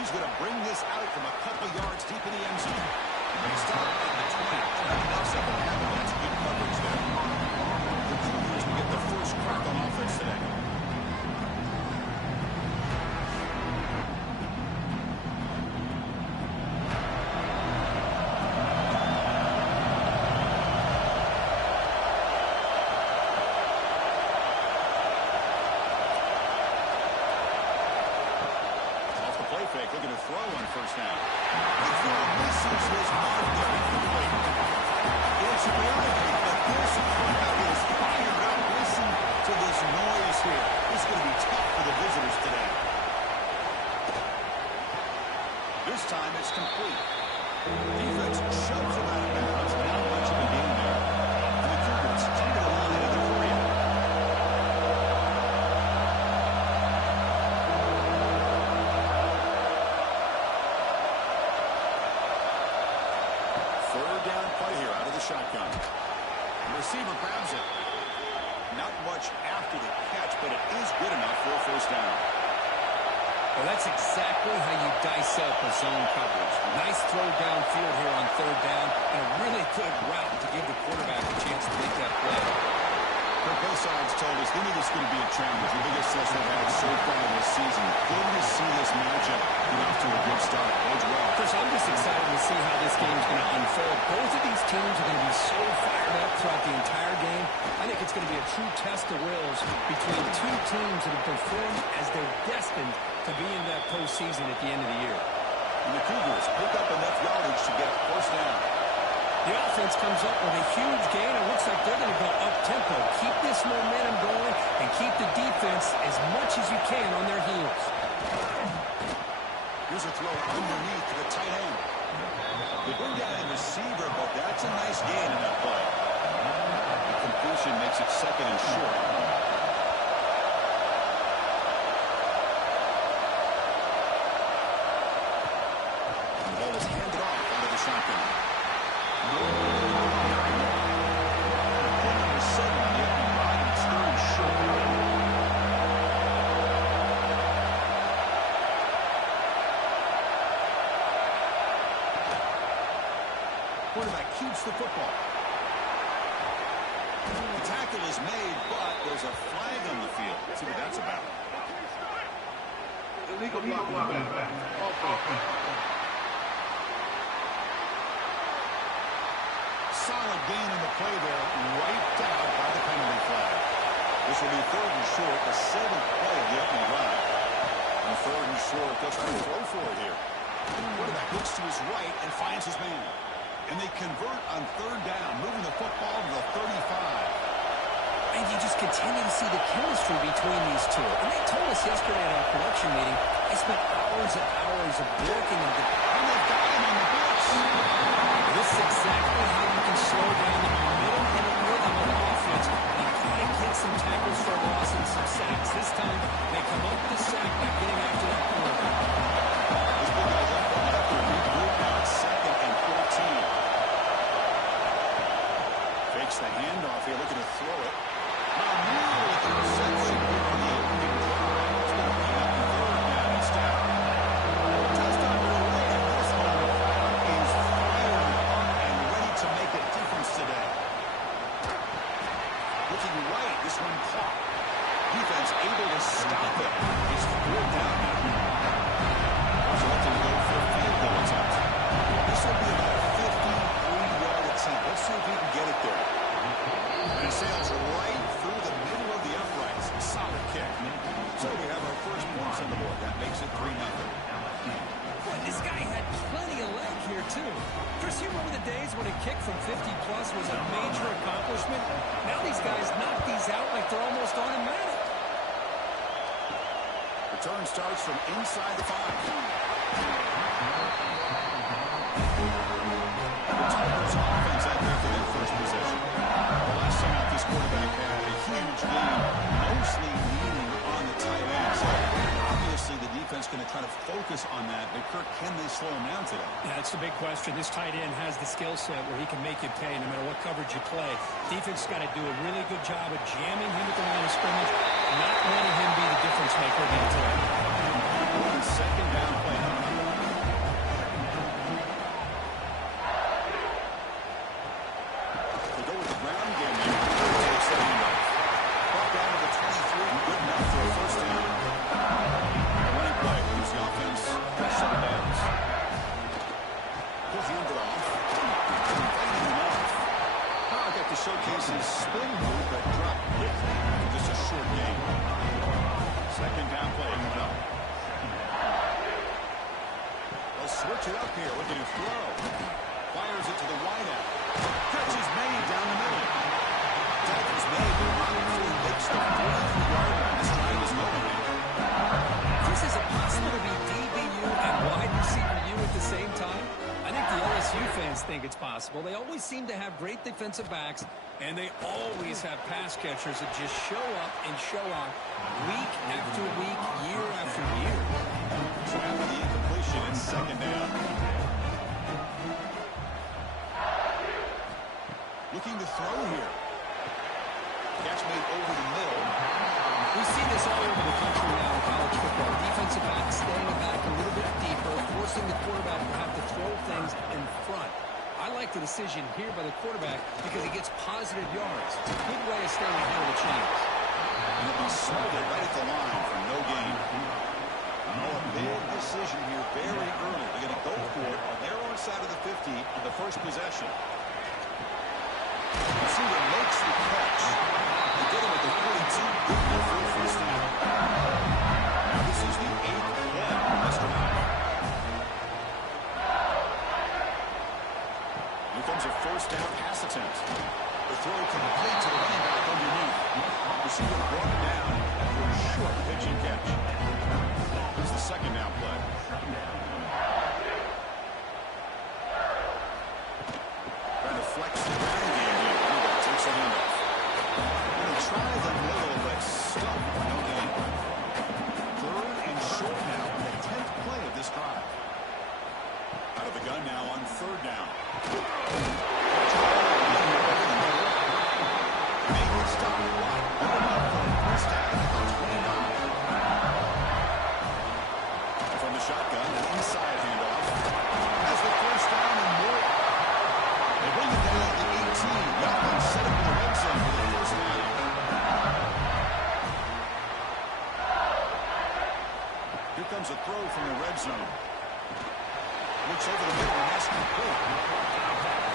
He's going to bring this out from a couple yards deep in the end zone. They start at the 20. Second half, that's good coverage there. The Cougars will get the first crack on offense today. Looking to throw on first down. The throw misses his mark there. It's early, but this crowd is fired up. Listen to this noise here. It's going to be tough for the visitors today. This time it's complete. Defense shoves him out of bounds. Not much of a game there. And the Cougars take it along into the 40. Shotgun. The receiver grabs it. Not much after the catch, but it is good enough for a first down. Well, that's exactly how you dice up a zone coverage. Nice throw downfield here on third down, and a really good route to give the quarterback a chance to make that play. Both sides told us they knew this was going to be a challenge. The biggest test they've had so far this season. Good to see this matchup get off to a good start. Bodes well. Chris, I'm just excited to see how this game's going to unfold. Both of these teams are going to be so fired up throughout the entire game. I think it's going to be a true test of wills between two teams that have performed as they're destined to be in that postseason at the end of the year. And the Cougars pick up enough yardage to get a first down. The offense comes up with a huge gain. It looks like they're going to go up-tempo. Keep this momentum going and keep the defense as much as you can on their heels. Here's a throw underneath to the tight end. They bring down a receiver, but that's a nice gain in that play. The completion makes it second and short. The ball is handed off out of the shotgun. Number 7, yet Rodden third short. Quarterback keeps the football. The tackle is made, but there's a flag on the field. Let's see what that's about. Illegal block. Solid gain in the play there, wiped out by the penalty flag. This will be third and short, the 7th play of the opening drive. And third and short, they'll try to throw for it here. The quarterback looks to his right and finds his man. And they convert on third down, moving the football to the 35. And you just continue to see the chemistry between these two. And they told us yesterday at our production meeting, they spent hours and hours of working and they've got him on the blitz. This is exactly how you can slow down the momentum and the rhythm of the offense. You try to get some tackles for a loss and some sacks. This time, they come up with the sack by getting after that quarterback. These big guys up on after a big group now. It's 2nd and 14. Fakes the handoff here, looking to throw it. Neal with the reception here on the opening drive. It's going to be up and third down instead. Touchdown underway, and this one is fired up and ready to make a difference today. Looking right, this one caught. Defense able to stop it. It's 4th down now. Selecting to go for a field goal attempt. This will be about a 53-yard attempt. Let's see if we can get it there. And it sails right through the middle of the uprights. Solid kick. So we have our first points on the board. That makes it 3-0. Boy, this guy had plenty of leg here, too. Chris, you remember the days when a kick from 50-plus was a major accomplishment? Now these guys knock these out like they're almost automatic. Return starts from inside the 5. The Tigers offense out there for their first possession. The last time out, this quarterback had a huge lead, mostly leaning on the tight end. So obviously the defense going to try to focus on that. But Kirk, can they slow him down today? Yeah, that's the big question. This tight end has the skill set where he can make you pay no matter what coverage you play. Defense got to do a really good job of jamming him at the line of scrimmage, not letting him be the difference maker again today. 2nd down play. They go with the ground game here. Brought down to the 23. Good enough for a first down. Running play. Moves the offense. 7 downs. He'll hand it off. Fighting him off. Now I got to showcase his spin move that dropped quickly. Just a short game. 2nd down play coming up. They'll switch it up here. Looking to throw. Fires it to the wideout. Catch is made down the middle. Tackle's made. Robinson makes the 43-yard line. This drive is over. Chris, is it possible to be DBU and wide receiver U at the same time? I think the LSU fans think it's possible. They always seem to have great defensive backs, and they always have pass catchers that just show up and show out week after week, year after year. So after the incompletion, it's 2nd down. Looking to throw here. Catch made over the middle. We see this all over the country now in college football. Defensive backs staying back a little bit deeper, forcing the quarterback to have to throw things in front. I like the decision here by the quarterback because he gets positive yards. It's a good way of staying ahead of the chains. And he'll be smothered right at the line for no gain. Oh, a big decision here very early. They're going to go for it on their own side of the 50 on the first possession. Receiver makes the catch. They get him at the 42. Good enough for the first down. Now this is the 8th receiver brought down after a short pitching catch. Here's the second down play. Trying to flex the ground game here. Quarterback takes a handoff. Going to try the middle, but still no gain. Third and short now on the 10th play of this drive. Out of the gun now on third down. Make it stop right. First down at the 29. From the shotgun, an inside handoff. Has the first down and more. They bring it down at the 18. Nothing set up in the red zone for the first down. Here comes a throw from the red zone. Looks over the middle and has complete.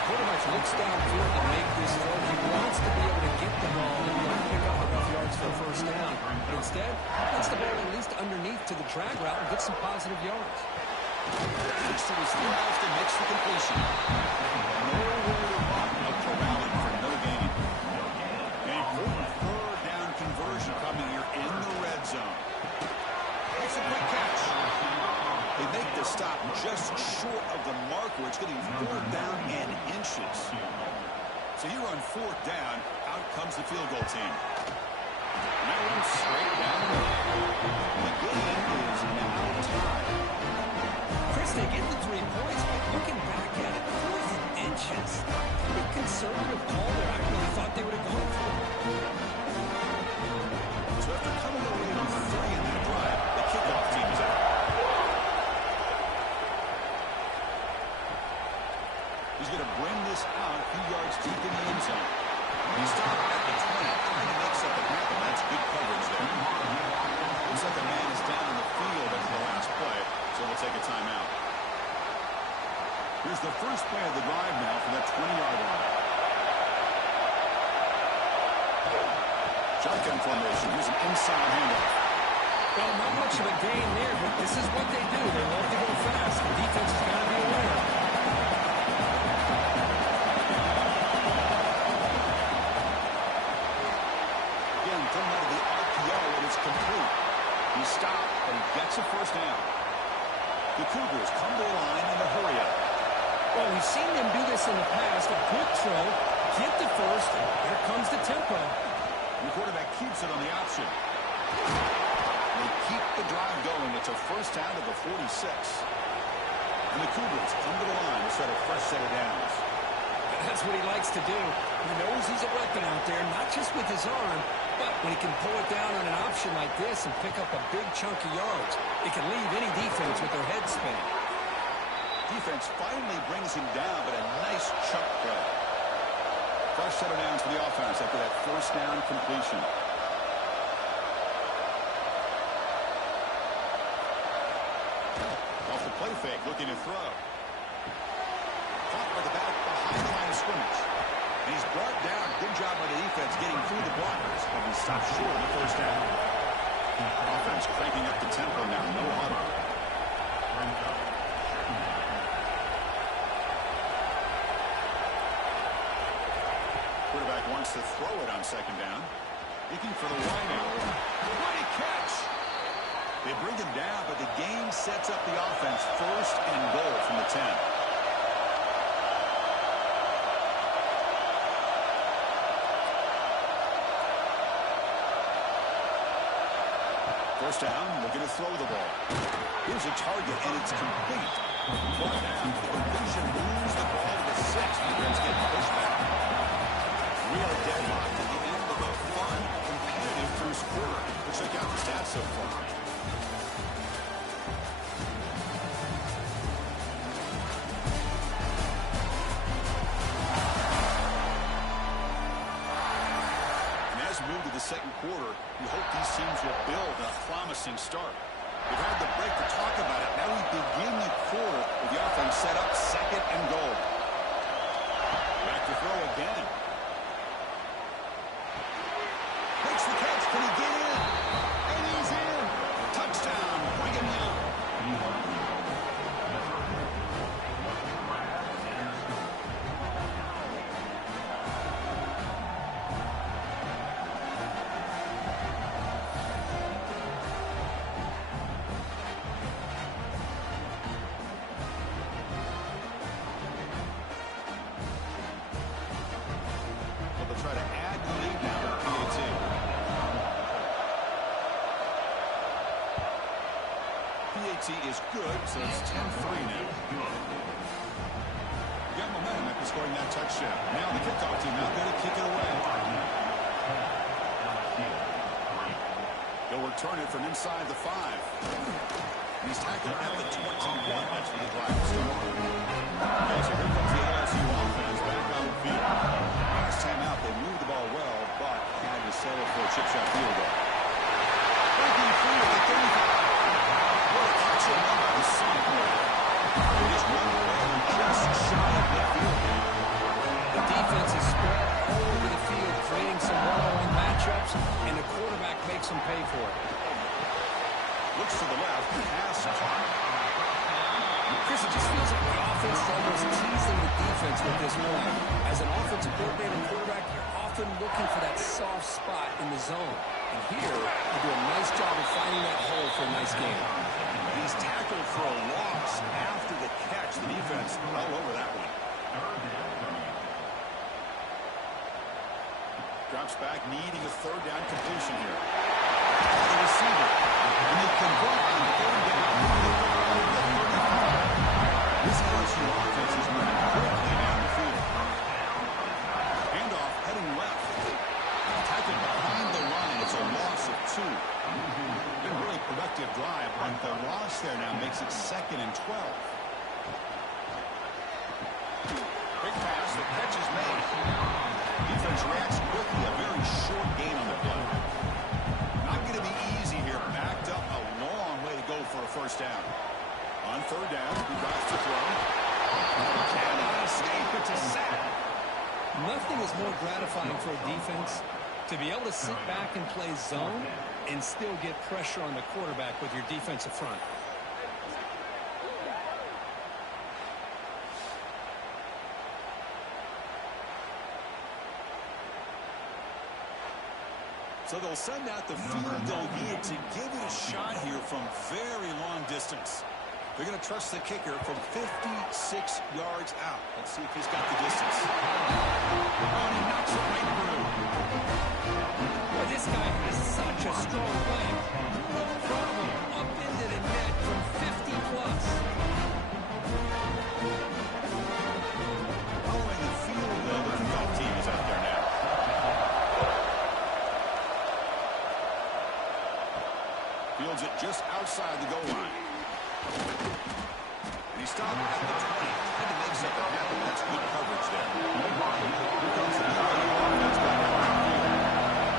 Quarterback looks downfield to make this throw. He wants to be able to get the ball and pick up enough yards for a first down. But instead, gets the ball at least underneath to the drag route and gets some positive yards. Takes to his left and makes the completion. Nowhere to run. No corralling for no gain. An important third down conversion coming here in the red zone. Makes a quick catch. They make the stop just short of the mark where it's getting fourth down and inches. So here on fourth down, out comes the field goal team. And that one straight down the middle. The game is now tied. Chris, they get the 3 points, but looking back at it, fourth and inches. Pretty conservative call there. I really thought they would have gone for it. So after coming away with 3 in that drive, the kickoff team is out. He's going to bring this out a few yards deep in the end zone. He stopped at the 20, trying to mix up the gap, and that's good coverage there. Looks like a man is down in the field after the last play, so we'll take a timeout. Here's the first play of the drive now from that 20-yard line. Shotgun formation. Here's an inside handoff. Well, not much of a gain there, but this is what they do. They love to go fast. The defense has got to be aware. Thrown out of the RPO, and it's complete. He stopped, but he gets a first down. The Cougars come to the line in a hurry up. Well, we've seen them do this in the past. A quick throw, get the first, and here comes the tempo. The quarterback keeps it on the option. They keep the drive going. It's a first down to the 46. And the Cougars come to the line to set a fresh set of downs. That's what he likes to do. He knows he's a weapon out there, not just with his arm, but when he can pull it down on an option like this and pick up a big chunk of yards, it can leave any defense with their head spinning. Defense finally brings him down, but a nice chunk play. Fresh set of downs for the offense after that first down completion. Off the play fake, looking to throw. Caught by the back behind the line of scrimmage. And he's brought down. Good job by the defense getting through the blockers, but he stopped short of the first down. Offense cranking up the tempo now. No huddle. Quarterback wants to throw it on second down. Looking for the wideout. Great catch. They bring him down, but the game sets up the offense first and goal from the 10. First down, looking to throw the ball. Here's a target, and it's complete. Brought down, the completion moves the ball to the 6. Defense getting pushed back. Real deadlock to the end of a fun, competitive first quarter. Let's check out the stats so far. The second quarter, you hope these teams will build a promising start. We've had the break to talk about it. Now we begin the quarter with the offense set up second and goal. Back to throw again. Makes the catch. Can he get in? And he's in. Touchdown. Brigham Young. penalty is good, so it's 10-3 now. You got momentum after scoring that touchdown. Now the kickoff team out there to kick it away. He'll return it from inside the 5. He's tackled at the 21. That's where the drive will start. Okay, so here comes the LSU offense back on the field. Last time out, they moved the ball well, but had to settle for a chip shot field goal. Breaking free at the 35. What a catch and run by the center. They just run away and just shy of that field. The defense is spread all over the field, creating some one-on-one matchups, and the quarterback makes them pay for it. Looks to the left, pass caught. Chris, it just feels like the offense is almost teasing the defense with this play. As an offensive coordinator and quarterback, you're often looking for that soft spot in the zone. And here, they do a nice job of finding that hole for a nice game. He's tackled for a loss after the catch. The defense all over that one. Drops back, needing a third down completion here. The receiver. And they convert on third down. This LSU offense is moving quickly down the field. Handoff heading left. Tackled behind the line. It's a loss of 2. Been a really productive drive, but the loss there now makes it 2nd and 12. Big pass. The catch is made. Defense reacts quickly. A very short gain on the play. Not going to be easy here. Backed up a long way to go for a first down. On third down, he drops to throw. Cannot escape. It's a sack. Nothing is more gratifying for a defense to be able to sit back and play zone and still get pressure on the quarterback with your defensive front. So they'll send out the field goal unit to give it a shot here from very long distance. They're going to trust the kicker from 56 yards out. Let's see if he's got the distance. Oh, and he knocks it right through. Boy, this guy has such a strong leg. No problem up into the net from 50 plus. Following the field goal, the kickoff team is out there now. Fields it just outside the goal line. And he stopped at the 20. Had to make something happen. That's good coverage there. Here comes the BYU offense back out on the field.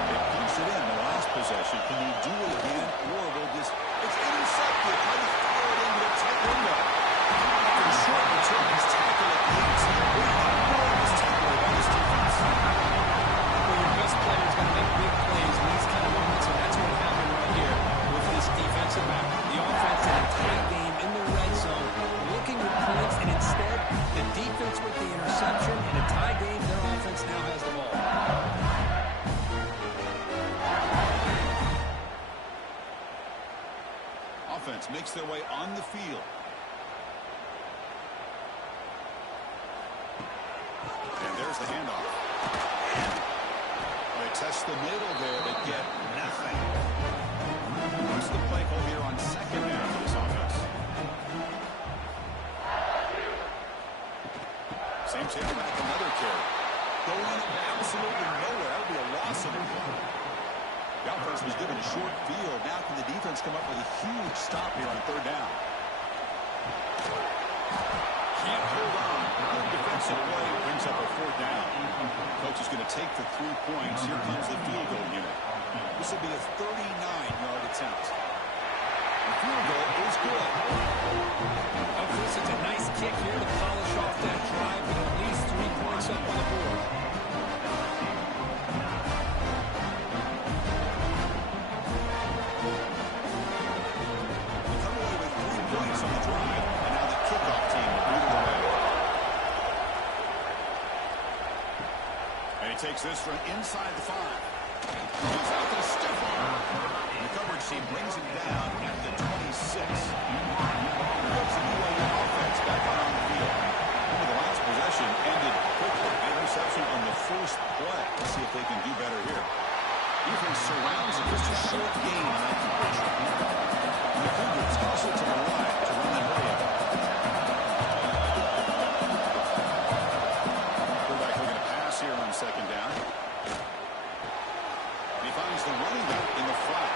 They punched it in the last possession. Can he do it again? Or will this... It's intercepted. Trying to fire it into the tight window. After a short return, he's tackled at the 18. What an enormous tackle by this defense. Well, your best player's got to make big plays in these kind of moments, and that's what happened right here with this defensive back. The offense in a tight game in the red zone, looking at points, and instead, the defense with the interception. In a tie game, their offense now has the ball. Offense makes their way on the field. And there's the handoff. They test the middle there, but get nothing. What's the play call here on second down for this offense? Same tailback, another carry. Going absolutely nowhere. That would be a loss of a play. The offense was given a short field. Now can the defense come up with a huge stop here on third down? Can't hold on. Good defensive play brings up a fourth down. Coach is going to take the 3 points. Here comes the field goal unit. This will be a 39-yard attempt. The field goal is good. Oh, Chris, it's a nice kick here to polish off that drive with at least 3 points up on the board. They come away with 3 points on the drive, and now the kickoff team will move it away. And he takes this from inside the 5. He's out to stiff arm. The coverage team brings him down at the 26. Here comes the BYU offense back out on the field. Remember, the last possession ended quickly. Interception on the first play. Let's see if they can do better here. Defense surrounds it. Just a short gain on that completion. The Cougars toss it to the right. finds the running back in the flat.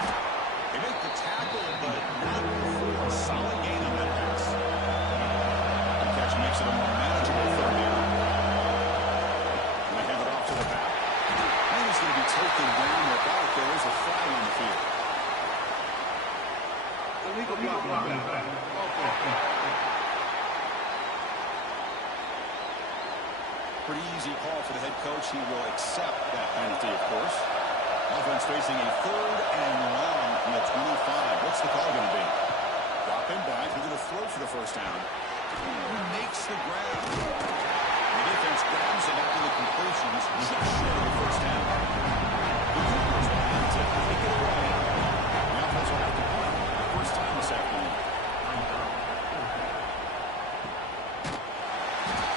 They make the tackle, but not before. Solid gain on that pass. The catch makes it a more manageable third down. And they hand it off to the back. And he's going to be taken down about. There's a flag on the field. Illegal block on that. Pretty easy call for the head coach. He will accept that penalty, of course. Offense facing a 3rd and long from the 25. What's the call going to be? Drop him back. He's going to throw for the first down. He makes the grab. The defense grabs him after the completion. He's just short of the first down. The Cougars will have to take it away. The offense will have to punt for the first time this afternoon. And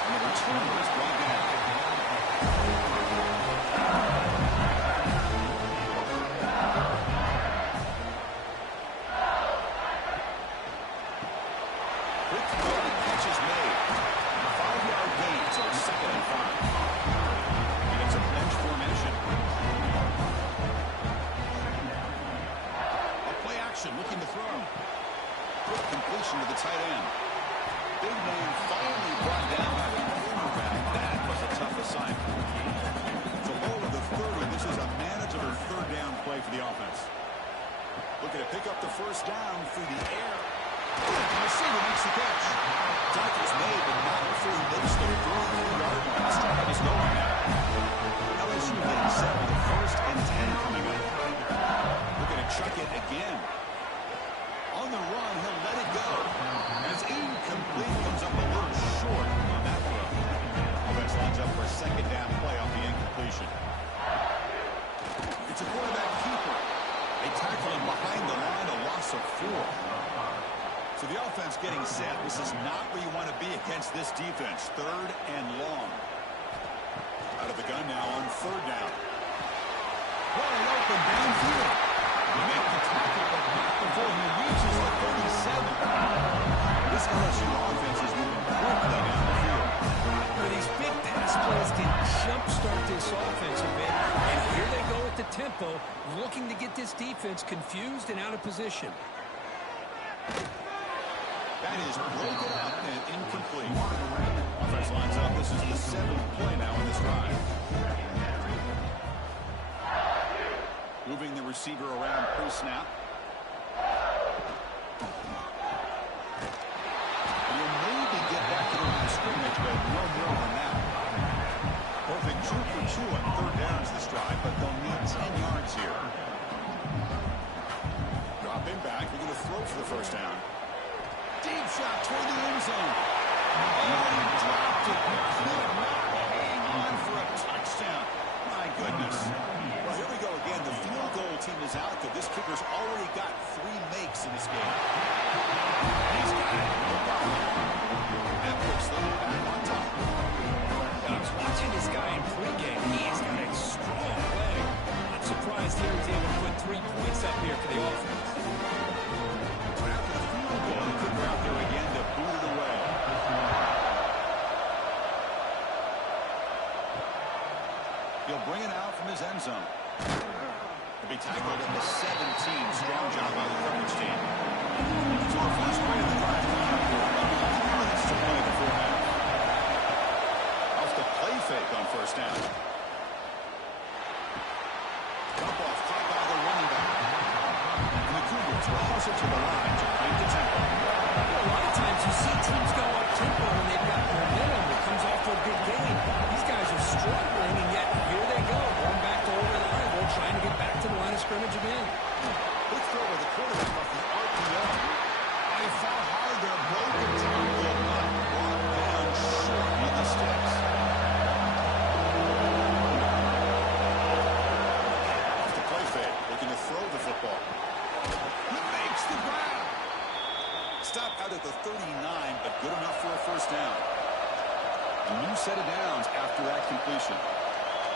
the return is brought down. Quick throw, the catch is made. 5-yard gain to the 2nd and 5. And it's a bench formation. A play action, looking to throw. Quick completion to the tight end. Big man finally brought down by the cornerback. That was a tough assignment. So low to the 30. This is a manageable 3rd down play for the offense. Looking to pick up the first down through the air. The receiver makes the catch. Tackle's made, but not before he makes the 33-yard line. This drive is going now. LSU getting set with the 1st and 10 coming up. Looking to chuck it again. On the run, he'll let it go. As incomplete, comes up a little short on that throw. Offense lines up for a 2nd down play off the incompletion. It's a quarterback keeper. They tackle him behind the line, a loss of 4. So the offense getting set. This is not where you want to be against this defense. 3rd and long. Out of the gun now on 3rd down. Wide open downfield. He makes the tackle, but not before he reaches the 37. This LSU offense is moving quickly down the field. Well, these big pass plays can jumpstart this offense a bit. And here they go at the tempo, looking to get this defense confused and out of position. That is broken up and incomplete. Offense lines up. This is the 7th play now in this drive. Moving the receiver around pre-snap. He'll maybe get back to the scrimmage, but no more than that. Perfect 2 for 2 on 3rd downs this drive, but they'll need 10 yards here. Drop him back. They're going to throw for the first down. Deep shot toward the end zone. Oh, he dropped it. He could not hang on for a touchdown. My goodness. Well, here we go again. The field goal team is out there. This kicker's already got 3 makes in this game. He's got it. No problem. That puts them back on top. I was watching this guy in pregame. He's got a strong leg. I'm surprised he was able to put 3 points up here for the offense. Out there again to boot it away. He'll bring it out from his end zone. He'll be tackled at the 17. Strong job by the coverage team. So the first play of the drive coming up here. 2 minutes to play before half. Off the play fake on first down. Dump off caught by the running back. And the Cougars will house it to the line to break the tempo. A lot of times you see teams go up tempo when they've got momentum that comes after a big game. These guys are struggling, and yet here they go, going back to over the line. They're trying to get back to the line of scrimmage again. Big throw with the quarterback off the RPO. They fought hard there, broke the tackle, but brought down short on the sticks. Off the play fake, looking to throw the football. He makes the grab. Stopped out at the 39, but good enough for a first down. A new set of downs after that completion.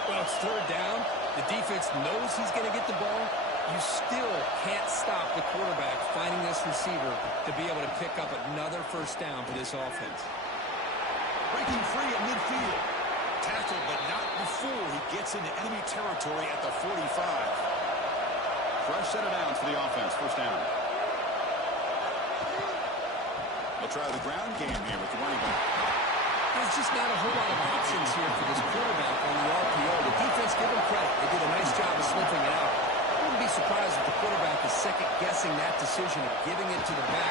Well, it's 3rd down. The defense knows he's going to get the ball. You still can't stop the quarterback finding this receiver to be able to pick up another first down for this offense. Breaking free at midfield. Tackled, but not before he gets into enemy territory at the 45. fresh set of downs for the offense. First down. They'll try the ground game here with the running back. There's just not a whole lot of options here for this quarterback on the RPO. The defense, give them credit. They did a nice job of slipping it out. I wouldn't be surprised if the quarterback is second-guessing that decision of giving it to the back.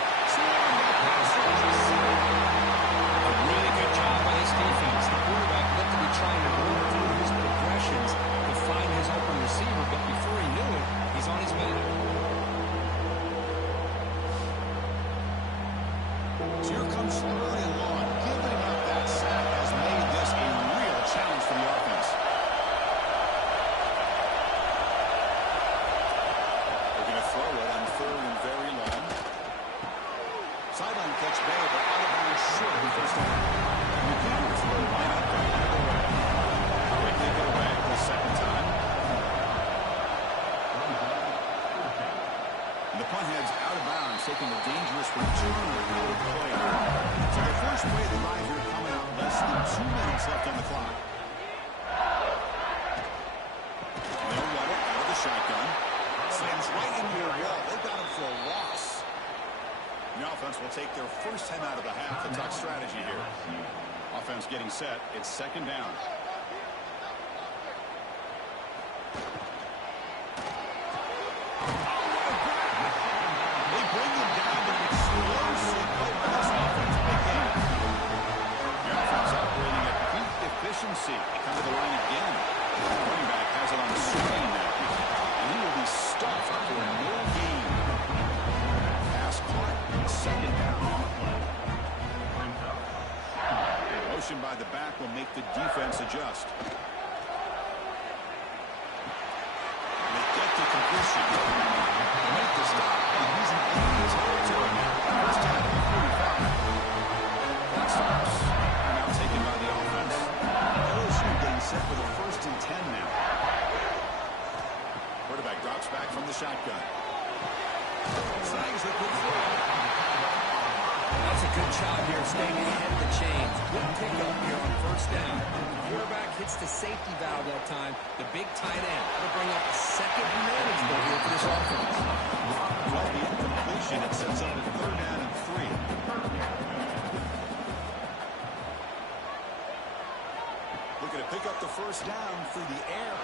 A really good job by this defense. The quarterback looked to be trying to move through his progressions to find his open receiver, but before he knew it, he's on his back. So here comes third and long. Giving up that sack has made this a real challenge for the offense. They're going to throw it on third and very long. Sideline catch made, but out of bounds short of the first down. And the Cougars will line up and punt it away. They take it away for the second time. And the punt heads out of bounds, taking a dangerous return out of play. So the first play of the drive here coming out less than 2 minutes left on the clock. And they'll run it out of the shotgun. Slams right into your wall. They've got him for a loss. The offense will take their first time out of the half. The tuck strategy here. Offense getting set. It's second down. They bring him down with an explosive play by this offense. Big game. The offense operating at peak efficiency. They come to the line again. The running back has it on the screen now. And he will be stuffed for no gain. Pass caught. Second down. Motion by the back will make the defense adjust. They get the completion. They make the stop. And he's in Indians territory now. First down at the 45. Clock stops. Now taken by the offense. LSU getting set for the 1st and 10 now. Quarterback drops back from the shotgun. Snags the good throw. That's a good job here staying ahead of the chains. Good pickup here on first down. The quarterback hits the safety valve that time. The big tight end. That'll bring up a second and manageable here for this offense. Well, the incompletion, it sets up a third down and 3. Looking to pick up the first down through the air.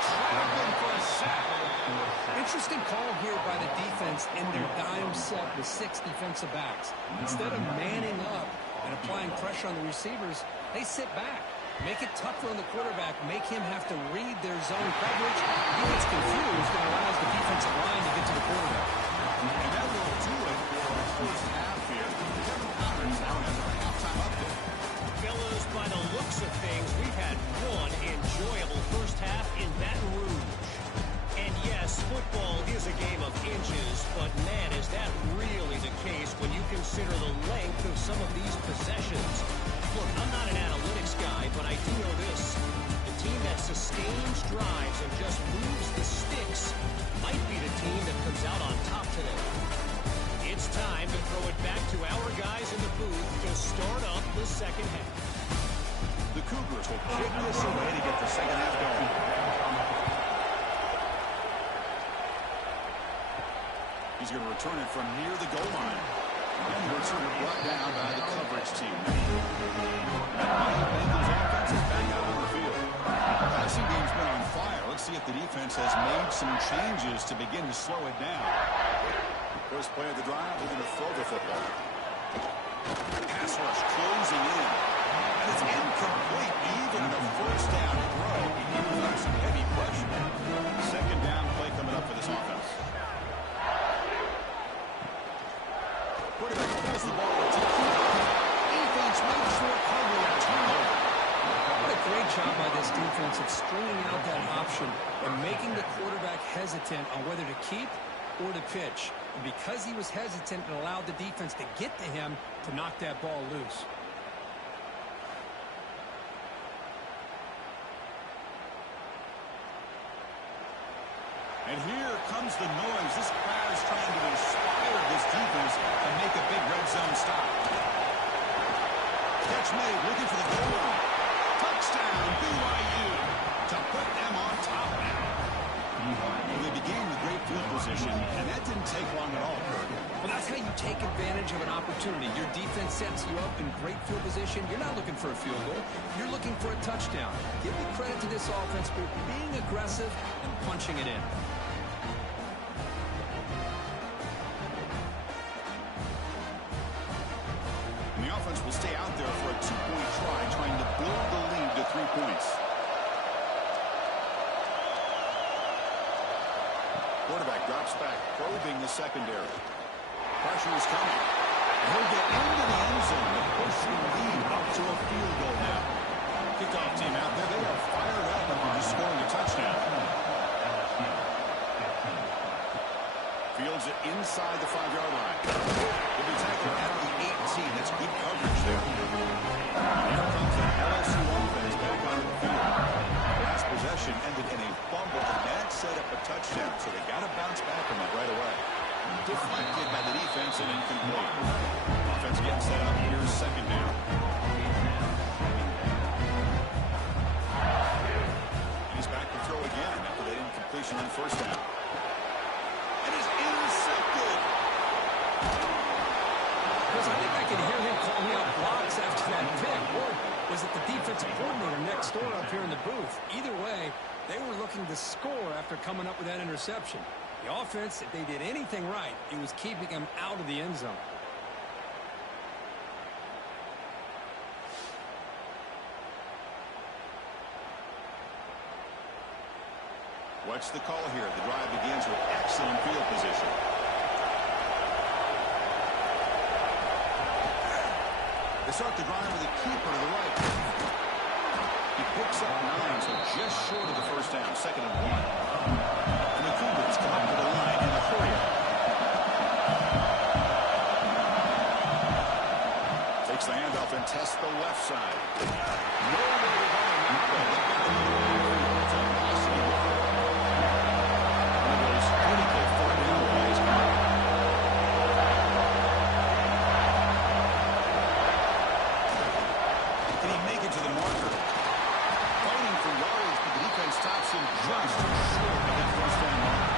Traveling for a sack. Interesting call here by the defense in their dime set with 6 defensive backs. Instead of manning up and applying pressure on the receivers, they sit back. Make it tougher on the quarterback. Make him have to read their zone coverage. He gets confused and allows the defensive line to get to the quarterback. And that will do it for the first half here. Kevin Connors now has our halftime update. Fellas, by the looks of things, we've had one enjoyable first half in Baton Rouge. And yes, football is a game of inches, but man, is that really the case when you consider the length of some of these possessions. Look, I'm not an analytics guy, but I do know this. The team that sustains drives and just moves the sticks might be the team that comes out on top today. It's time to throw it back to our guys in the booth to start up the second half. The Cougars will kick this away to get the second half going. He's going to return it from near the goal line. And the return brought down by the coverage team. Bengals offense is back out on the field. The passing game's been on fire. Let's see if the defense has made some changes to begin to slow it down. First play of the drive, they're going to throw the football. Pass rush closing in. And it's incomplete. Even in a first down throw, he was under some heavy pressure. Second down play coming up for this offense. Quarterback pulls the ball to defense makes short coverage and turnover. What a great job by this defense of stringing out that option and making the quarterback hesitant on whether to keep or to pitch. And because he was hesitant, it allowed the defense to get to him to knock that ball loose. And here comes the noise. This crowd is trying to inspire this defense to make a big red zone stop. Catch made, looking for the goal line. Touchdown, BYU, to put them on top now. position, and that didn't take long at all, Kurt. Well, that's how you take advantage of an opportunity. Your defense sets you up in great field position. You're not looking for a field goal. You're looking for a touchdown. Give me credit to this offense for being aggressive and punching it in. And the offense will stay out there for a two-point try, trying to build the lead to 3 points. Quarterback drops back, probing the secondary. Pressure is coming. And he'll get into the end zone to push the lead up to a field goal now. Kickoff team out there, they are fired up after just scoring a touchdown. Fields it inside the 5-yard line. He'll be tackled at the 18. That's good coverage there. Here comes the LSU offense back onto the field. Last possession ended in a fumble, and that set up a touchdown, so they got to bounce back from that right away. Deflected by the defense and incomplete. Offense getting set up. Here's second down. He's back to throw again after that incompletion on first down. And is intercepted. Because I think I can hear him calling out blocks after that pick. Or was it the defensive coordinator next door up here in the booth? Either way, they were looking to score after coming up with that interception. The offense, if they did anything right, it was keeping them out of the end zone. What's the call here? The drive begins with excellent field position. They start the drive with a keeper to the right. He picks up 9, so just short of the first down, 2nd and 1. And the Cougars come up to the line in a hurry. Takes the handoff and tests the left side. No way to run on that play. They've got to move the field. It's impossible. One of those critical 4th-down plays coming. Can he make it to the marker? Fighting for yards, but the defense stops him just short of that first down mark.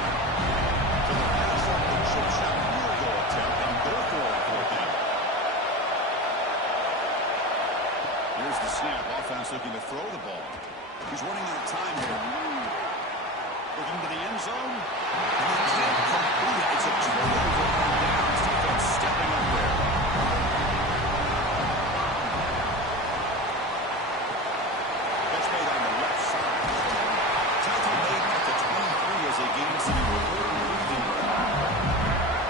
So the pass up the chip shot field goal attempt, and they're throwing for it now. Here's the snap. Offense looking to throw the ball. He's running out of time here. Looking to the end zone. And he can't complete it. It's a turnover on downs. Defense stepping up there. That's made on the left side. Tackle made at the 23 as they gain some important breathing room.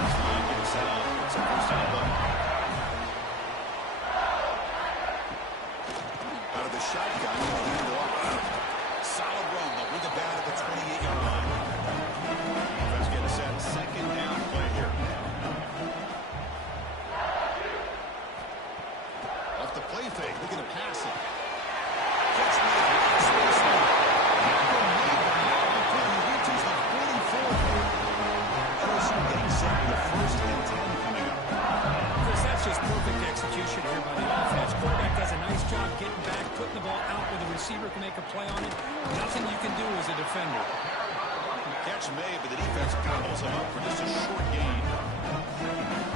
This line getting set up. It's a first down ball. Out of the shotgun, he'll hand it off. Solid run, but with the bat at the 28-yard line. Offense getting set. 2nd down play here. Off the play fake, looking to pass it. Catch made. Last space now. Malcolm made the ball before he reaches the 44. LSU getting set for the 1st and 10 coming up. Chris, that's just perfect execution here by the offense. Quarterback does a nice job getting back, putting the ball out where the receiver can make a play on it. Nothing you can do as a defender. Catch made, but the defense gobbles him up for just a short gain.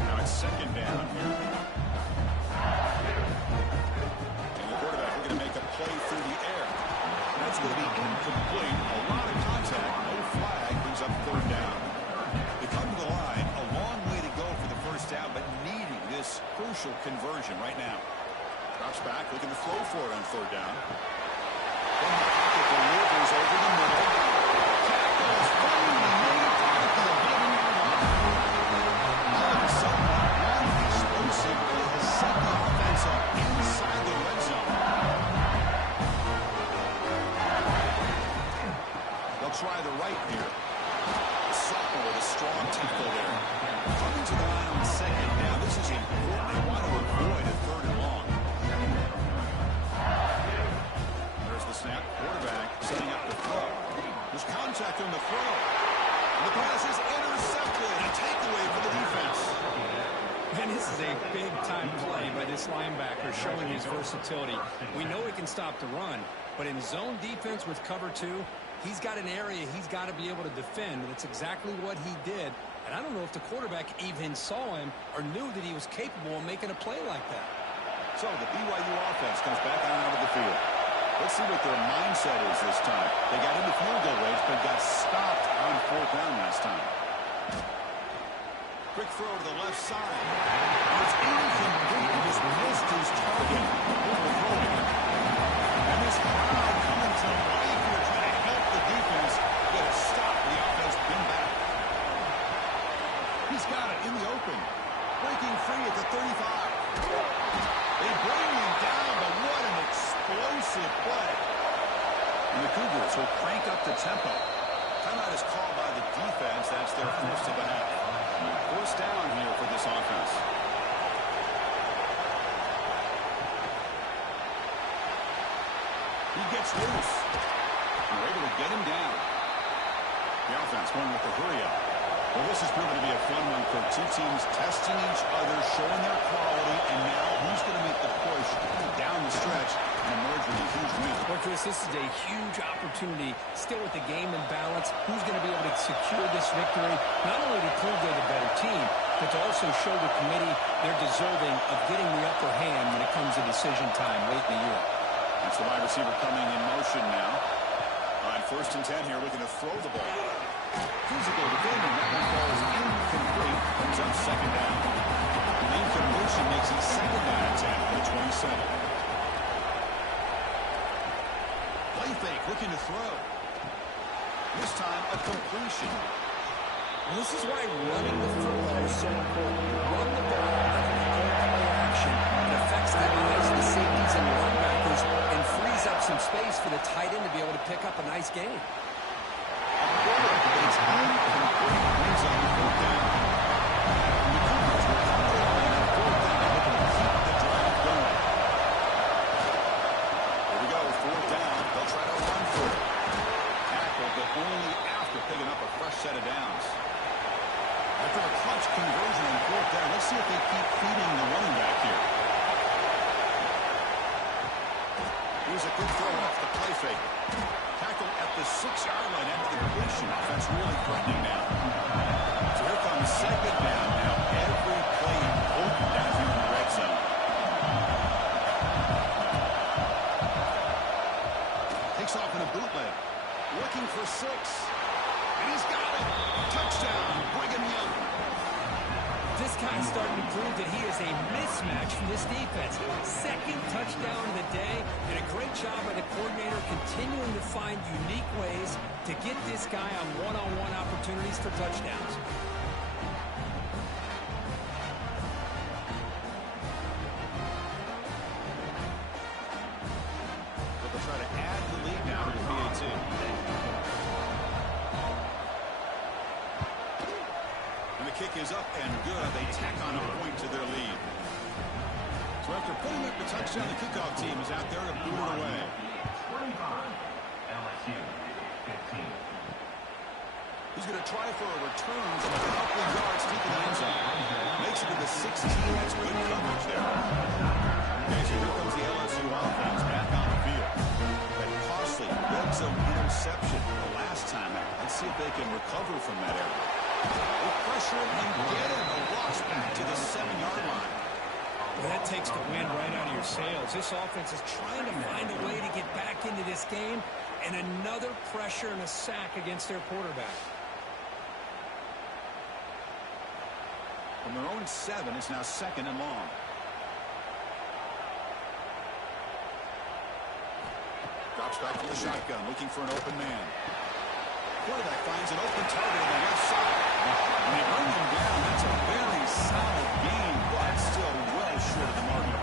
Now it's 2nd down here. And the quarterback looking to make a play through the air. That's going to be incomplete. A lot of contact. No flag. Brings up 3rd down. They come to the line. A long way to go for the first down, but needing this crucial conversion right now. Drops back, looking to throw for it on 3rd down. Then the pocket delivers over the middle. Tackles finally made it at the 11-yard line. All of a sudden, one explosive play has set the offense up inside the red zone. They'll try the right here. Supple with a strong tackle there. Coming to the line on 2nd down. This is important. They want to avoid a 3rd and long. There's the snap. Quarterback setting up the throw. There's contact on the throw. And the pass is intercepted. A takeaway for the defense. And this is a big-time play by this linebacker showing his versatility. We know he can stop the run, but in zone defense with cover 2, He's got an area he's got to be able to defend, and it's exactly what he did. And I don't know if the quarterback even saw him or knew that he was capable of making a play like that. So the BYU offense comes back out onto the field. Let's see what their mindset is this time. They got into field goal range, but got stopped on 4th down last time. Quick throw to the left side. And it's incomplete. He just missed his target. Overthrowing it. And this crowd coming to life here, trying to help the defense get a stop. The offense been back. He's got it in the open. Breaking free at the 35. They bring him down, but what an explosive play. And the Cougars will crank up the tempo. Timeout is called by the defense. That's their first of the half. First down here for this offense. He gets loose. And we're able to get him down. The offense going with the hurry up. Well, this is proven to be a fun one for two teams testing each other, showing their quality, and now who's going to make the push down the stretch and emerge with a huge win. Well, Chris, this is a huge opportunity, still with the game in balance. Who's going to be able to secure this victory, not only to prove they're the better team, but to also show the committee they're deserving of getting the upper hand when it comes to decision time late in the year. That's the wide receiver coming in motion now. On 1st and 10 here, looking to throw the ball. Physical defending. That one falls incomplete. Comes up 2nd down. An incompletion makes it 2nd down and 10 for the 27. Play fake, looking to throw. This time, a completion. Well, this is why running the football is so important. You run the ball out of the play action. It affects the eyes of the safeties and linebackers and frees up some space for the tight end to be able to pick up a nice gain. It's incomplete. Brings on 4th down. The Cougars will cover on that 4th down, looking to keep the drive going. Here we go, 4th down. They'll try to run for it. Tackle, but only after picking up a fresh set of downs. After a clutch conversion on 4th down, let's see if they keep feeding the running back here. Here's a good throw off the play fake. Tackle at the 6-yard line after the completion. Offense really threatening now. So here comes 2nd down now. Every play important down here in the red zone. Takes off in a bootleg. Looking for 6. And he's got it. Touchdown, Brigham Young. This guy's starting to prove that he is a mismatch for this defense. 2nd touchdown of the day, and a great job by the coordinator continuing to find unique ways to get this guy on one-on-one opportunities for touchdowns. But they'll try to add the lead now to the PAT. Kick is up and good. They tack on a point to their lead. So after putting up the touchdown, the kickoff team is out there to boot it away. 25, LSU, 15. He's going to try for a return from a couple of yards deep in the end zone. Makes it to the 16. That's good coverage there. Okay, so here comes the LSU offense back on the field. That costly red zone interception the last time. Let's see if they can recover from that area. They pressure him and get him. A loss back to the 7-yard line. Well, that takes the wind right out of your sails. This offense is trying to find a way to get back into this game, and another pressure and a sack against their quarterback. From their own 7, it's now 2nd and long. Drops back to the shotgun, looking for an open man. Quarterback finds an open target on the left side. And they bring him down. That's a very solid game, but still well short of the margin.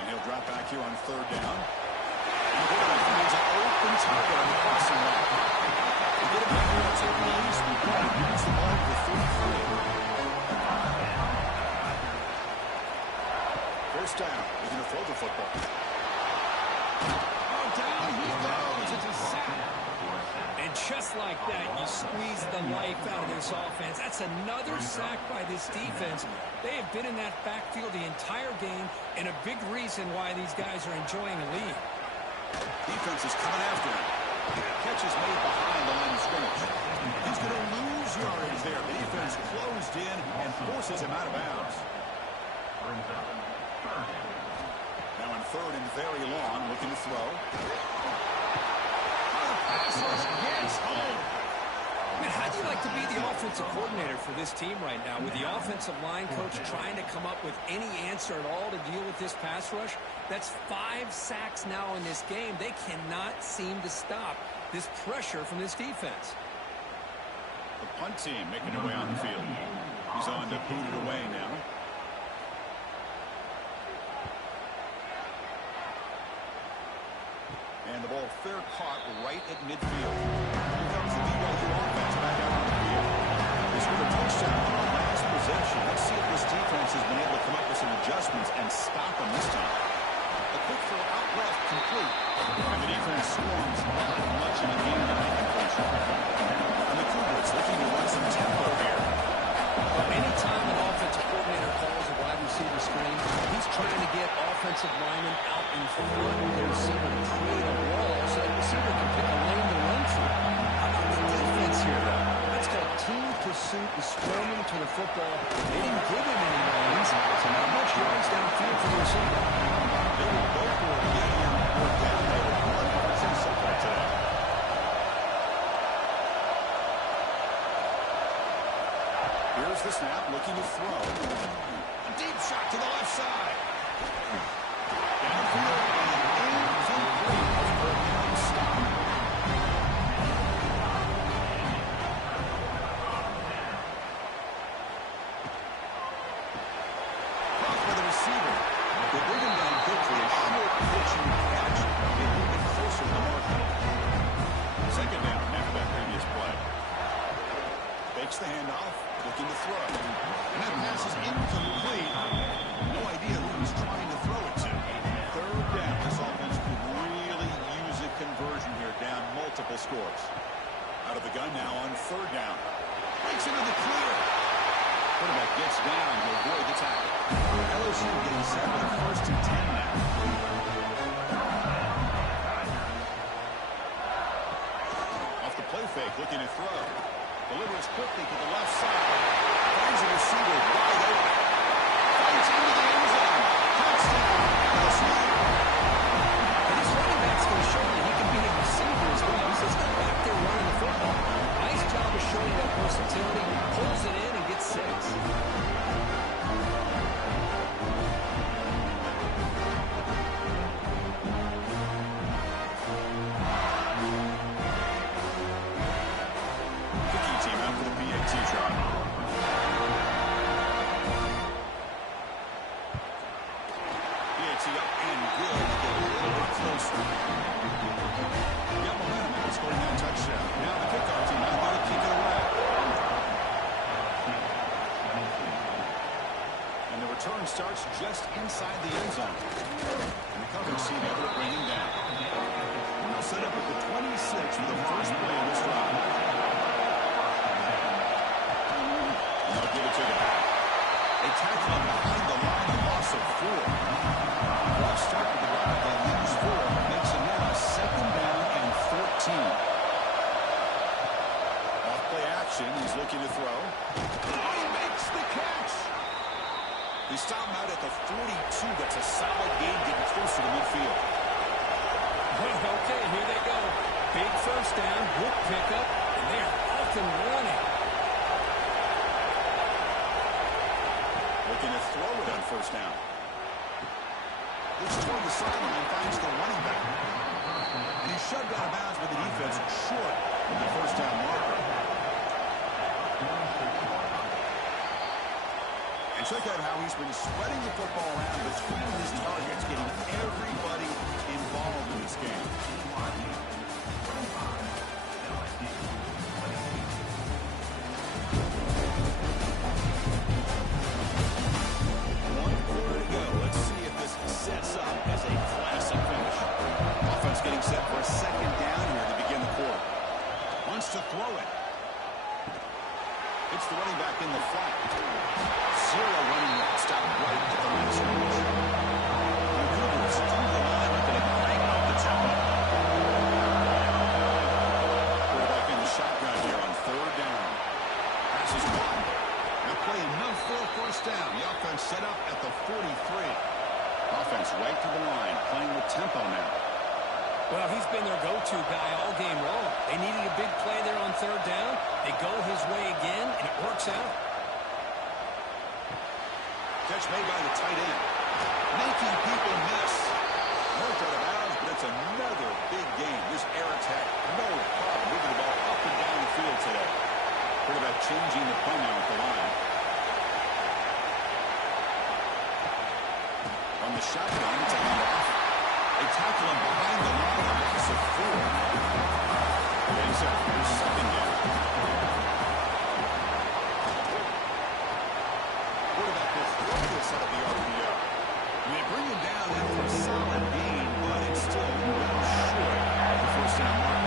And he'll drop back here on 3rd down. And the quarterback finds an open target on the crossing route. To get him back here, it's a release. It's the ball to the 33. First down. He's going to throw the football. Oh, down he goes. It's a sack. And just like that, you squeeze the life out of this offense. That's another sack by this defense. They have been in that backfield the entire game, and a big reason why these guys are enjoying a lead. Defense is coming after him. Catch is made behind the line of scrimmage. He's going to lose yardage there. The defense closed in and forces him out of bounds. Now in third and very long, looking to throw. Pass rush gets home. Man, how do you like to be the offensive coordinator for this team right now with the offensive line coach trying to come up with any answer at all to deal with this pass rush? That's 5 sacks now in this game. They cannot seem to stop this pressure from this defense. The punt team making their way on the field. He's on to boot it away now. And the ball fair caught right at midfield. Here comes the BYU offense back out on the field. They scored a touchdown on the last possession. Let's see if this defense has been able to come up with some adjustments and stop them this time. A quick throw out left, complete. And the defense swarms much of the game to make completion. And the Cougars looking to run some tempo here. Anytime an offensive coordinator calls a wide receiver screen, he's trying to get offensive linemen out in front of the receiver to create a wall so that receiver can pick a lane to run through. How about the defense here, though? That's called team pursuit and storming to the football. They didn't give him any lanes, so not much yards downfield for the receiver. They will go for it again here. We're down there 100% so far today. Here's the snap, looking to throw. A deep shot to the left side. Downfield and incomplete. Stop. Caught by the receiver. They bring him down quickly. A short pitching catch. They move it closer to the marker. Second down after that previous play. Fakes the handoff. Looking to throw. And that pass is incomplete. No idea who he's trying to throw it to. Third down. This offense could really use a conversion here, down multiple scores. Out of the gun now on third down. Breaks into the clear. Quarterback gets down to avoid the tackle. LSU getting set with a 1st and 10 now. Off the play fake, looking to throw. Delivers quickly to the left side. Finds a receiver wide open. Fights into the end zone. Touchdown, LSU. And his running back's going to show that he can be a receiver as well. He's just not back there running the football. Nice job of showing that versatility. Pulls it in and gets 6. Starts just inside the end zone. And the coverage team able to bring him down. They'll set up at the 26 for the first play of this drive. And they'll give it to the back. They tackle him behind the line, a loss of 4. Rough start with the drive. They lose 4. Makes it now a 2nd down and 14. Off play action. He's looking to throw. He makes the catch. They stop him out at the 42. That's a solid gain getting close to the midfield. Okay, here they go. Big first down, hook pickup, and they are off and running. Looking to throw it on first down. Looks toward the sideline, finds the running back. And he's shoved out of bounds with the defense short of the first down marker. And check out how he's been spreading the football around between his targets, getting everybody involved in this game. One quarter to go. Let's see if this sets up as a classic finish. Offense getting set for a 2nd down here to begin the quarter. He's right to the line, playing with tempo now. Well, he's been their go-to guy all game long. They needed a big play there on third down. They go his way again, and it works out. Catch made by the tight end. Making people miss. Marked out of bounds, but it's another big game. This air attack, no problem moving the ball up and down the field today. Quarterback changing the play now at the line. On the shotgun, it's a handoff. They tackle him behind the line, a loss of 4. Brings up for second down. Quarterback will throw this out of the RPO. They bring him down after a solid gain, but it's still well short of the first down mark.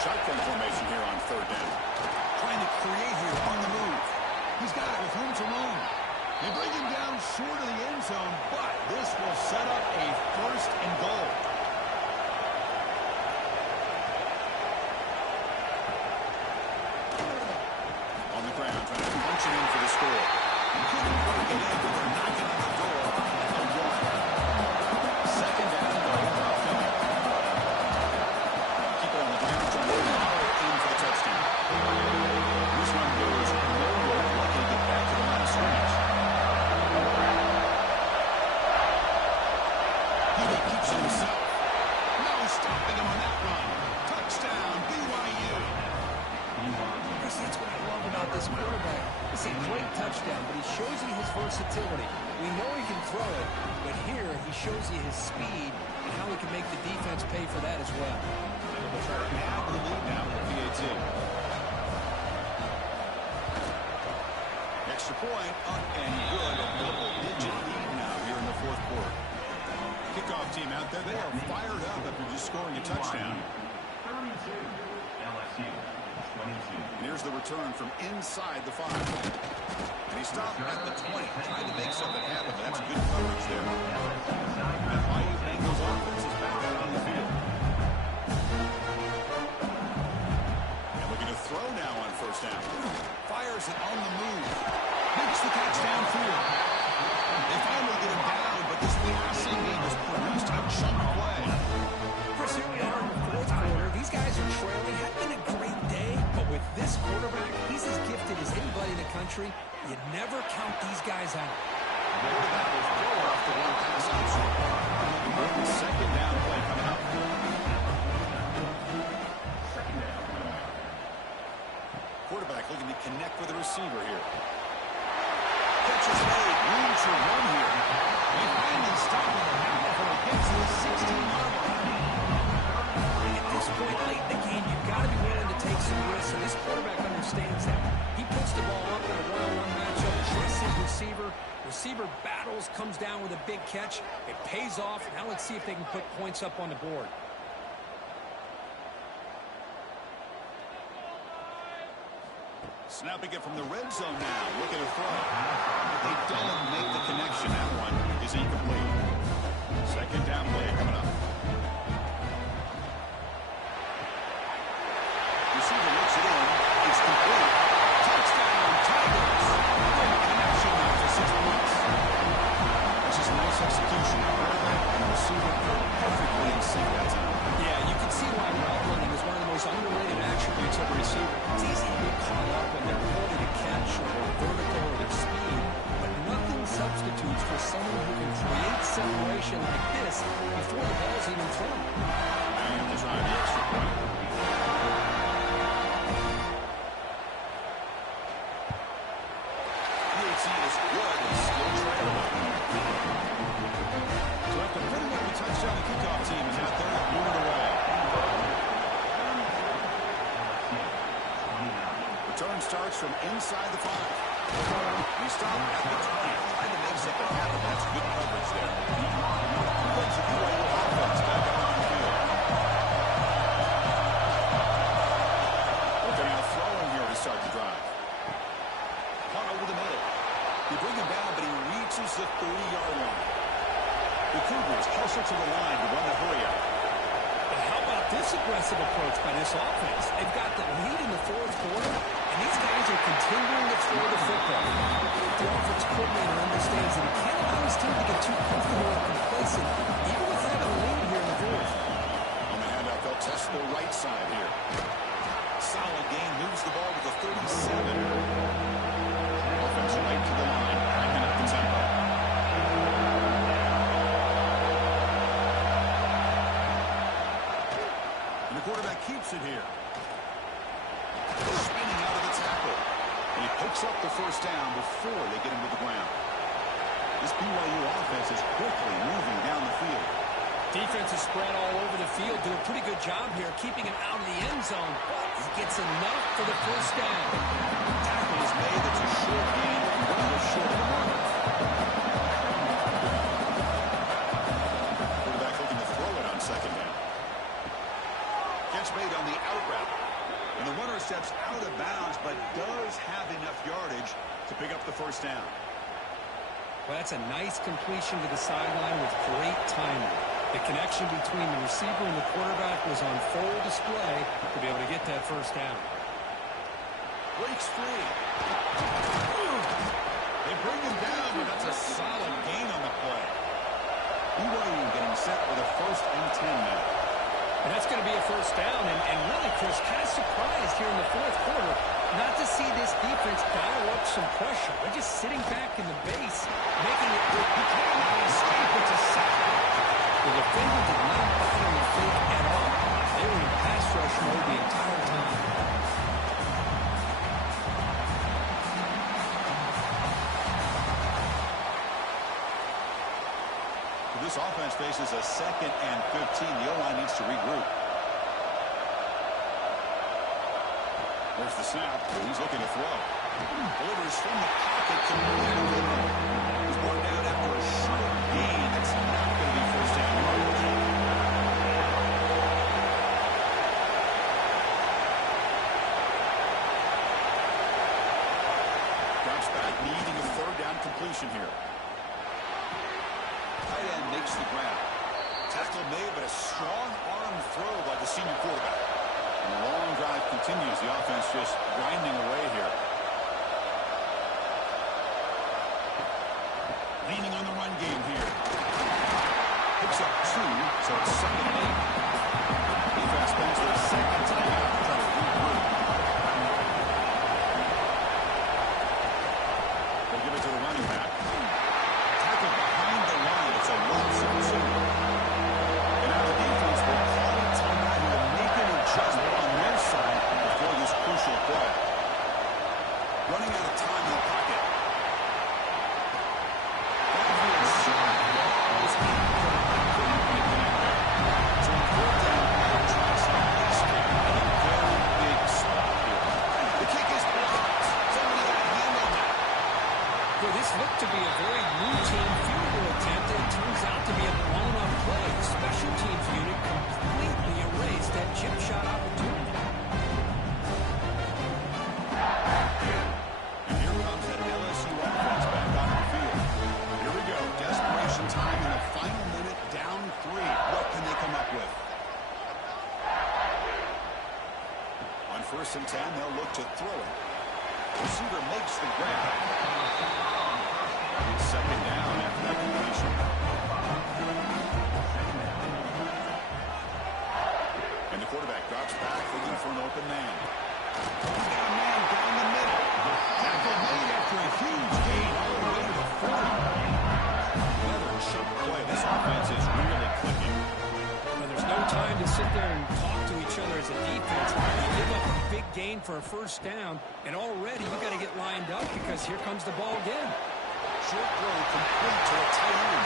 Shotgun formation here on third down. Trying to create here on the move. He's got it with room to roam. They bring him down short of the end zone, but this will set up a first and goal. On the ground, trying to punch it in for the score. Couldn't work it in, but they're knocking on the door at the 1. Second down and goal. Keep it on the ground, trying to power in for the touchdown. This one goes nowhere. Lucky to get back to the line of scrimmage. He keeps it himself. No stopping him on that run. Touchdown, BYU. That's what I love about this quarterback. It's a great touchdown, but he shows you his versatility. We know he can throw it, but here he shows you his speed and how he can make the defense pay for that as well. We'll try to add the lead now with the PAT. Extra point, up and good. A double-digit lead now here in the fourth quarter. Kickoff team out there, they are fired up after just scoring a touchdown. 32, LSU, 22. And here's the return from inside the 5. And he stopped at the 20, trying to make something happen, but that's good coverage there. And Bayou Bengals offense is back out on the field. And looking to throw now on first down. Fires it on the move. Makes the catch downfield. They finally get him down, but this passing game has produced a chunk play. Chris, here we are in the fourth quarter. These guys are trailing. Had been a great day, but with this quarterback, he's as gifted as anybody in the country. You never count these guys out. Quarterback will throw off the one pass option. The second down play coming up. Quarterback looking to connect with the receiver here. Catch is made. Room to run here. They finally stop him now before he gets to the 16-yard line. At this point late in the game, you've got to be willing to take some risks, and this quarterback understands that. He puts the ball up in a one-on-one matchup, trusts his receiver. Receiver battles, comes down with a big catch. It pays off. Now let's see if they can put points up on the board. Snapping it from the red zone now. Looking to throw. But they don't make the connection. That one is incomplete. Second down play coming up. Receiver looks it in. It's complete. Touchdown, Tigers. Connection now for 6 points. That's just nice execution. Quarterback and receiver perfectly in sync that time. Yeah, you can see why route running is one of the most underrated attributes of a receiver. It's easy to get caught up in their ability to catch or their vertical or their speed, but nothing substitutes for someone who can create separation like this before the ball's even thrown. And to try the extra point. PAT is good and still trailing. So after putting up a touchdown, the kickoff team is out there and moving away. Return starts from inside the 5. He stopped at the 20, trying to make something happen. That's good coverage there. Brings the BYU offense back out on the field. They're now throwing here to start the drive. Punt over the middle. They bring him down, but he reaches the 30-yard line. The Cougars hustle to the line to run the hurry up. But how about this aggressive approach by this offense? They've got the lead in the fourth quarter, and these keeps it here. Spinning out of the tackle. And he picks up the first down before they get him to the ground. This BYU offense is quickly moving down the field. Defense is spread all over the field. Do a pretty good job here keeping him out of the end zone. But he gets enough for the first down. Tackle is made. That's a short gain, well short of the mark. Quarterback looking to throw it on second down. Catch made on the out route. And the runner steps out of bounds, but does have enough yardage to pick up the first down. Well, that's a nice completion to the sideline with great timing. The connection between the receiver and the quarterback was on full display to be able to get that first down. Breaks free. They bring him down, but that's a solid gain on the play. BYU getting set with a 1st and 10 now. And that's going to be a first down. And really, Chris, kind of surprised here in the fourth quarter not to see this defense dial up some pressure. They're just sitting back in the base, making it look. He can't make an escape. It's a sack. The defender did not bite on the fake at all. They were in pass rush mode the entire time. This offense faces a 2nd and 15. The O-line needs to regroup. There's the snap. He's looking to throw. Delivers from the pocket to Brandon. He's brought down after a short gain. That's not going to be first down yardage. Drops back, needing a 3rd down completion here. Tight end makes the grab. Tackle made, but a strong arm throw by the senior quarterback. And the long drive continues. The offense just grinding away here. Leaning on the run game here. Picks up 2, so it's 2nd and 8. Defense spends their 2nd timeout to try to regroup. They give it to the running back. Tackle behind the line. It's a Watson 2. And now the defense will call a timeout here and make an adjustment on their side before this crucial play. Running out of time in the pocket. This looked to be a very routine field goal attempt, and it turns out to be a blown-up play. The special teams unit completely erased that chip shot opportunity. And here comes that LSU offense back on the field. Here we go. Desperation time in the final minute, down 3. What can they come up with? On 1st and 10, they'll look to throw it. Receiver makes the grab. 2nd down after that completion. And the quarterback drops back, looking for an open man. He's got a man down the middle. Tackle made after a huge gain all the way to the 40. Another chunk play. This offense is really clicking. Well, there's no time to sit there and talk to each other as a defense. You give up a big gain for a first down, and already you got to get lined up because here comes the ball again. Short throw complete to a tight end.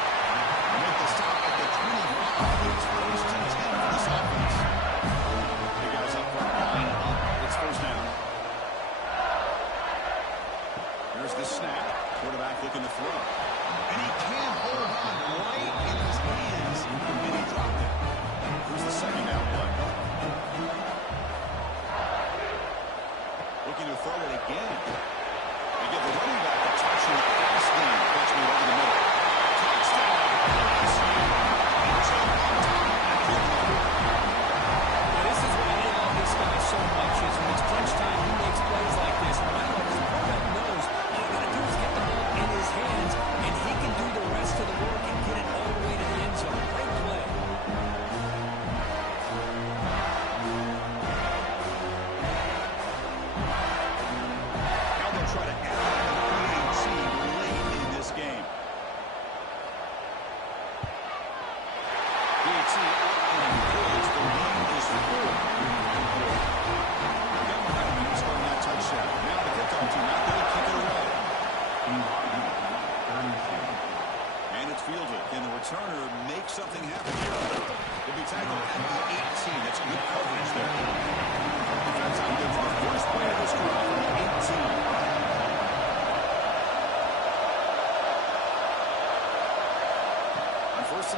Make the stop at the 25. It's 1st and 10 for this offense. Hey guys up front, line up. It's first down. Here's the snap. Quarterback looking to throw. And he can't hold on right in his hands. And he dropped it. Here's the 2nd down play. Looking to throw it again. They give the running back a touch in the pass game. Catch me over the middle. Touchdown. Now, this is why I love this guy so much, is when it's crunch time, he makes plays like this. And I love his quarterback knows all you got to do is get the ball in his hands, and he can do the rest of the work and get it all the way to the end zone. Great play. Now they'll try to add on the PAT late in this game.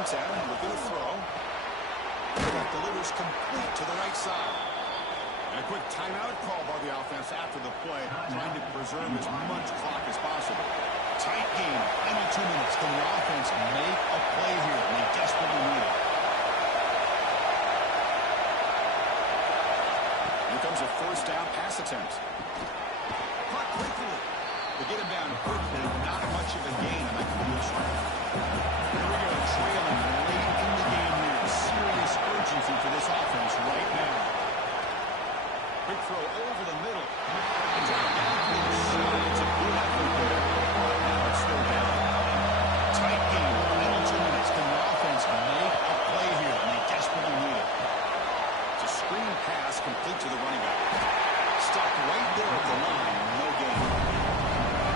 Looks at him, looking to throw. That delivers complete to the right side. And a quick timeout call by the offense after the play, trying to preserve as much clock as possible. Tight game, final 2 minutes. Can the offense make a play here? And they desperately need it. Here comes a first down pass attempt. Caught quickly. They get him down quickly. Not much of a gain on that completion. Here we go, trailing late in the game here. Serious urgency for this offense right now. Quick throw over the middle. Down to the side. It's a good effort there. Now it's still down. Tight game. Final 2 minutes. Can the offense make a play here? And they desperately need it. It's a screen pass complete to the running back. Stopped right there at the line. No gain.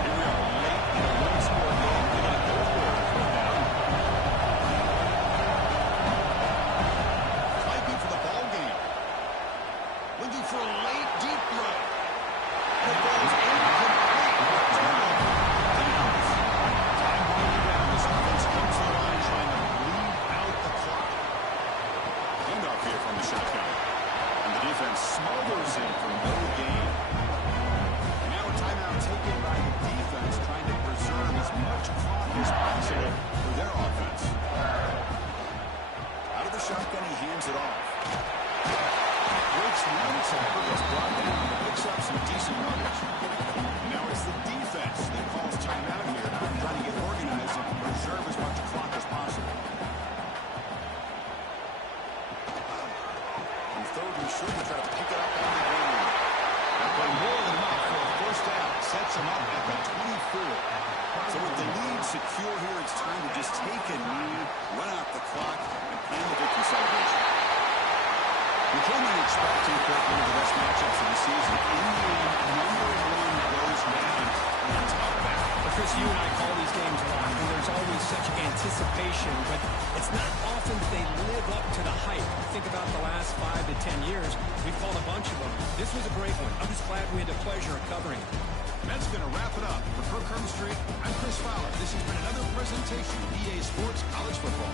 Here we are late in a one-score game. They got both quarters right now. Piping for the ball game. Looking for a late deep throw. And it goes incomplete. Turnover. Downs. Time winding down. This offense comes to the line trying to bleed out the clock. Handoff here from the shotgun. And the defense smothers him for no gain. And now a timeout taken by the defense trying to preserve as much clock as possible for their offense. Out of the shotgun, he hands it off. Breaks one tackle, gets brought down, and picks up some decent yardage. Now it's the defense that calls timeout here, trying to get organized and preserve as much clock as possible. On third and short, they try to pick it up on the ground. That play more than enough for a first down. Sets him up at the 24. So with the lead secure here, it's time to just take a knee, run out the clock, and plan the victory celebration. We came in expecting for one of the best matchups of the season. In the end, number one goes down in a tough battle. Well, Chris, you and I call these games a lot, and there's always such anticipation, but it's not often that they live up to the hype. Think about the last 5 to 10 years. We've called a bunch of them. This was a great one. I'm just glad we had the pleasure of covering it. That's going to wrap it up. For Kirk Street, I'm Chris Fowler. This has been another presentation of EA Sports College Football.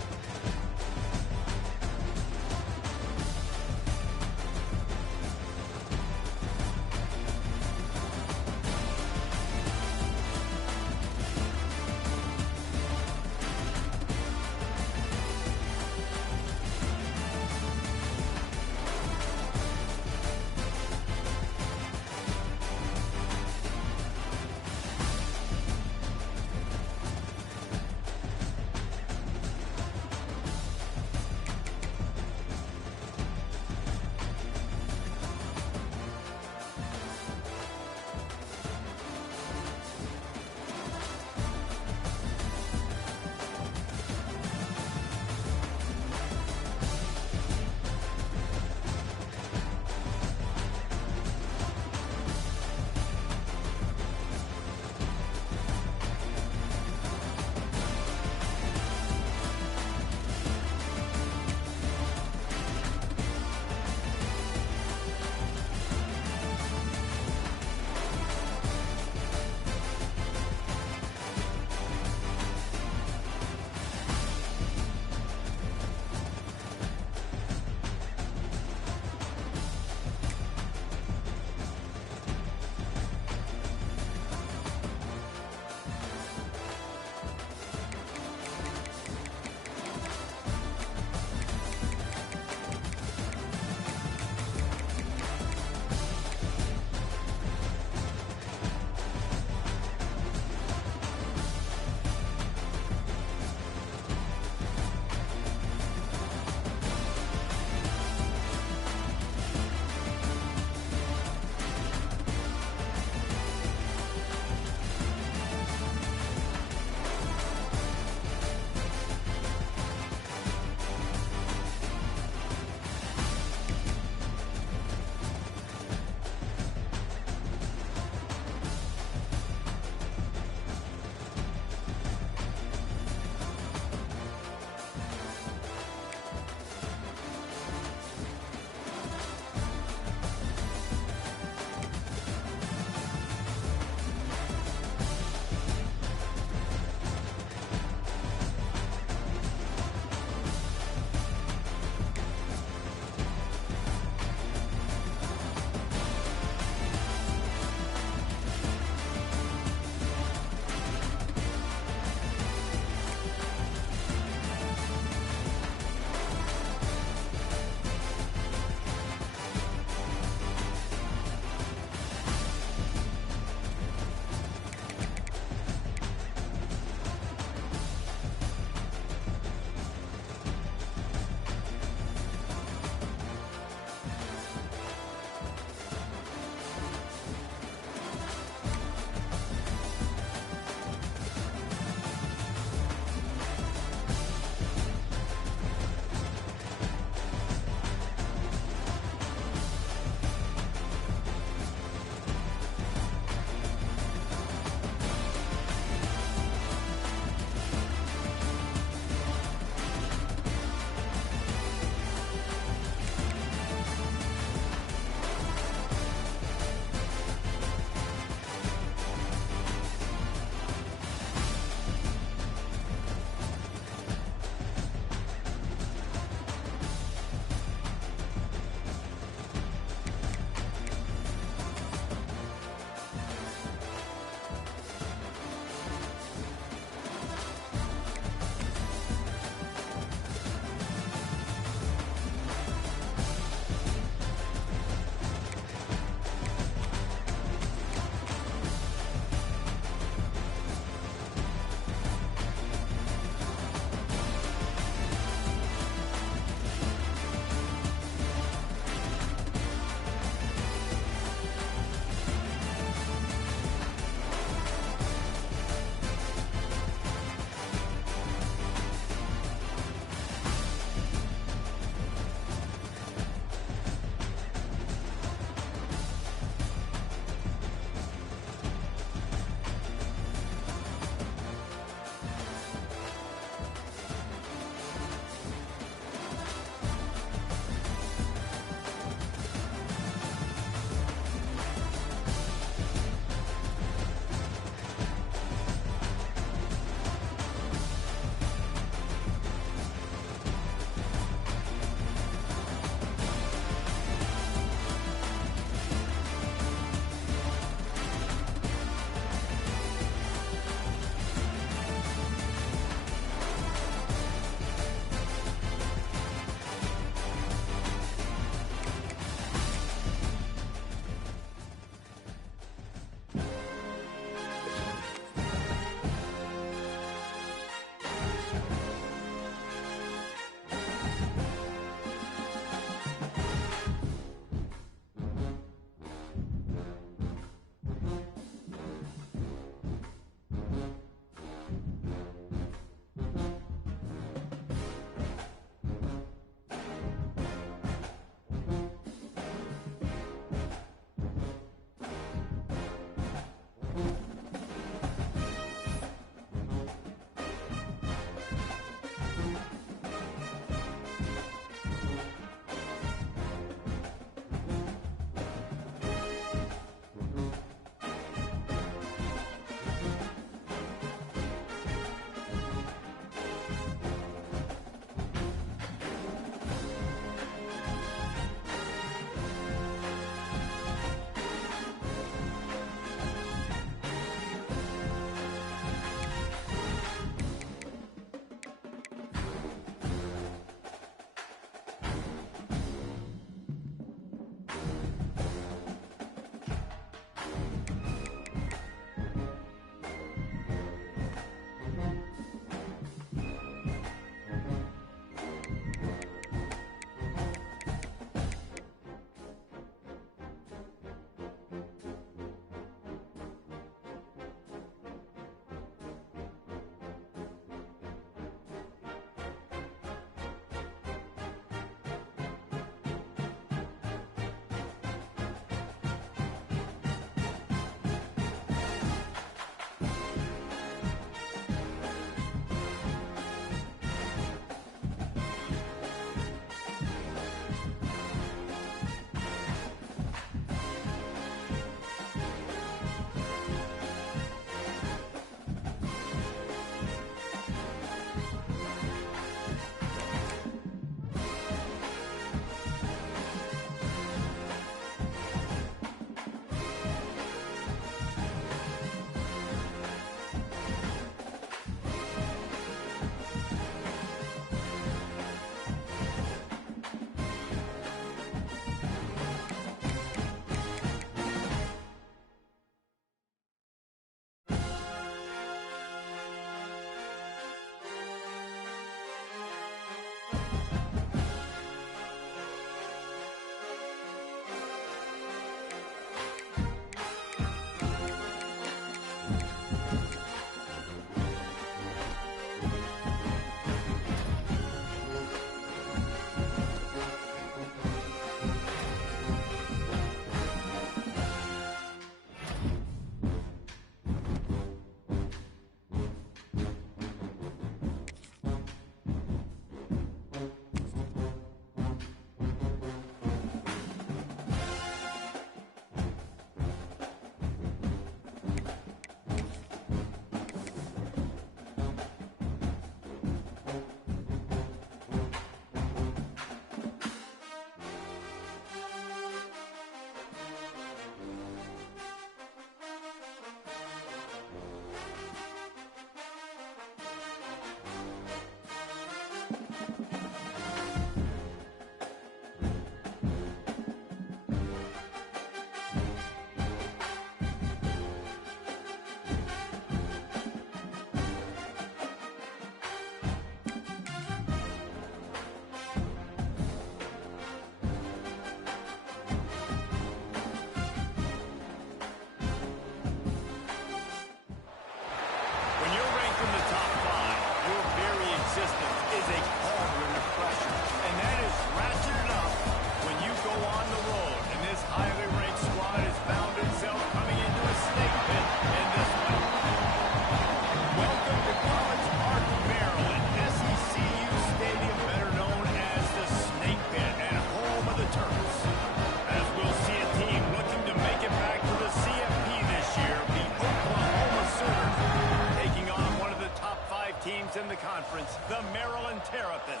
conference, the Maryland Terrapins.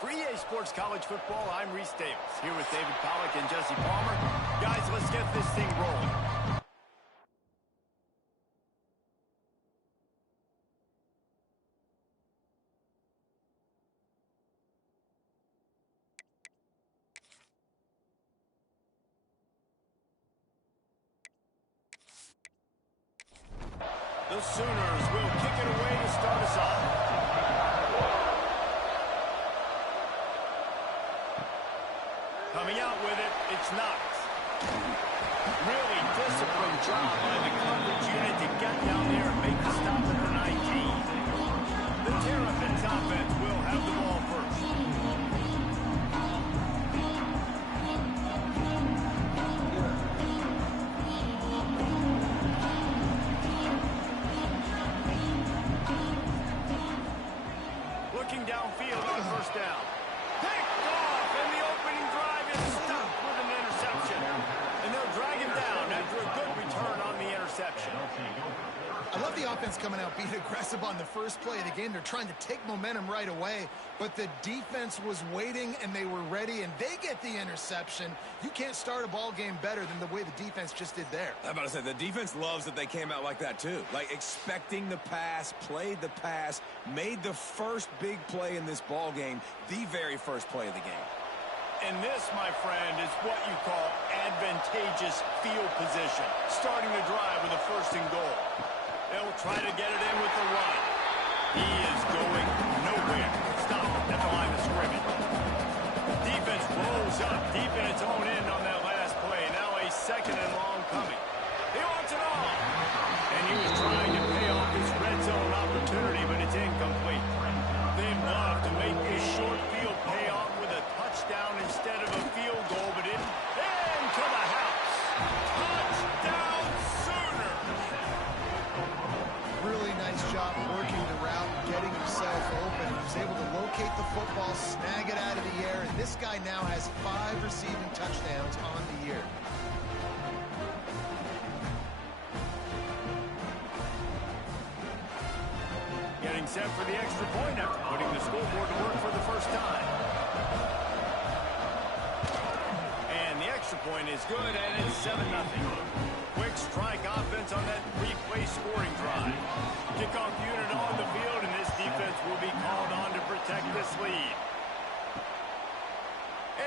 For EA Sports College Football, I'm Reese Davis, here with David Pollack and Jesse Palmer. Guys, let's get this thing rolling. The Sooners will kick it away to start us off. Coming out with it, it's Knox. Really disciplined job by the coverage unit to get down there and make the stop at the 19. The Terrapins offense will have the ball first. Looking downfield on first down. Picked off, and the opening drive is stopped with an interception. And they'll drag him down after a good return on the interception. I love the offense coming out being aggressive on the first play of the game. They're trying to take momentum right away, but the defense was waiting, and they were ready, and they get the interception. You can't start a ball game better than the way the defense just did there. I'm about to say, the defense loves that they came out like that, too. Like, expecting the pass, played the pass, made the first big play in this ball game, the very first play of the game. And this, my friend, is what you call advantageous field position. Starting the drive with a first and goal. They'll try to get it in with the run. He is going nowhere. Stop at the line of scrimmage. Defense rolls up deep in its own end on that last play. Now a second and long coming. He wants it all. And he was trying to pay off his red zone opportunity, but it's incomplete. They'd love to make this short field pay off with a touchdown instead of a field goal, but into the house. Touchdown Sooner! Really nice job working the route, getting himself open. He was able to locate the football, snag it out of the air, and this guy now has 5 receiving touchdowns on the year. Getting set for the extra point after putting the scoreboard to work for the first time. And the extra point is good, and it's 7-0. Quick strike offense on that replay scoring drive. Kickoff unit on the field, and this defense will be called on to protect this lead.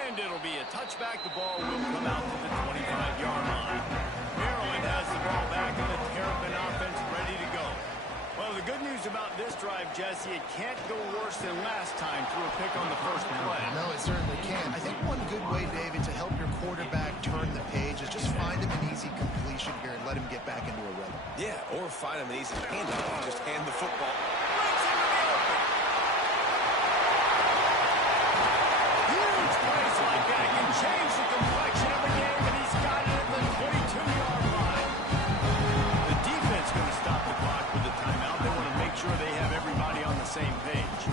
And it'll be a touchback. The ball will come out to the 25-yard line. Maryland has the ball back, and the Terrapin offense ready to go. Well, the good news about this drive, Jesse, it can't go worse than last time through a pick on the first play. No, it certainly can. I think one good way, David, to help your quarterback turn the page is just find him an easy completion here and let him get back into a rhythm. Yeah, or find him an easy handoff. Just hand the football. Huge plays like that can change the complexion of the game, and he's got it at the 22-yard line. The defense going to stop the clock with the timeout. They want to make sure they have everybody on the same page.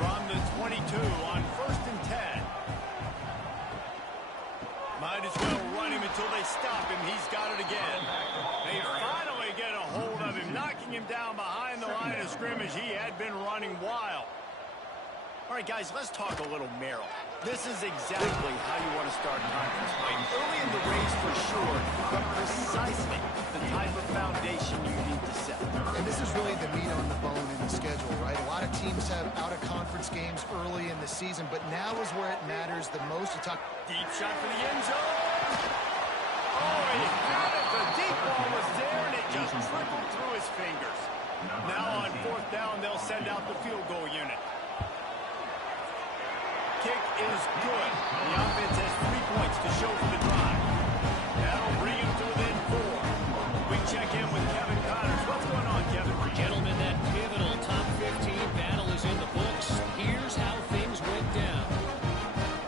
From the 22 on 1st and 10. Might as well run him until they stop him. He's got it again. They finally get a hold of him, knocking him down behind the line of scrimmage. He had been running wild. All right, guys, let's talk a little Merrill. This is exactly how you want to start conference play. Early in the race for sure, but precisely the type of foundation you need to set. And this is really the meat on the bone in the schedule, right? A lot of teams have out-of-conference games early in the season, but now is where it matters the most to talk. Deep shot for the end zone. Oh, he had it. The deep ball was there, and it just trickled through his fingers. Now on 4th down, they'll send out the field goal unit. Kick is good. The offense has 3 points to show for the drive. That'll bring him to within 4. We check in with Kevin Connors. What's going on, Kevin? Gentlemen, that pivotal top 15 battle is in the books. Here's how things went down.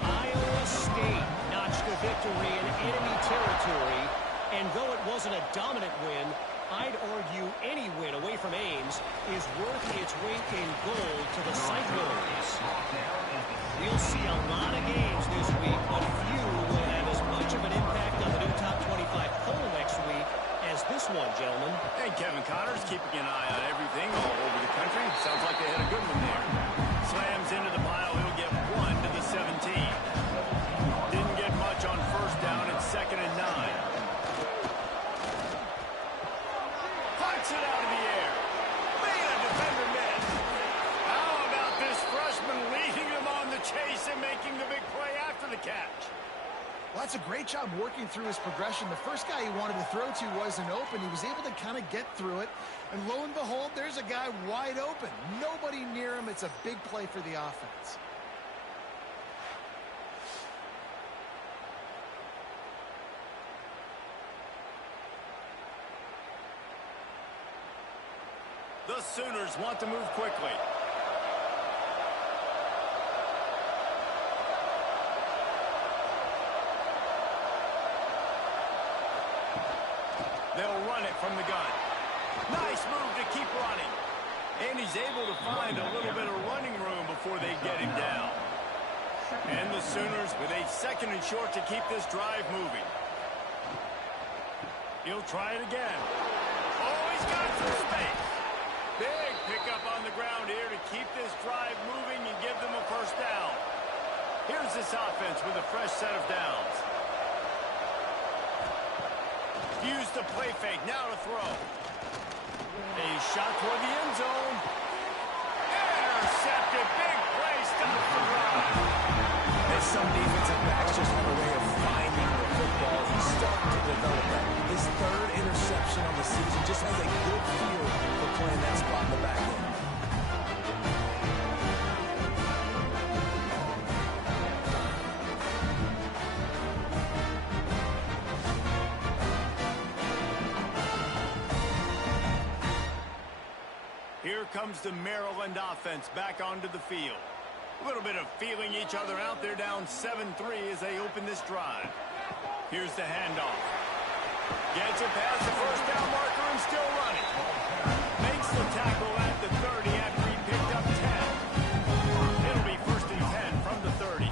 Iowa State notched a victory in enemy territory, and though it wasn't a dominant win, I'd argue any win away from Ames is worth its weight in gold to the Cyclones. We'll see a lot of games this week, but few will have as much of an impact on the new top 25 poll next week as this one, gentlemen. Hey, Kevin Connors keeping an eye on everything all over the country. Sounds like they had a good one there. a great job working through his progression. The first guy he wanted to throw to wasn't open. He was able to kind of get through it. And lo and behold, there's a guy wide open. Nobody near him. It's a big play for the offense. The Sooners want to move quickly. They'll run it from the gun. Nice move to keep running. And he's able to find a little bit of running room before they get him down. And the Sooners with a 2nd and short to keep this drive moving. He'll try it again. Oh, he's got some space. Big pickup on the ground here to keep this drive moving and give them a first down. Here's this offense with a fresh set of downs. Use the play fake, now to throw. A shot toward the end zone. Intercepted, big play, stops the run. And some defensive backs just have a way of finding the football. He's starting to develop that. His 3rd interception on the season just has a good feel for playing that spot in the back end. Here comes the Maryland offense back onto the field. A little bit of feeling each other out. They're down 7-3 as they open this drive. Here's the handoff. Gets it past the first down marker and still running. Makes the tackle at the 30 after he picked up 10. It'll be 1st and 10 from the 30.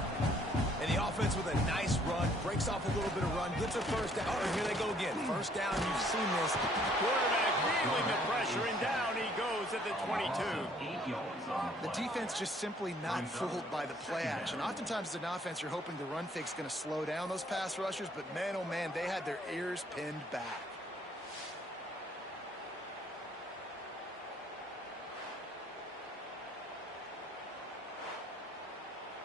And the offense with a nice run, breaks off a little bit of run, gets a first down. Oh, here they go again. First down, you've seen this. Quarterback feeling the pressure, and down he goes at the 22. The defense just simply not fooled by the play action. Oftentimes as an offense, you're hoping the run fake's going to slow down those pass rushers, but man, oh man, they had their ears pinned back.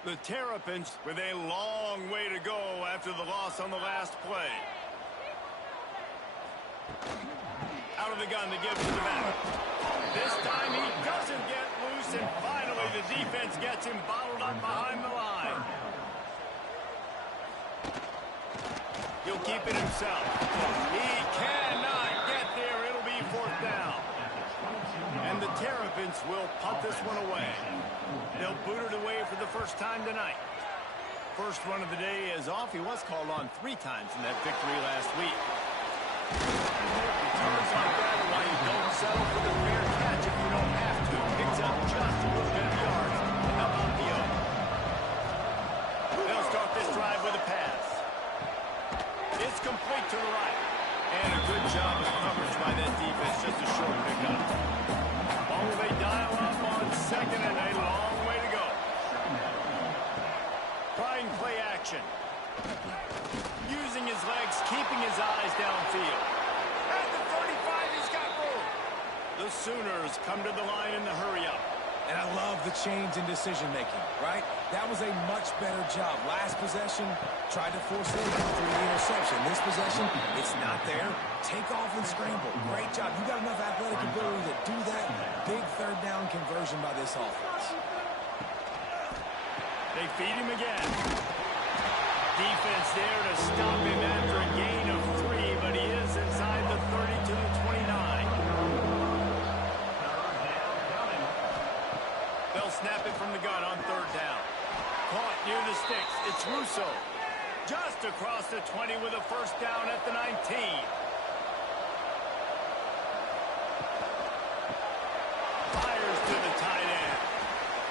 The Terrapins with a long way to go after the loss on the last play. Out of the gun to give to the back. This time he doesn't get loose, and finally the defense gets him bottled up behind the line. He'll keep it himself. He cannot get there. It'll be 4th down. And the Terrapins will punt this one away. They'll boot it away for the first time tonight. First run of the day is off. He was called on 3 times in that victory last week. Returns like that are why you don't settle for the fair catch if you don't have to. Picks up just a little bit of yards. How about the O? They'll start this drive with a pass. It's complete to the right. And a good job of coverage by that defense. Just a short pickup. Ball they dial up on 2nd and a long way to go. Trying play action. Using his legs, keeping his eyes downfield. At the 35, he's got room. The Sooners come to the line in the hurry-up. And I love the change in decision-making, right? That was a much better job. Last possession, tried to force it through the interception. This possession, it's not there. Take off and scramble. Great job. You got enough athletic ability to do that. Big 3rd down conversion by this offense. They feed him again. Defense there to stop him after a gain of 3, but he is inside the 30 to the 29. They'll snap it from the gun on 3rd down. Caught near the sticks. It's Russo. Just across the 20 with a first down at the 19. Fires to the tight end.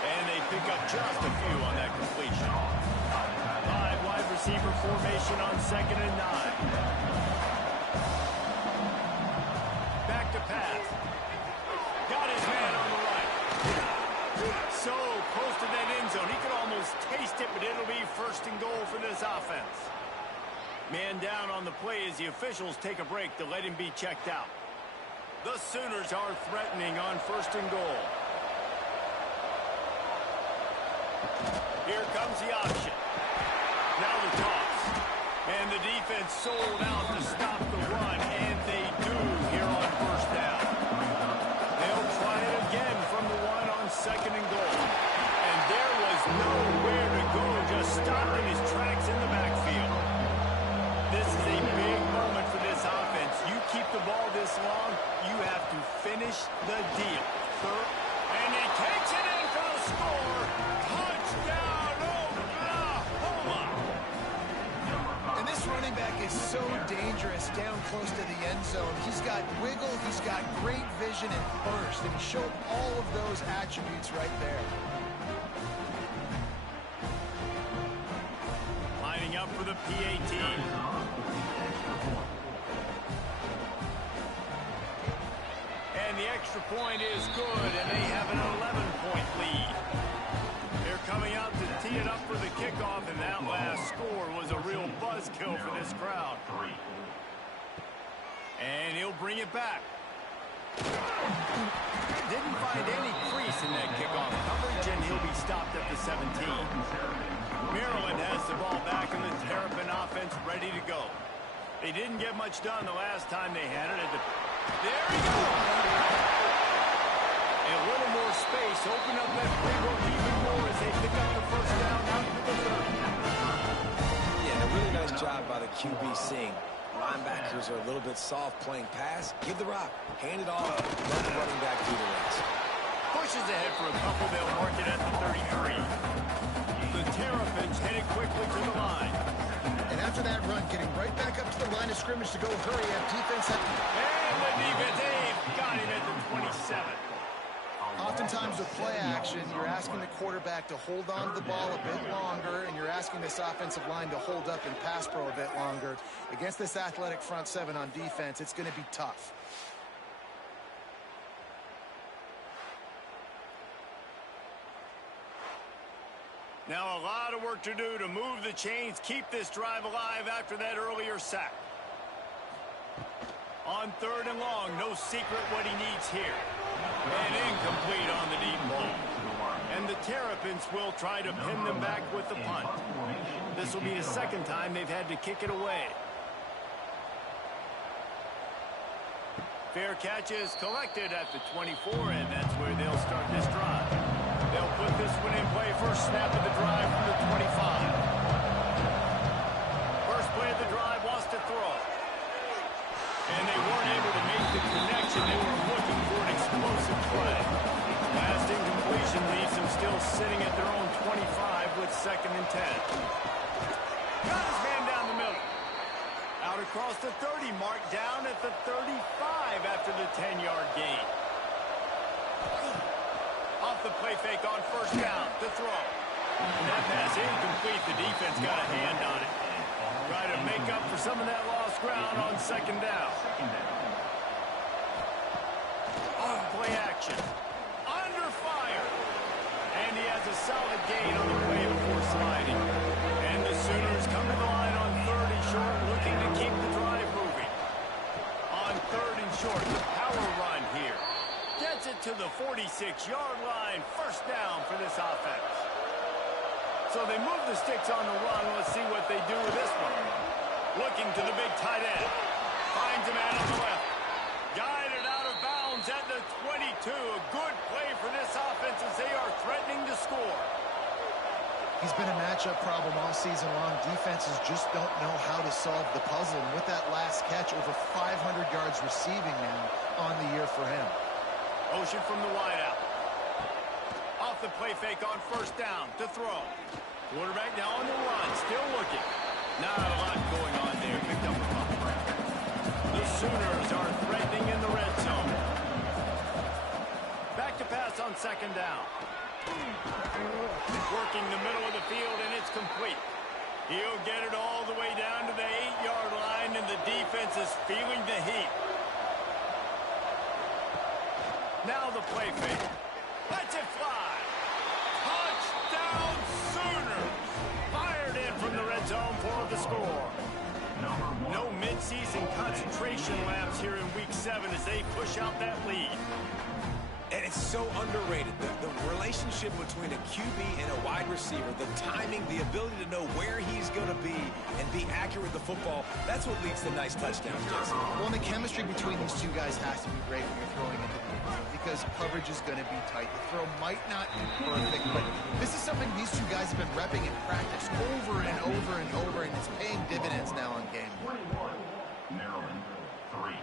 And they pick up just a few on that completion. 5 wide receiver formation on 2nd and 9. Back to pass. Got his man on the right. So close to that end zone. He could almost taste it, but it'll be 1st and goal for this offense. Man down on the play as the officials take a break to let him be checked out. The Sooners are threatening on 1st and goal. Here comes the option. Now the toss. And the defense sold out to stop the run, and they do here on first down. They'll try it again from the one on second and goal. And there was nowhere to go, just stopped in his tracks in the backfield. This is a big moment for this offense. You keep the ball this long, you have to finish the deal. And he takes it in for the score. Touchdown, Oklahoma! And this running back is so dangerous down close to the end zone. He's got wiggle, he's got great vision and burst, and he showed all of those attributes right there. Lining up for the PAT. And the extra point is good, and they have an 11-point lead. They're coming out to tee it up for the kickoff, and that last score was a real buzzkill for this crowd. And he'll bring it back. Didn't find any crease in that kickoff coverage, and he'll be stopped at the 17. Maryland has the ball back, and the Terrapin offense ready to go. They didn't get much done the last time they had it. There he goes! A little more space, open up that playbook even more as they pick up the first down out to the 30. Yeah, a really nice job by the QB seeing. Linebackers are a little bit soft playing pass. Give the rock. Hand it off. Let the running back do the rest. Pushes ahead for a couple. They'll mark it at the 33. The Terrapins headed quickly to the line. And after that run, getting right back up to the line of scrimmage to go hurry up defense. And the defense, they've got him at the 27. Oftentimes with play action, you're asking the quarterback to hold on to the ball a bit longer, and you're asking this offensive line to hold up and pass pro a bit longer. Against this athletic front seven on defense, it's going to be tough. Now a lot of work to do to move the chains, keep this drive alive after that earlier sack. On third and long, no secret what he needs here. And incomplete on the deep ball. And the Terrapins will try to pin them back with the punt. This will be the second time they've had to kick it away. Fair catch is collected at the 24, and that's where they'll start this drive. They'll put this one in play. First snap of the drive from the 25. First play of the drive wants to throw. And they weren't able to make the connection. They were looking for an explosive play. Last incompletion leaves them still sitting at their own 25 with second and 10. Got his man down the middle. Out across the 30 mark, down at the 35 after the 10-yard gain. Off the play fake on first down to throw. And that pass incomplete. The defense got a hand on it. Try to make up for some of that lost ground on second down. On play action. Under fire. And he has a solid gain on the play before sliding. And the Sooners come to the line on third and short, looking to keep the drive moving. On third and short, the power run here. Gets it to the 46-yard line. First down for this offense. So they move the sticks on the run. Let's see what they do with this one. Looking to the big tight end. Finds a man on the left. Guided out of bounds at the 22. A good play for this offense as they are threatening to score. He's been a matchup problem all season long. Defenses just don't know how to solve the puzzle. And with that last catch, over 500 yards receiving now on the year for him. Motion from the wideout. Off the play fake on first down to throw. Quarterback now on the run, still looking. Not a lot going on there. Picked up a couple. The Sooners are threatening in the red zone. Back to pass on second down. Working the middle of the field, and it's complete. He'll get it all the way down to the 8-yard line, and the defense is feeling the heat. Now the play fake. Lets it fly. Touchdown Sooners. Fired in from the red zone for the score. No midseason concentration laps here in week 7 as they push out that lead. And it's so underrated. The relationship between a QB and a wide receiver, the timing, the ability to know where he's going to be and be accurate with the football, that's what leads to nice touchdowns, Jason. Well, and the chemistry between these two guys has to be great when you're throwing into the end zone because coverage is going to be tight. The throw might not be perfect, but this is something these two guys have been repping in practice over and over and over, and it's paying dividends now on game one. Maryland, 3.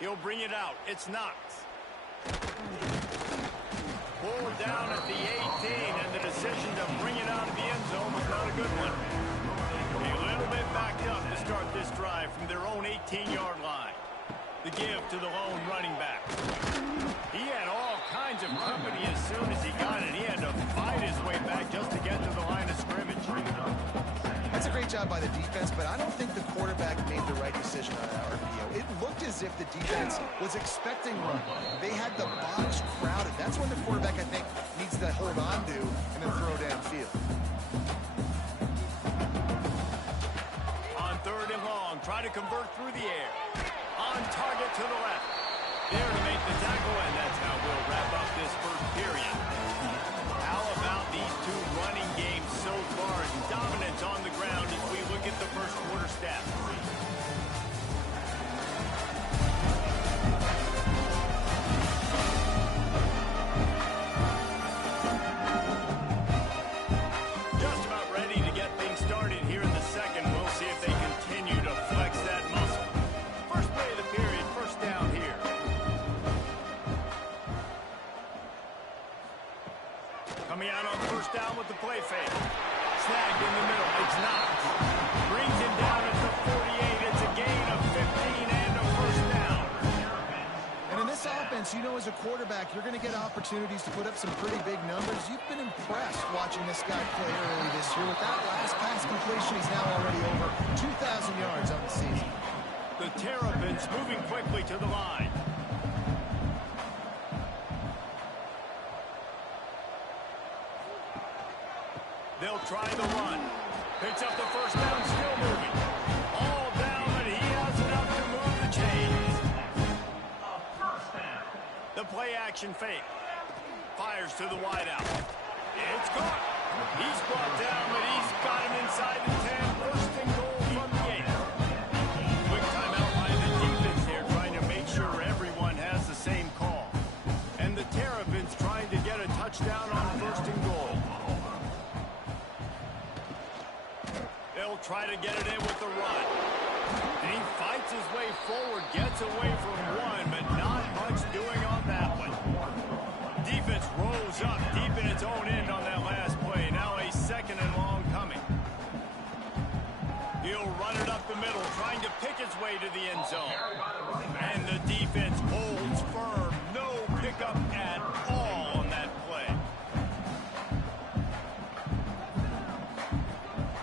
He'll bring it out. It's Knox. Pulled down at the 18, and the decision to bring it out of the end zone was not a good one. A little bit backed up to start this drive from their own 18-yard line. The give to the lone running back. He had all kinds of company as soon as he got it. He had to fight his way back just to get to the line of scrimmage. That's a great job by the defense, but I don't think the quarterback made the right decision on that RPO. It looked as if the defense was expecting run. They had the box crowded. That's when the quarterback, I think, needs to hold on to and then throw downfield. On 3rd and long, try to convert through the air. On target to the left. There to make the tackle, and that's how we'll wrap up this first period. How about these two running games so far? Dominance on the ground as we look at the first quarter stats. Just about ready to get things started here in the second. We'll see if they continue to flex that muscle. First play of the period, first down here. Coming out on first down with the play fake. Snagged in the middle. It's Knox. Brings him down at the 48. It's a gain of 15 and a first down. And in this offense, you know, as a quarterback, you're going to get opportunities to put up some pretty big numbers. You've been impressed watching this guy play early this year. With that last pass completion, he's now already over 2,000 yards on the season. The Terrapins moving quickly to the line. They'll try the run. Picks up the first down, still moving. All down, but he has enough to move the chains. The play action fake. Fires to the wideout. It's caught. He's brought down, but he's got him inside the 10. First and goal from the 8. Quick timeout by the defense there, trying to make sure everyone has the same call. And the Terrapins trying to get a touchdown on first and goal. They'll try to get it in with the run. And he fights his way forward, gets away from one, but not much doing on that one. Defense rolls up deep in its own end on that last play. Now a second and long coming. He'll run it up the middle, trying to pick his way to the end zone. And the defense holds firm. No pickup at all on that play.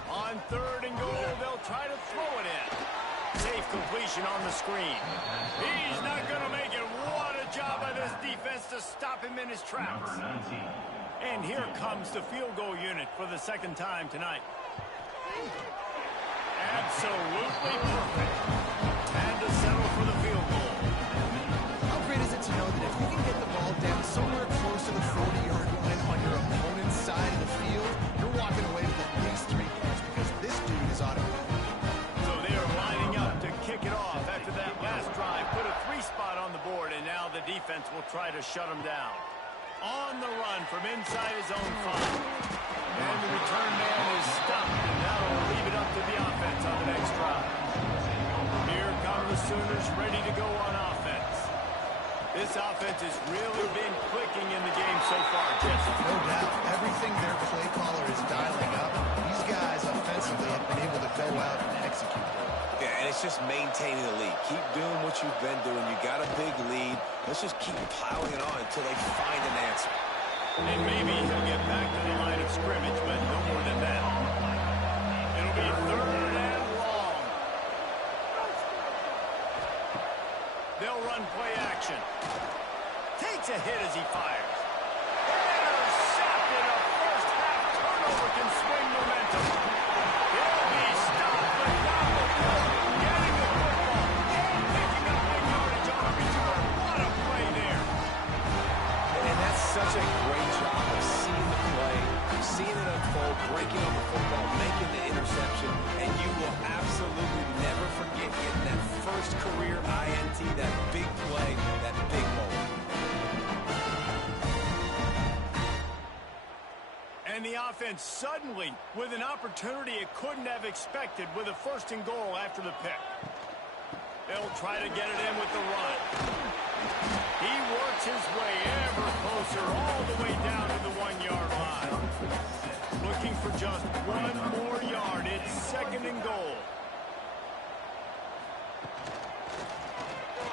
On 3rd and goal, they'll try to throw it in. Safe completion on the screen. He's not going to make it. What a job by this defense to stop him in his tracks. And here comes the field goal unit for the second time tonight. Absolutely perfect. And to settle for the field goal. How great is it to know that if you can get the ball down somewhere close to the 40-yard line on your opponent's side of the field, you're walking away with at least 3 points because this dude is automatic. So they are lining up to kick it off after that last drive. Put a 3 spot on the board, and now the defense will try to shut him down. On the run from inside his own 5. And the return man is stopped, and that'll leave it up to the offense on the next drive. Here come the Sooners ready to go on offense. This offense has really been clicking in the game so far, Jesse. No doubt. Everything their play caller is dialing up. These guys offensively have been able to go out and execute. Yeah, and it's just maintaining the lead. Keep doing what you've been doing. You got a big lead. Let's just keep plowing it on until they find an answer. And maybe he'll get back to the line of scrimmage, but no more than that. It'll be 3rd and long. They'll run play action. Takes a hit as he fires. Intercepted. A first half turnover can swing momentum. He'll be stopped, but not before getting the football. Picking up big yardage on the return. What a play defense suddenly with an opportunity it couldn't have expected with a first and goal after the pick. They'll try to get it in with the run. He works his way ever closer all the way down to the 1-yard line. Looking for just one more yard. It's second and goal.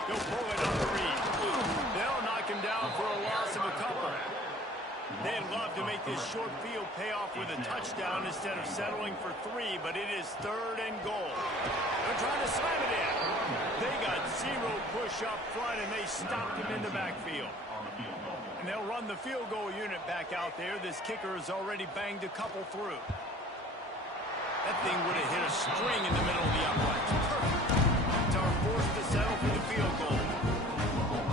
He'll pull it on the read. They'll knock him down for a loss of a couple. They'd love to make this short field pay off with a touchdown instead of settling for 3, but it is third and goal. They're trying to slam it in. They got zero push up front, and they stopped him in the backfield. And they'll run the field goal unit back out there. This kicker has already banged a couple through. That thing would have hit a string in the middle of the uprights. Perfect. Are forced to settle for the field goal.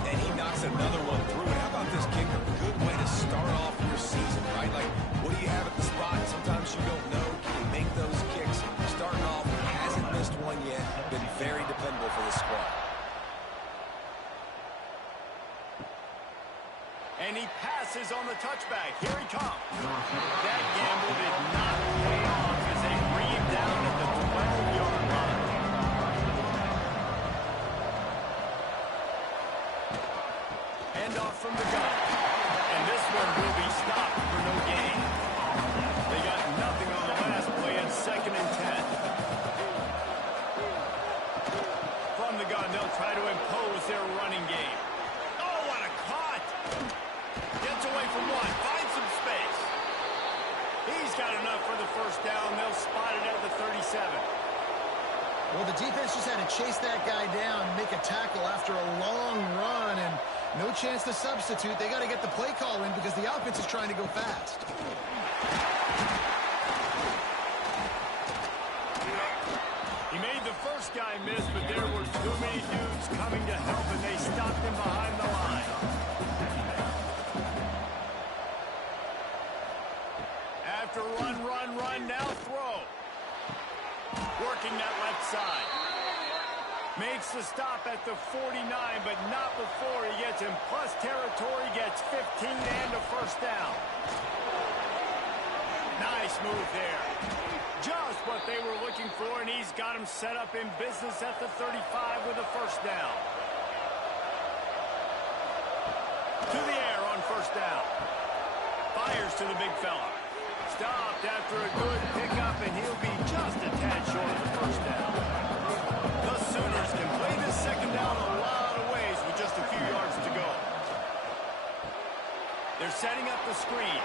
And he knocks another one through. And how about this kicker? Good way to start off your season, right? Like, what do you have at the spot? Sometimes you don't know. Can he make those kicks? Starting off, hasn't missed one yet. Been very dependable for the squad. And he passes on the touchback. Here he comes. That gamble did not pay off as they bring him down at the 12-yard line. Off from the gun. And this one will be stopped for no gain. They got nothing on the last play. It's second and 10. From the gun, they'll try to impose their running game. Oh, what a cut! Gets away from one. Finds some space. He's got enough for the first down. They'll spot it at the 37. Well, the defense just had to chase that guy down, make a tackle after a long run, and no chance to substitute. They got to get the play call in because the offense is trying to go fast. He made the first guy miss, but there were too many dudes coming to help, and they stopped him behind the line. After run, now throw. Working that left side. Makes the stop at the 49, but not before he gets in plus territory, gets 15 and a first down. Nice move there. Just what they were looking for, and he's got him set up in business at the 35 with a first down. To the air on first down. Fires to the big fella. Stopped after a good pickup, and he'll be just a tad short of the first down. The Sooners can play this second down a lot of ways with just a few yards to go. They're setting up the screen.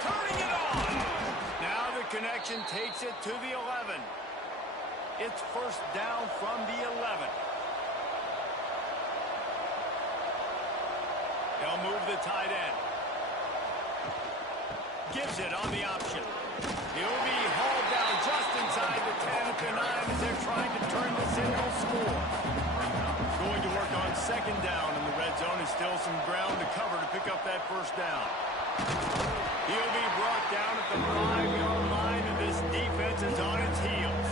Turning it on. Now the connection takes it to the 11. It's first down from the 11. They'll move the tight end. Gives it on the option. He'll be hauled down just inside the 10 at the 9 as they're trying to turn this into a score. Going to work on second down in the red zone, and still some ground to cover to pick up that first down. He'll be brought down at the 5-yard line, and this defense is on its heels.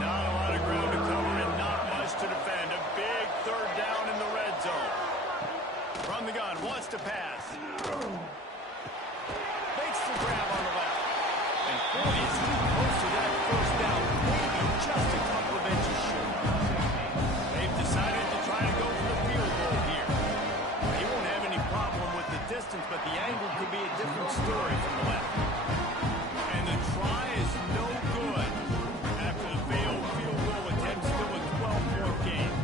Not a lot of ground to cover and not much to defend. A big third down in the red zone. From the gun, wants to pass. Makes the grab on the left. And boy, is he close to that first down. Maybe just a couple of inches short. They've decided to try to go for the field goal here. He won't have any problem with the distance, but the angle could be a different story from the left. And the try is no good. After the failed field goal attempt, still a 12-point game.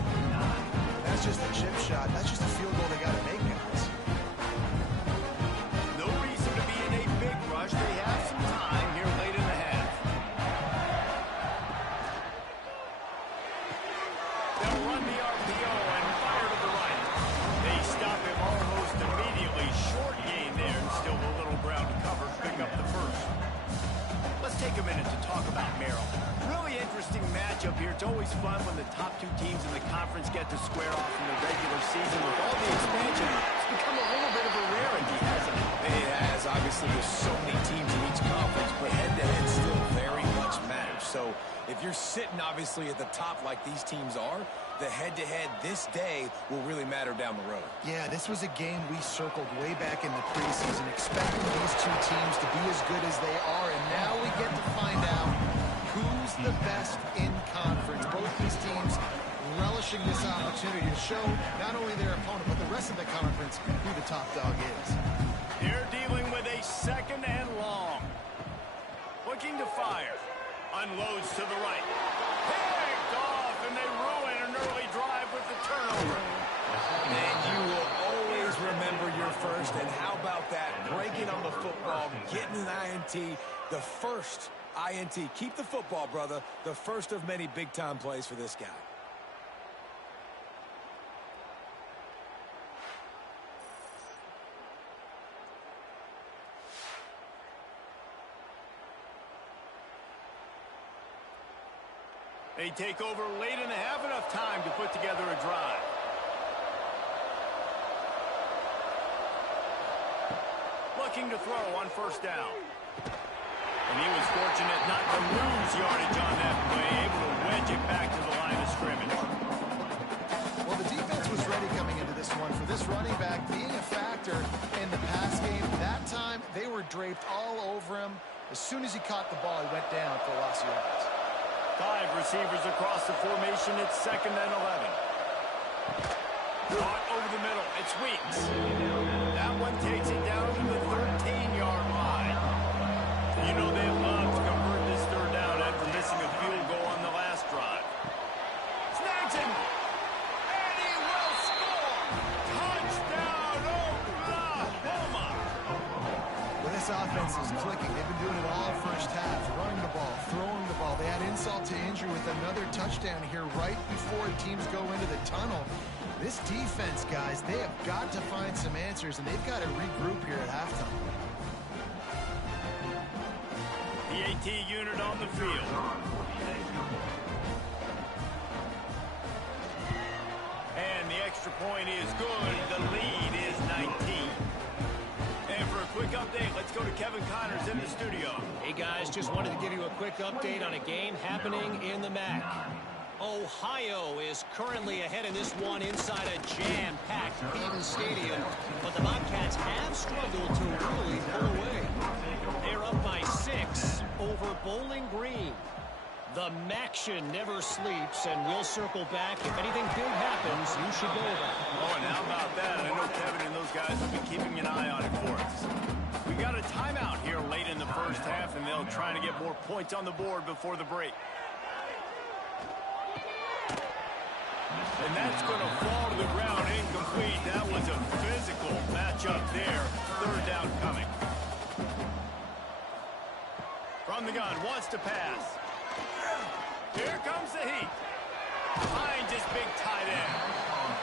That's just a chip shot. That's just a field goal they got to make, guys. No reason to be in a big rush. They have some time here late in the half. They'll run the RPO and fire to the right. They stop him almost immediately. Short gain there, and still a little ground to cover. Pick up the first. Let's take a minute to talk about Maryland. Really interesting matchup here. It's always fun when the top two teams in the conference get to square off in the regular season. With all the expansion, it's become a little bit of a rarity, hasn't it? It has. Obviously, there's so many teams in each conference, but head-to-head still very much much matters. So if you're sitting, obviously, at the top like these teams are, the head-to-head this day will really matter down the road. Yeah, this was a game we circled way back in the preseason, expecting these two teams to be as good as they are, and now we get to find out who's the best in conference. Both these teams relishing this opportunity to show not only their opponent, but the rest of the conference who the top dog is. They're dealing with a second and long. Looking to fire. Unloads to the right. Picked off, and they ruin an early drive with the turnover. And you will always remember your first, and how about that? Breaking on the football, getting an INT, the first INT. Keep the football, brother. The first of many big-time plays for this guy. They take over late in the half, enough time to put together a drive. Looking to throw on first down. And he was fortunate not to lose yardage on that play, able to wedge it back to the line of scrimmage. Well, the defense was ready coming into this one. For this running back being a factor in the pass game, that time they were draped all over him. As soon as he caught the ball, he went down for a loss of yards. 5 receivers across the formation. It's 2nd and 11. Caught over the middle. It's Weeks. That one takes it down to the 13-yard line. You know they love to convert this third down after missing a field goal on the last drive. Snags him. And he will score. Touchdown, Oklahoma. Well, this offense is clicking. They've been doing it all first half. Running the ball, throwing the ball. They had insult to injury with another touchdown here right before teams go into the tunnel. This defense, guys, they have got to find some answers, and they've got to regroup here at halftime. The AT unit on the field. And the extra point is good. The lead is 19. And for a quick update, let's go to Kevin Connors in the studio. Hey, guys, just wanted to give you a quick update on a game happening in the MAC. Ohio is currently ahead in this one inside a jam-packed Eaton Stadium, but the Bobcats have struggled to really pull away. They're up by 6 over Bowling Green. The Maction never sleeps, and we'll circle back. If anything big happens, you should know about it. Oh, and how about that? I know Kevin and those guys have been keeping an eye on it for us. We got a timeout here late in the first half, and they'll try to get more points on the board before the break. And that's going to fall to the ground incomplete. That was a physical matchup there. Third down coming. From the gun, wants to pass. Here comes the heat. Finds his big tight end.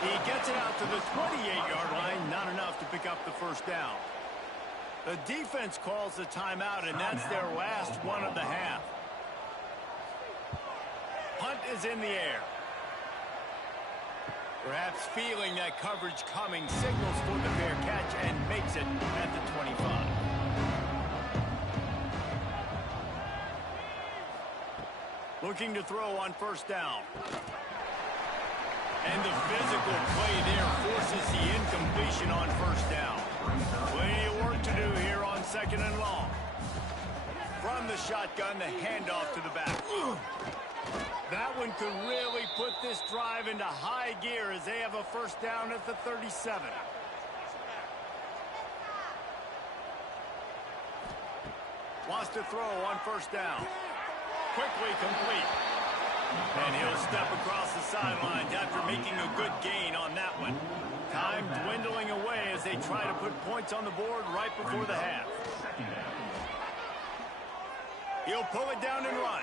He gets it out to the 28-yard line. Not enough to pick up the first down. The defense calls the timeout, and that's their last one of the half. Punt is in the air. Perhaps feeling that coverage coming, signals for the fair catch and makes it at the 25. Looking to throw on first down. And the physical play there forces the incompletion on first down. Plenty of work to do here on 2nd and long. From the shotgun, the handoff to the back. That one could really put this drive into high gear as they have a first down at the 37. Wants to throw on first down. Quickly complete. And he'll step across the sidelines after making a good gain on that one. Time dwindling away as they try to put points on the board right before the half. He'll pull it down and run.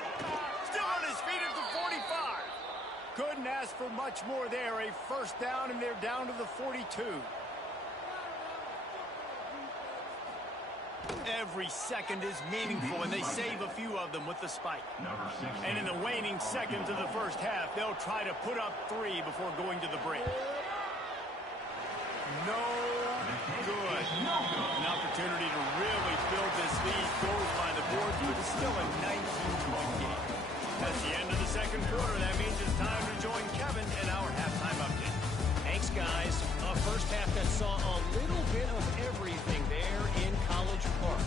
Still on his feet at the 45. Couldn't ask for much more there. A first down, and they're down to the 42. Every second is meaningful, and they save a few of them with the spike. And in the waning seconds of the first half, they'll try to put up 3 before going to the break. No good. An opportunity to really build this lead goes by the boards, but it's still a 19-point game. That's the end of the second quarter. That means it's time to join Kevin in our halftime update. Thanks, guys. A first half that saw a little bit of everything there in College Park.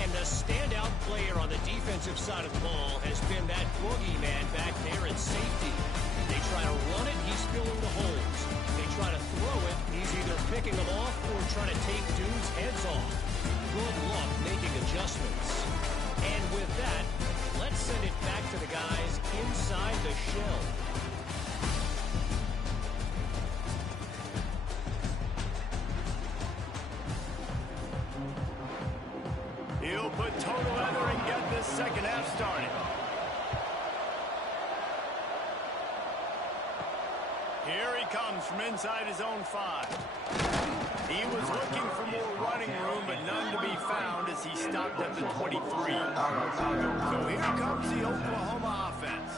And the standout player on the defensive side of the ball has been that boogeyman back there at safety. They try to run it, he's filling the holes. They try to throw it, he's either picking them off or trying to take dudes' heads off. Good luck making adjustments. And with that, let's send it back to the guys inside the shell. He'll put total leather and get this second half started. Here he comes from inside his own 5. He was looking for more running room, but none to be found as he stopped at the 23. So here comes the Oklahoma offense.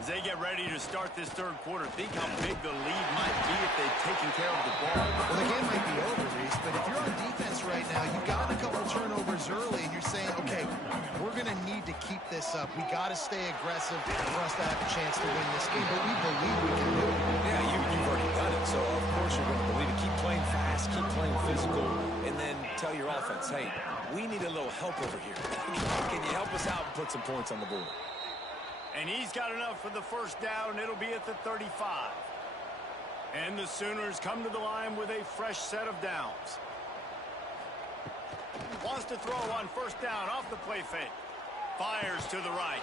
As they get ready to start this third quarter, think how big the lead might be if they've taken care of the ball. Well, the game might be over, Reese, but if you're on defense right now, you've gotten a couple turnovers early, and you're saying, okay, we're going to need to keep this up. We got to stay aggressive for us to have a chance to win this game, but we believe we can do it. Yeah, you've already done it, so of course you're going to believe it. Keep playing fast, keep playing physical, and then tell your offense, hey, we need a little help over here. Can you help us out and put some points on the board? And he's got enough for the first down. It'll be at the 35. And the Sooners come to the line with a fresh set of downs. Wants to throw on first down off the play fake. Fires to the right.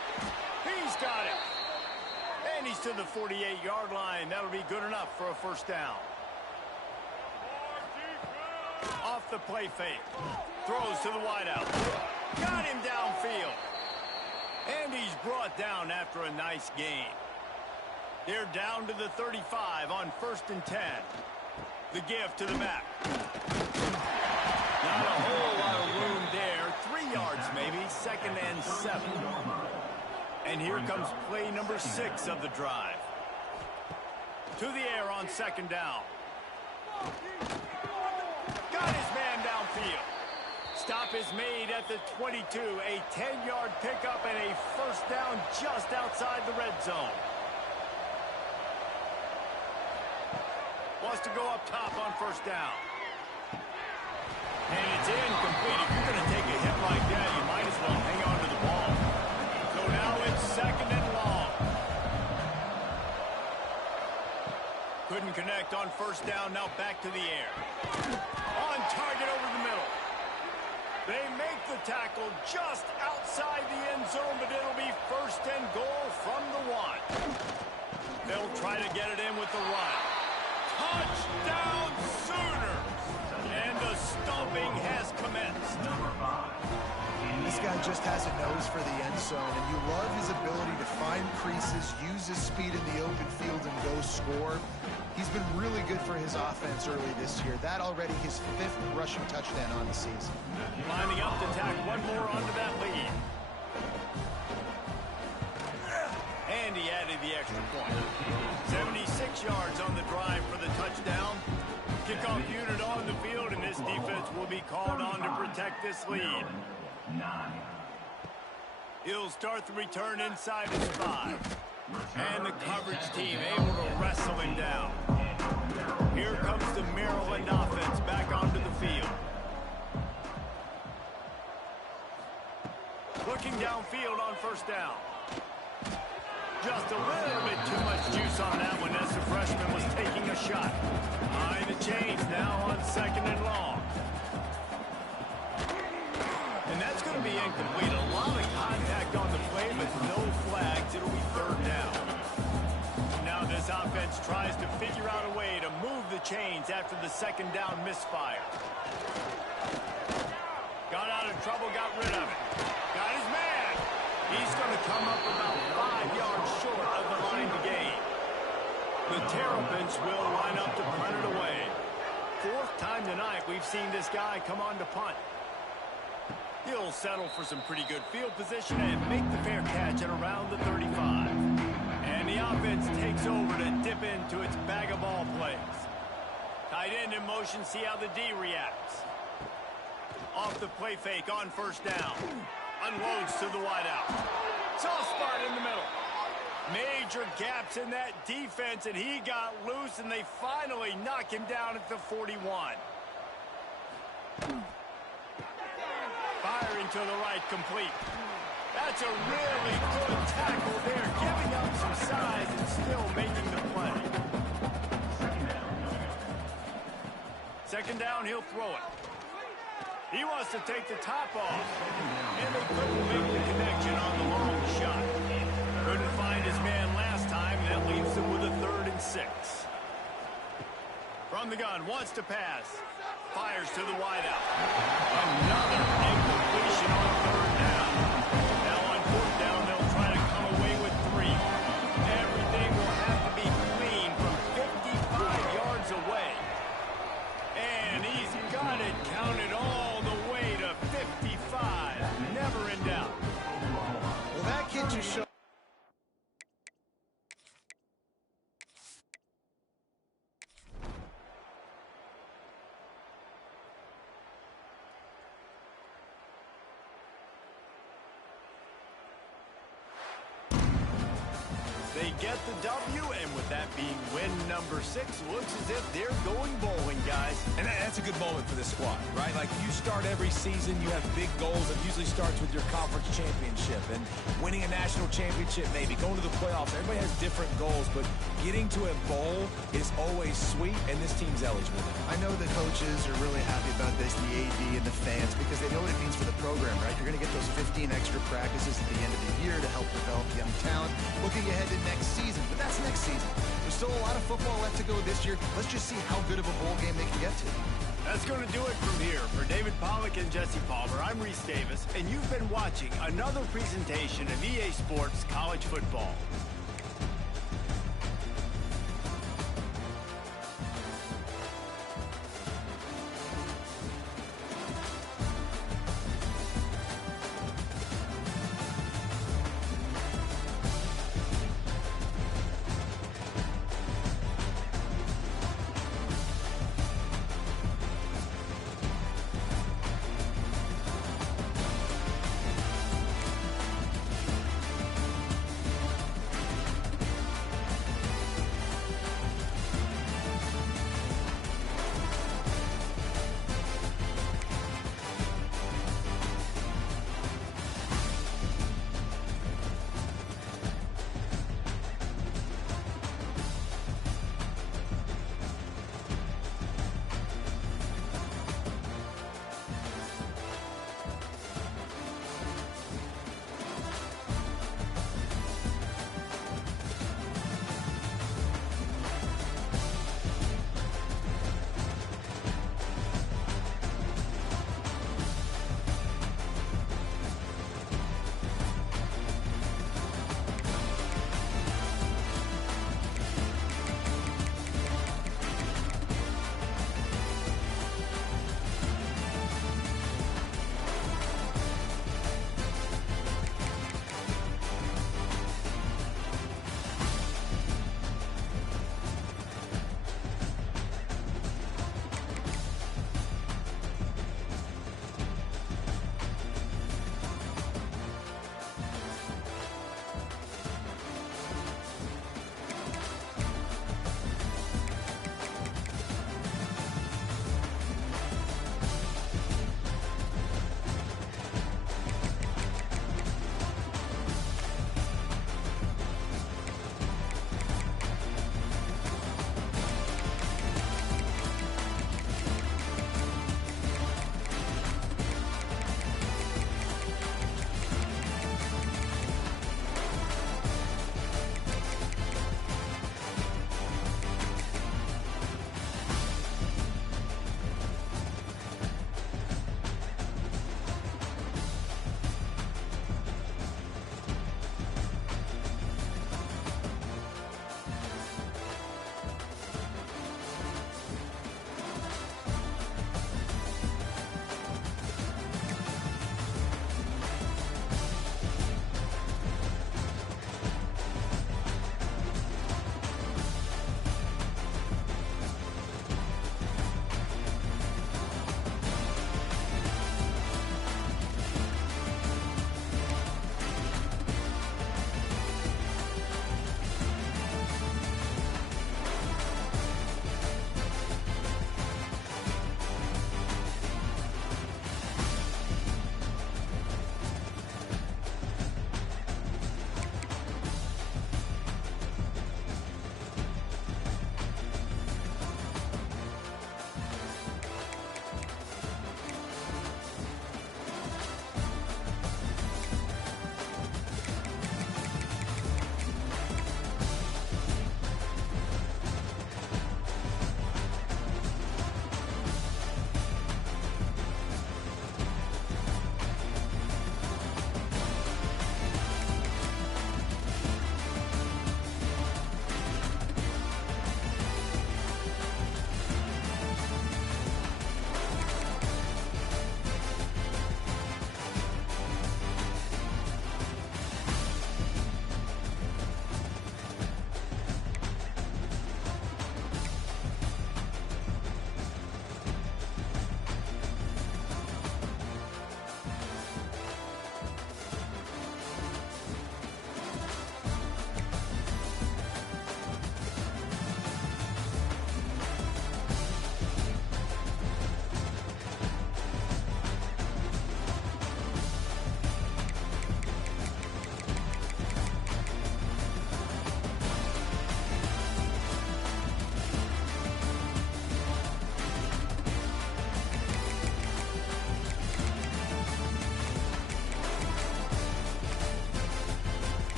He's got it. And he's to the 48-yard line. That'll be good enough for a first down. Off the play fake. Throws to the wideout. Got him downfield. And he's brought down after a nice gain. They're down to the 35 on 1st and 10. The give to the back. Not a whole lot of room there. 3 yards maybe. 2nd and 7. And here comes play number 6 of the drive. To the air on 2nd down. Got his man downfield. Stop is made at the 22. A 10-yard pickup and a first down just outside the red zone. Wants to go up top on first down. And it's incomplete. If you're going to take a hit like that, you might as well hang on to the ball. So now it's 2nd and long. Couldn't connect on first down. Now back to the air. On target over the middle. They make the tackle just outside the end zone, but it'll be 1st and goal from the 1. They'll try to get it in with the run. Touchdown Sooners! And the stomping has commenced. This guy just has a nose for the end zone, and you love his ability to find creases, use his speed in the open field, and go score. He's been really good for his offense early this year. That already his 5th rushing touchdown on the season. Lining up to tack one more onto that lead. And he added the extra point. 76 yards on the drive for the touchdown. Kickoff unit on the field, and this defense will be called on to protect this lead. 9. He'll start the return inside his 5. And the coverage team able to wrestle him down. Here comes the Maryland offense back onto the field. Looking downfield on first down. Just a little bit too much juice on that one as the freshman was taking a shot. Behind the chains now on 2nd and long. And that's going to be incomplete. A lot of contact on the play, but no flags. It'll be 3rd down. Now this offense tries to figure out a way to move the chains after the 2nd down misfire. Got out of trouble, got rid of it. Got his man. He's going to come up about 5 yards short of the line to gain. The Terrapins will line up to punt it away. 4th time tonight we've seen this guy come on to punt. He'll settle for some pretty good field position and make the fair catch at around the 35. And the offense takes over to dip into its bag of ball plays. Tight end in motion, see how the D reacts. Off the play fake on first down. Unloads to the wideout. Soft spot in the middle. Major gaps in that defense, and he got loose, and they finally knock him down at the 41. Firing to the right, complete. That's a really good tackle there, giving up some size and still making the play. Second down, he'll throw it. He wants to take the top off, and they couldn't make the connection on the long shot. Couldn't find his man last time, and that leaves him with a 3rd and 6. From the gun, wants to pass. Fires to the wideout. Another incompletion on 3rd down. Now on 4th down, they'll try to come away with 3. Everything will have to be clean from 55 yards away. And he's got it counted all the way to 55. Never in doubt. Well, that kid just showed. They get the W, and with that being win number 6, looks as if they're going bowling, guys. And that's a good moment for this squad, right? Like, you start every season, you have big goals. It usually starts with your conference championship and winning a national championship, maybe going to the playoffs. Everybody has different goals, but getting to a bowl is always sweet, and this team's eligible. I know the coaches are really happy about this, the AD and the fans, because they know what it means for the program, right? You're going to get those 15 extra practices at the end of the year to help develop young talent. Looking ahead to next season, but that's next season. There's still a lot of football left to go this year. Let's just see how good of a bowl game they can get to. That's going to do it from here. For David Pollack and Jesse Palmer, I'm Reese Davis, and you've been watching another presentation of EA Sports College Football.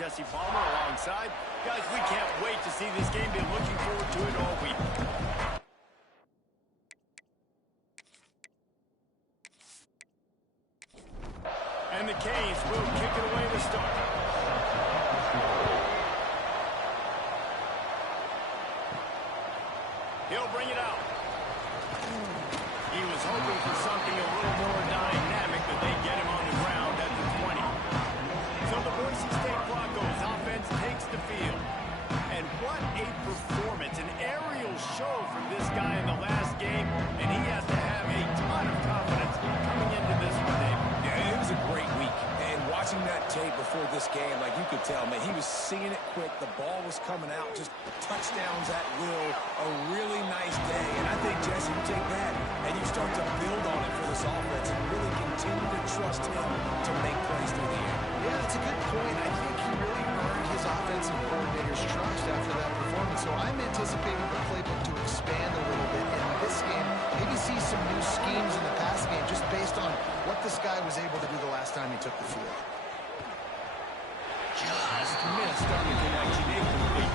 Jesse Palmer alongside. Guys, we can't wait to see this game. Been looking forward to it all week. And the Canes will kick it away to start. He'll bring it out. He was hoping for something a little more dynamic, but they get him on the ground at the 20. So the Boise State Broncos offense takes the field. And what a performance, an aerial show from this guy in the last game, and he has to have a ton of confidence coming into this one, Dave. Yeah, it was a great week. And watching that tape before this game, like you could tell, man, he was seeing it quick. The ball was coming out, just touchdowns at will. A really nice day. And I think, Jesse, you take that and you start to build on it for this offense and really continue to trust him to make plays through the air. Yeah, that's a good point. I think he really earned his offensive coordinator's trust after that performance. So I'm anticipating the playbook to expand a little bit in this game. Maybe see some new schemes in the pass game just based on what this guy was able to do the last time he took the field. catching incomplete.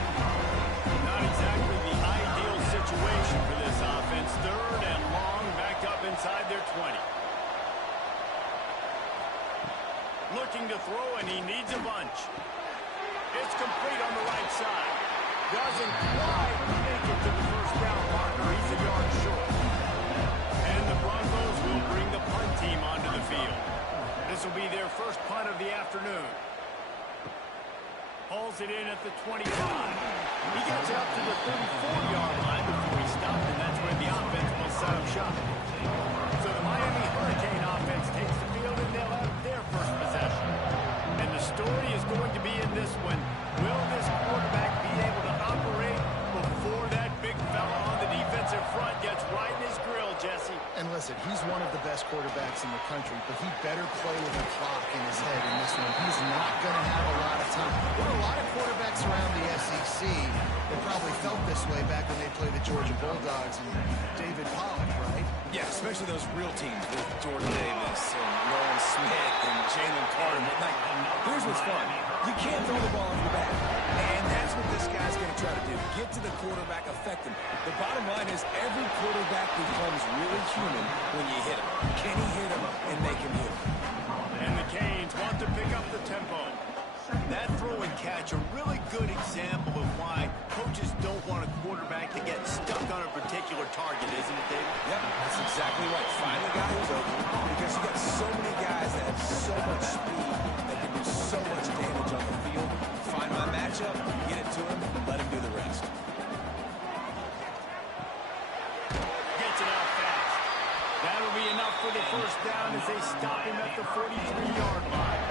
Not exactly the ideal situation for this offense. Third and long, back up inside their 20. Looking to throw, and he needs a bunch. It's complete on the right side. Doesn't quite make it to the first down marker. He's a yard short. And the Broncos will bring the punt team onto the field. This will be their first punt of the afternoon. Hauls it in at the 25. He gets it up to the 34-yard line before he stopped, and that's where the offense will set up shop. So the Miami Hurricane offense takes the field, and they'll have their first possession. And the story is going to be in this one. Will this quarterback be able to operate before that big fella on the defensive front gets right in his grill, Jesse? And listen, he's one of the best quarterbacks in the country, but he better play with a clock in his head in this one. He's not going to have a lot of time. There are a lot of quarterbacks around the SEC that probably felt this way back when they played the Georgia Bulldogs and David Pollock, right? Yeah, especially those real teams with Jordan Davis and Nolan Smith and Jalen Carter. Like, here's what's fun. You can't throw the ball off your back. And that's what this guy's going to try to do. Get to the quarterback, affect him. The bottom line is every quarterback becomes really human when you hit him. Can he hit him and make him hit him? And the Canes want to pick up the tempo. That throw and catch, a really good example of why coaches don't want a quarterback to get stuck on a particular target, isn't it, David? Yep, that's exactly right. Find the guy who's open, because you got so many guys that have so much speed that can do so much damage on the field. Find my matchup, get it to him, let him do the rest. Gets it out fast. That'll be enough for the first down as they stop him at the 43-yard line.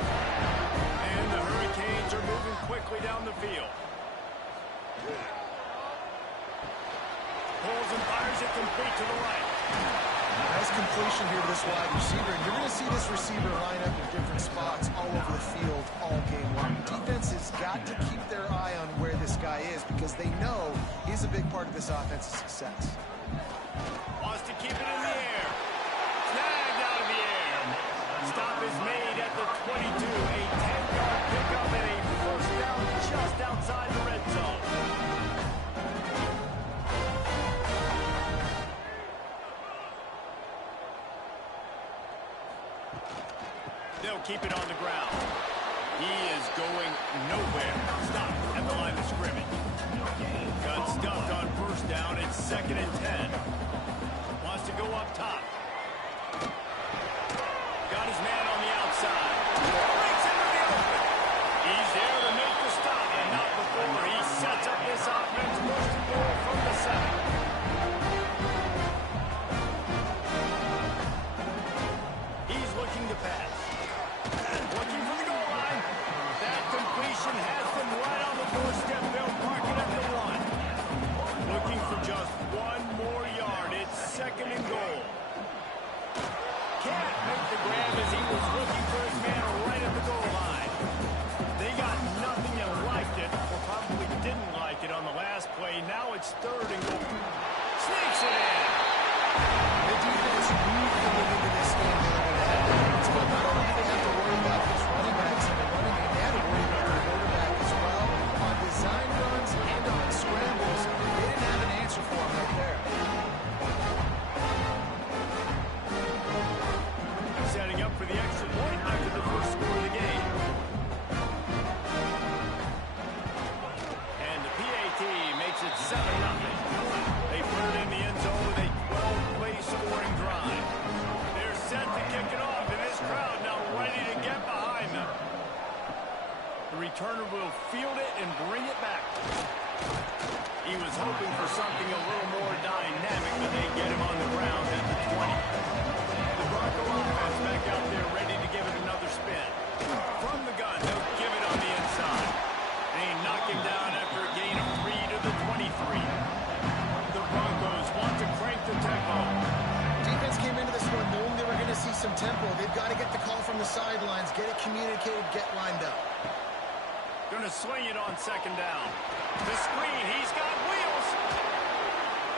And the Hurricanes are moving quickly down the field. Pulls and fires it complete to the right. Nice completion here to this wide receiver. And you're going to see this receiver line up in different spots all over the field all game long. Defense has got to keep their eye on where this guy is because they know he's a big part of this offense's success. Wants to keep it in the air. Snagged out of the air. Stop is made at the 22. A 10-yard pickup and a first down just outside the red zone. They'll keep it on the ground. He is going nowhere. Stop at the line of scrimmage. Got stuffed on first down. It's 2nd and 10. Wants to go up top. Got his man on the outside. Breaks into the open. He's there to make the stop, and not before he sets up this offense. First and goal from the 7. He's looking to pass. Looking for the goal line. That completion has them right on the doorstep. They'll park it at the 1. Looking for just one more yard. It's 2nd and goal. Can't make the grab as he was looking for his man right at the goal line. They got nothing and liked it, or probably didn't like it on the last play. Now it's 3rd and goal. Sneaks it in. The defense knew coming into this game they were going to have that. But not only did they have to worry about his running backs in the running game, they had to worry about their quarterback as well. On design runs and on scrambles, they didn't have an answer for him right there. Setting up for the extra point after the first score of the game. And the PAT makes it 7-0. They put it in the end zone with a 12-play scoring drive. They're set to kick it off, and this crowd now ready to get behind them. The returner will field it and bring it back. He was hoping for something a little more dynamic, but they get him on the ground at the 20. The Bronco offense back out there ready to give it another spin. From the gun, they'll give it on the inside. They knock him down after a gain of 3 to the 23. The Broncos want to crank the tempo. Defense came into this one knowing they were going to see some tempo. They've got to get the call from the sidelines, get it communicated, get lined up. Going to swing it on 2nd down. The screen, he's got wheels.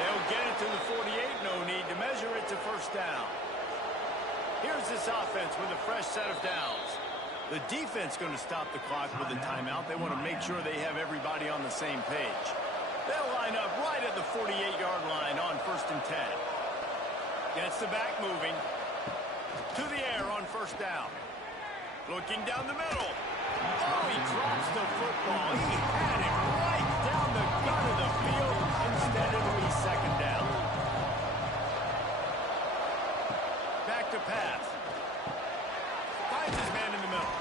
They'll get it to the 48, no need to measure it to first down. Here's this offense with a fresh set of downs. The defense going to stop the clock with a timeout. They want to make sure they have everybody on the same page. They'll line up right at the 48-yard line on 1st and 10. Gets the back moving. To the air on 1st down. Looking down the middle. Oh, he drops the football. He had it right down the gut of the field. Instead, it'll be 2nd down. Back to pass. Finds his man in the middle.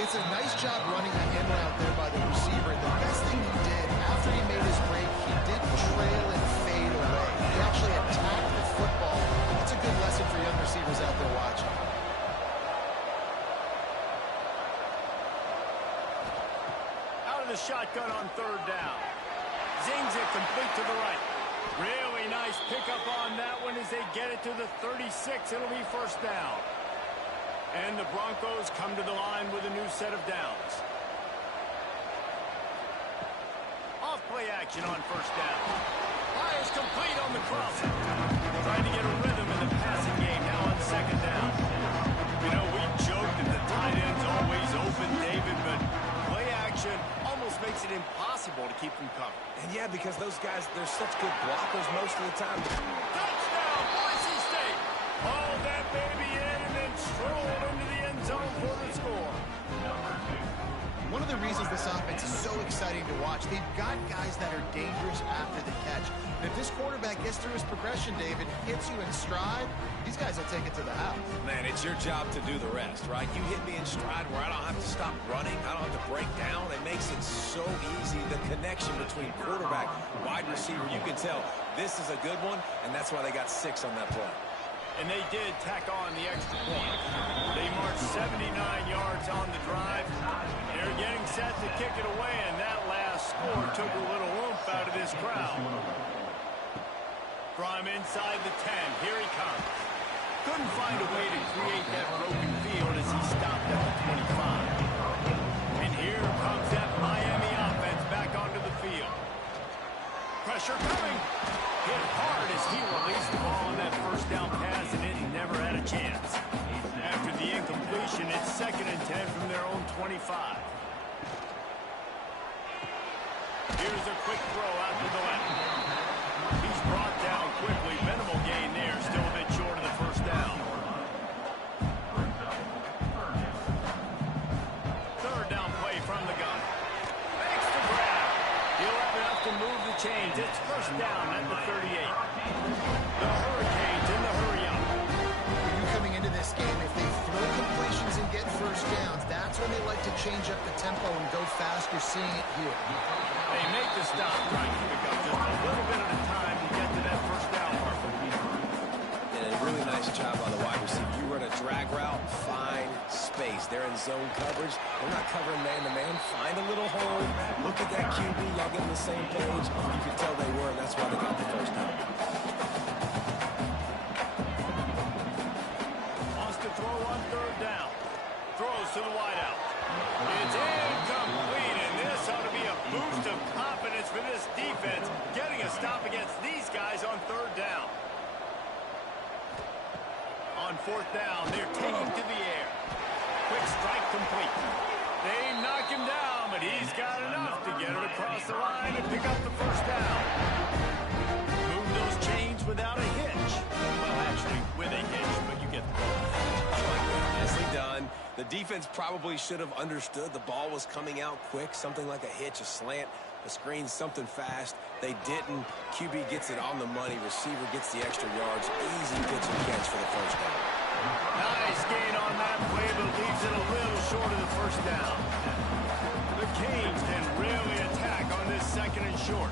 It's a nice job running the in route there by the receiver. The best thing he did after he made his break, he didn't trail and fade away. He actually attacked the football. That's a good lesson for young receivers out there watching. Out of the shotgun on 3rd down. Zings it complete to the right. Really nice pickup on that one as they get it to the 36. It'll be 1st down. And the Broncos come to the line with a new set of downs. Off play action on 1st down. Fires complete on the crossing. Trying to get a rhythm in the passing game now on 2nd down. You know, we joked that the tight end's always open, David, but play action almost makes it impossible to keep them covered. And yeah, because those guys, they're such good blockers most of the time. Touchdown, Boise State! Hauled that baby in and then strolled into the end zone for the score. One of the reasons this offense is so exciting to watch, they've got guys that are dangerous after the catch. And if this quarterback gets through his progression, David, hits you in stride, these guys will take it to the house. Man, it's your job to do the rest, right? You hit me in stride where I don't have to stop running. I don't have to break down. It makes it so easy. The connection between quarterback, wide receiver, you can tell this is a good one, and that's why they got 6 on that play. And they did tack on the extra point. They marched 79 yards on the drive. They're getting set to kick it away, and that last score took a little oomph out of this crowd. From inside the 10, here he comes. Couldn't find a way to create that broken field as he stopped at the 25. And here comes that Miami offense back onto the field. Pressure coming. Hit hard as he released the ball on that 1st down pass, and it never had a chance. After the incompletion, it's 2nd and 10 from their own 25. Here's a quick throw out to the left. He's brought down quickly. Minimal gain there, still a bit short of the 1st down. 3rd down play from the gun. Makes the grab. He'll have enough to move the chains. It's 1st down at the 38. The Hurricanes in the hurry-up. When you're coming into this game, if they throw completions and get 1st downs, that's when they like to change up the tempo and go fast. You're seeing it here. They make the stop, trying to pick up just a little bit at a time to get to that 1st down mark. And a really nice job on the wide receiver. You run a drag route, find space. They're in zone coverage. They're not covering man-to-man. Find a little hole. Look at that QB. Y'all get on the same page. You can tell they were, and that's why they got the 1st down. Wants to throw on 3rd down. Throws to the wideout. It's incomplete, and this ought to be a boost of confidence for this defense, getting a stop against these guys on 3rd down. On 4th down, they're taking to the air. Quick strike complete. They knock him down, but he's got enough to get it across the line and pick up the 1st down. Move those chains without a hitch. Well, actually, with a hitch, but you get the point. Nicely done. The defense probably should have understood the ball was coming out quick, something like a hitch, a slant, a screen, something fast. They didn't. QB gets it on the money. Receiver gets the extra yards. Easy pitch and catch for the 1st down. Nice gain on that play, but leaves it a little short of the 1st down. The Canes can really attack on this 2nd and short.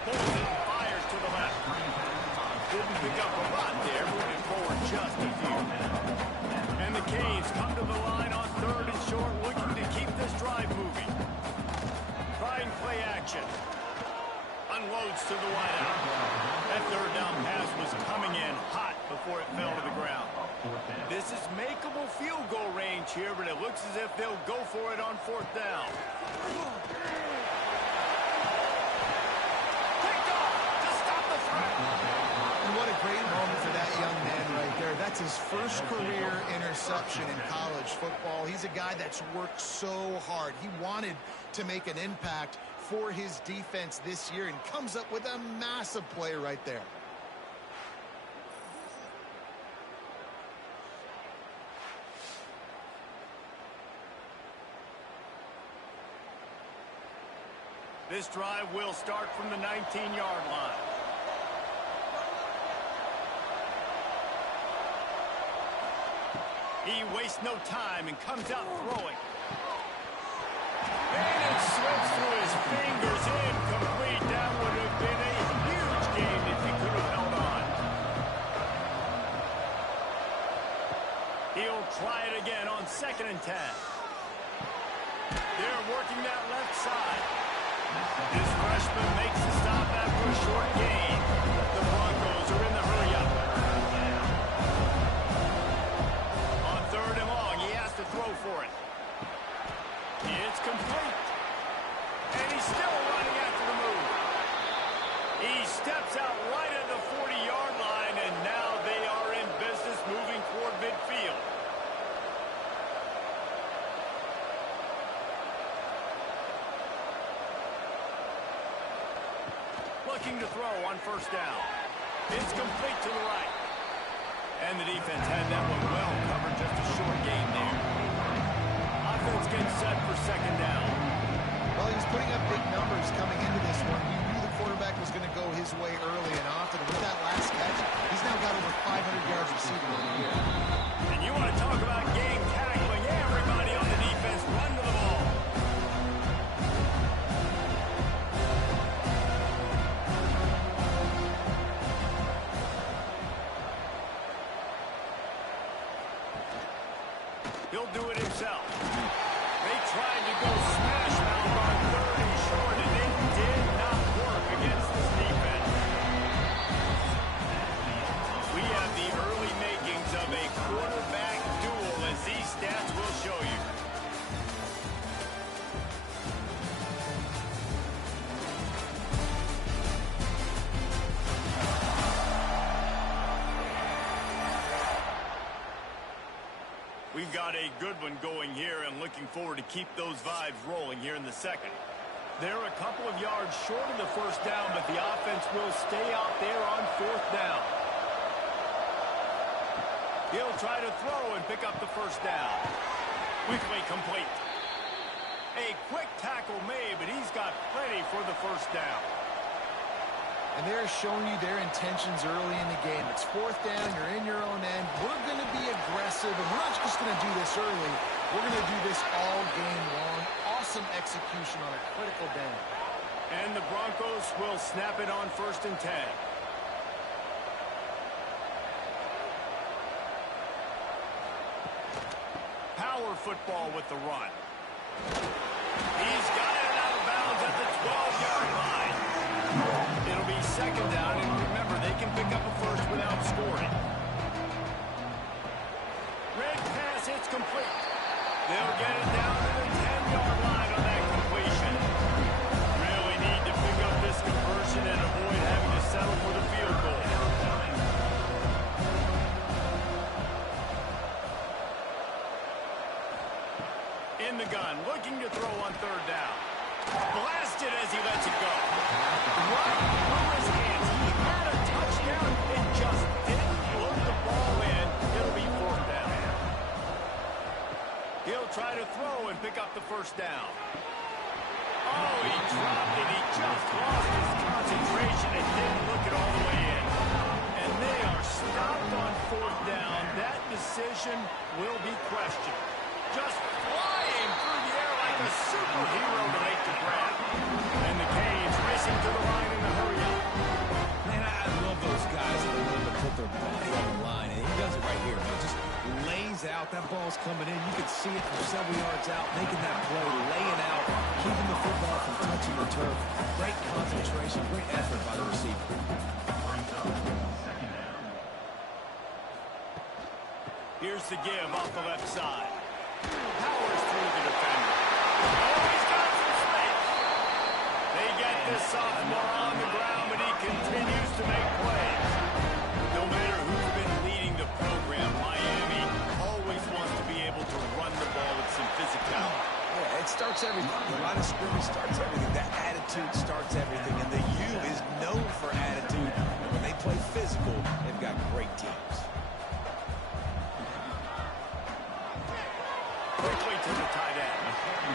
Pulls it, fires to the left. Didn't pick up a lot there, moving forward just a few. And the Canes come to the line on 3rd and short, looking to keep this drive moving. Trying play action. Unloads to the wideout. That 3rd down pass was coming in hot before it fell to the ground. This is makeable field goal range here, but it looks as if they'll go for it on 4th down. Picked off to stop the threat. his first career interception in college football. He's a guy that's worked so hard. He wanted to make an impact for his defense this year and comes up with a massive play right there. This drive will start from the 19-yard line. He wastes no time and comes out throwing. And it slips through his fingers, incomplete. That would have been a huge game if he could have held on. He'll try it again on 2nd and 10. They're working that left side. This freshman makes the stop after a short gain. The Broncos are in the hurry-up. On 3rd and long, he has to throw for it. It's complete. And he's still running after the move. He steps out right at the 40-yard line, and now they are in business moving toward midfield. Looking to throw on 1st down. It's complete to the right. And the defense had that one well covered, just a short gain there. Offense gets set for 2nd down. Well, he was putting up big numbers coming into this one. He knew the quarterback was going to go his way early and often. With that last catch, he's now got over 500 yards receiving on the year. And you want to talk about game tackling. Everybody on the defense run to the ball. He'll do it himself. They tried to go smash mouth on 3rd and short, and it did not work against this defense. We have the early makings of a quarterback duel, as these stats will show you. We've got a good one going here and looking forward to keep those vibes rolling here in the 2nd. They're a couple of yards short of the 1st down, but the offense will stay out there on 4th down. He'll try to throw and pick up the 1st down. Quickly complete. A quick tackle made, but he's got plenty for the 1st down. And they're showing you their intentions early in the game. It's 4th down, you're in your own end. We're going to be aggressive, and we're not just going to do this early. We're going to do this all game long. Awesome execution on a critical down. And the Broncos will snap it on 1st and 10. Power football with the run. He's got it out of bounds at the 12-yard line. It'll be 2nd down, and remember, they can pick up a 1st without scoring. Red pass, it's complete. They'll get it down to the 10-yard line on that completion. Really need to pick up this conversion and avoid having to settle for the field goal. In the gun, looking to throw on 3rd down. Blasted as he lets it go. Right through his hands. He had a touchdown and just didn't load the ball in. It'll be 4th down. He'll try to throw and pick up the 1st down. Oh, he dropped it. He just lost his concentration and didn't look it all the way in. And they are stopped on 4th down. That decision will be questioned. Just flying through the air like a superhero to make the grab. And the Canes racing to the line in the hurry-up. Man, I love those guys that are willing to put their body on the line. And he does it right here, man. Just lays out. That ball's coming in. You can see it from several yards out, making that play, laying out, keeping the football from touching the turf. Great concentration, great effort by the receiver. Here's the give off the left side. Powers through the defender. Oh, he's got some space. They get this sophomore on the ground, but he continues to make plays. No matter who's been leading the program, starts everything. The line of scrimmage starts everything. That attitude starts everything. And the U is known for attitude. And when they play physical, they've got great teams. Quickly to the tight end.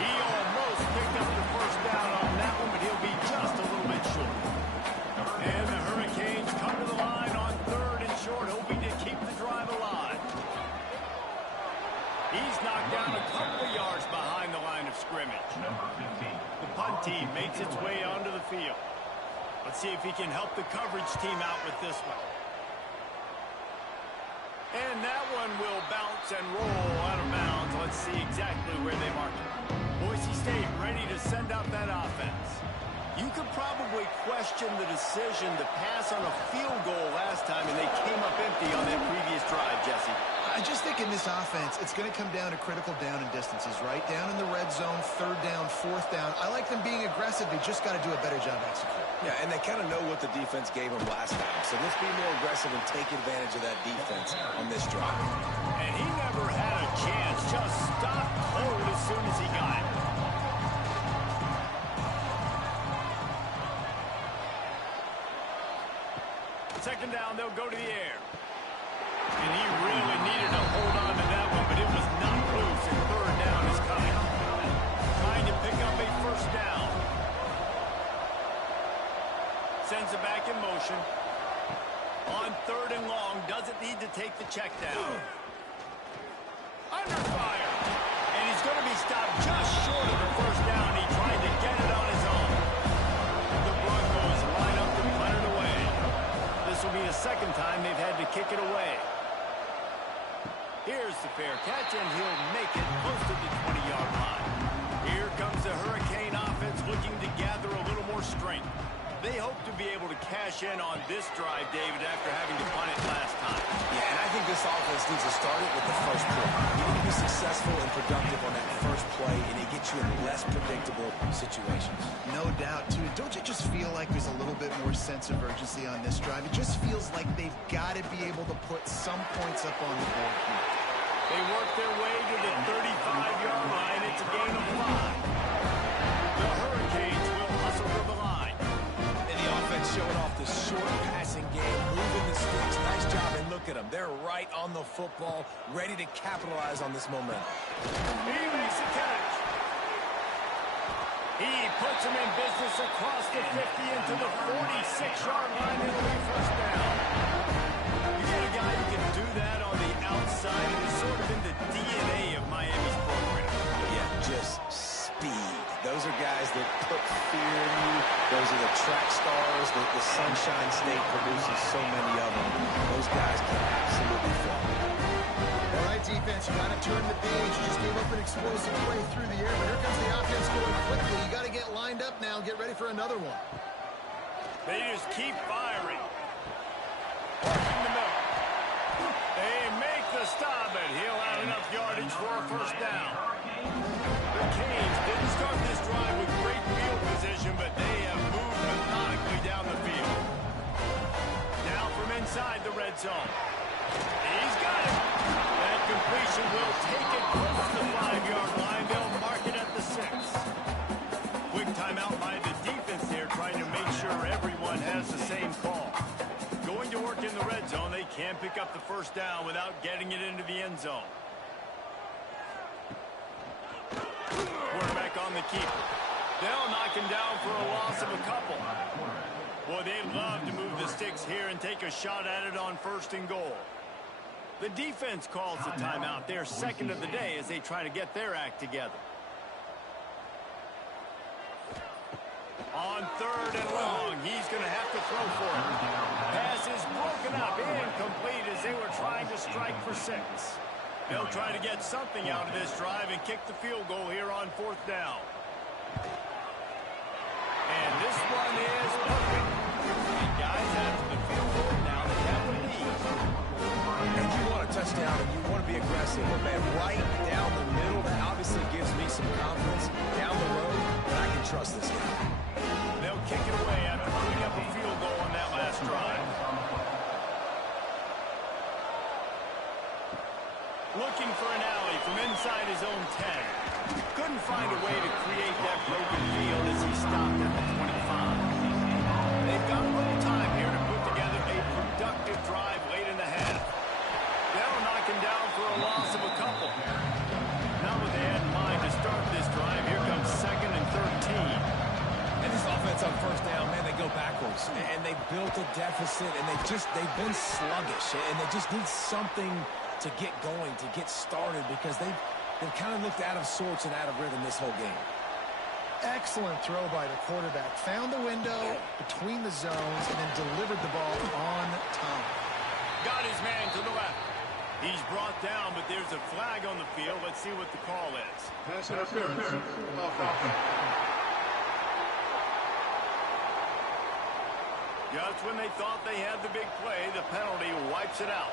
He almost picked up the first down on that one, but he'll be just a little bit short. And the Hurricanes come to the line on 3rd and short, hoping to keep the drive alive. He's knocked down a couple of yards behind the line of scrimmage. Number 15. The punt team makes its way onto the field. Let's see if he can help the coverage team out with this one. And that one will bounce and roll out of bounds. Let's see exactly where they mark it. Boise State ready to send out that offense. You could probably question the decision to pass on a field goal last time, and they came up empty on that previous drive, Jesse. I just think in this offense, it's going to come down to critical down and distances, right? Down in the red zone, 3rd down, 4th down. I like them being aggressive. They just got to do a better job executing. Yeah, and they kind of know what the defense gave them last time. So let's be more aggressive and take advantage of that defense on this drive. And he never had a chance. Just stopped cold as soon as he got it. Second down, they'll go to the air. And he really needed to hold on to that one, but it was not loose, and 3rd down is coming. Trying to pick up a first down. Sends it back in motion. On 3rd and long, doesn't need to take the check down. Under fire. And he's going to be stopped just short of the first down. He tried to get it on his own. The Broncos line up to punt it away. This will be the second time they've had to kick it away. Here's the fair catch, and he'll make it close to the 20-yard line. Here comes the Hurricane offense looking to gather a little more strength. They hope to be able to cash in on this drive, David, after having to punt it last time. Yeah, and I think this offense needs to start it with the first play. You need to be successful and productive on that first play, and it gets you in less predictable situations. No doubt, too. Don't you just feel like there's a little bit more sense of urgency on this drive? It just feels like they've got to be able to put some points up on the board here. They work their way to the 35-yard line. It's a gain of 5. The Hurricanes will hustle to the line. And the offense showing off the short passing game, moving the sticks. Nice job, and look at them. They're right on the football, ready to capitalize on this momentum. He makes a catch. He puts him in business across the 50 into the 46-yard line. It'll be first down. You get a guy who can do that on the outside, and it's sort of in the DNA of Miami's program. Yeah, just speed. Those are guys that put fear in you. Those are the track stars that the Sunshine State produces so many of them. Those guys can absolutely fly. All right, defense, you got to turn the page. You just gave up an explosive play through the air, but here comes the offense going quickly. You got to get lined up now. Get ready for another one. They just keep firing. Working the middle. They make the stop, and he'll have enough yardage for a first down. The Canes didn't start this drive with great field position, but they have moved methodically down the field. Now from inside the red zone. He's got it. That completion will take it close to the 5-yard line. They'll mark it at the 6. Quick timeout by the defense here, trying to make sure everyone has the same call. Going to work in the red zone, they can't pick up the first down without getting it into the end zone. Quarterback on the keeper. They'll knock him down for a loss of a couple. Boy, they'd love to move the sticks here and take a shot at it on 1st and goal. The defense calls the timeout. They're second of the day as they try to get their act together. On 3rd and long, he's going to have to throw for it. Pass is broken up, incomplete as they were trying to strike for 6. They'll try to get something out of this drive and kick the field goal here on 4th down. And this one is perfect. And guys, after the field goal, now they have the lead. And you want a touchdown and you want to be aggressive, but man, right down the middle, that obviously gives me some confidence down the road that I can trust this guy. They'll kick it away after putting up a field goal on that last drive. Looking for an alley from inside his own 10. Couldn't find a way to create that broken field as he stopped at the 25. They've got a little time here to put together a productive drive late in the half. They'll knock him down for a loss of a couple. Not what they had in mind to start this drive. Here comes 2nd and 13. And this offense on first down, man, they go backwards. And they built a deficit, and they've been sluggish. And they just need something to get going, to get started, because they've kind of looked out of sorts and out of rhythm this whole game. Excellent throw by the quarterback. Found the window between the zones and then delivered the ball on time. Got his man to the left. He's brought down, but there's a flag on the field. Let's see what the call is. Pass interference. Offense. Just when they thought they had the big play, the penalty wipes it out.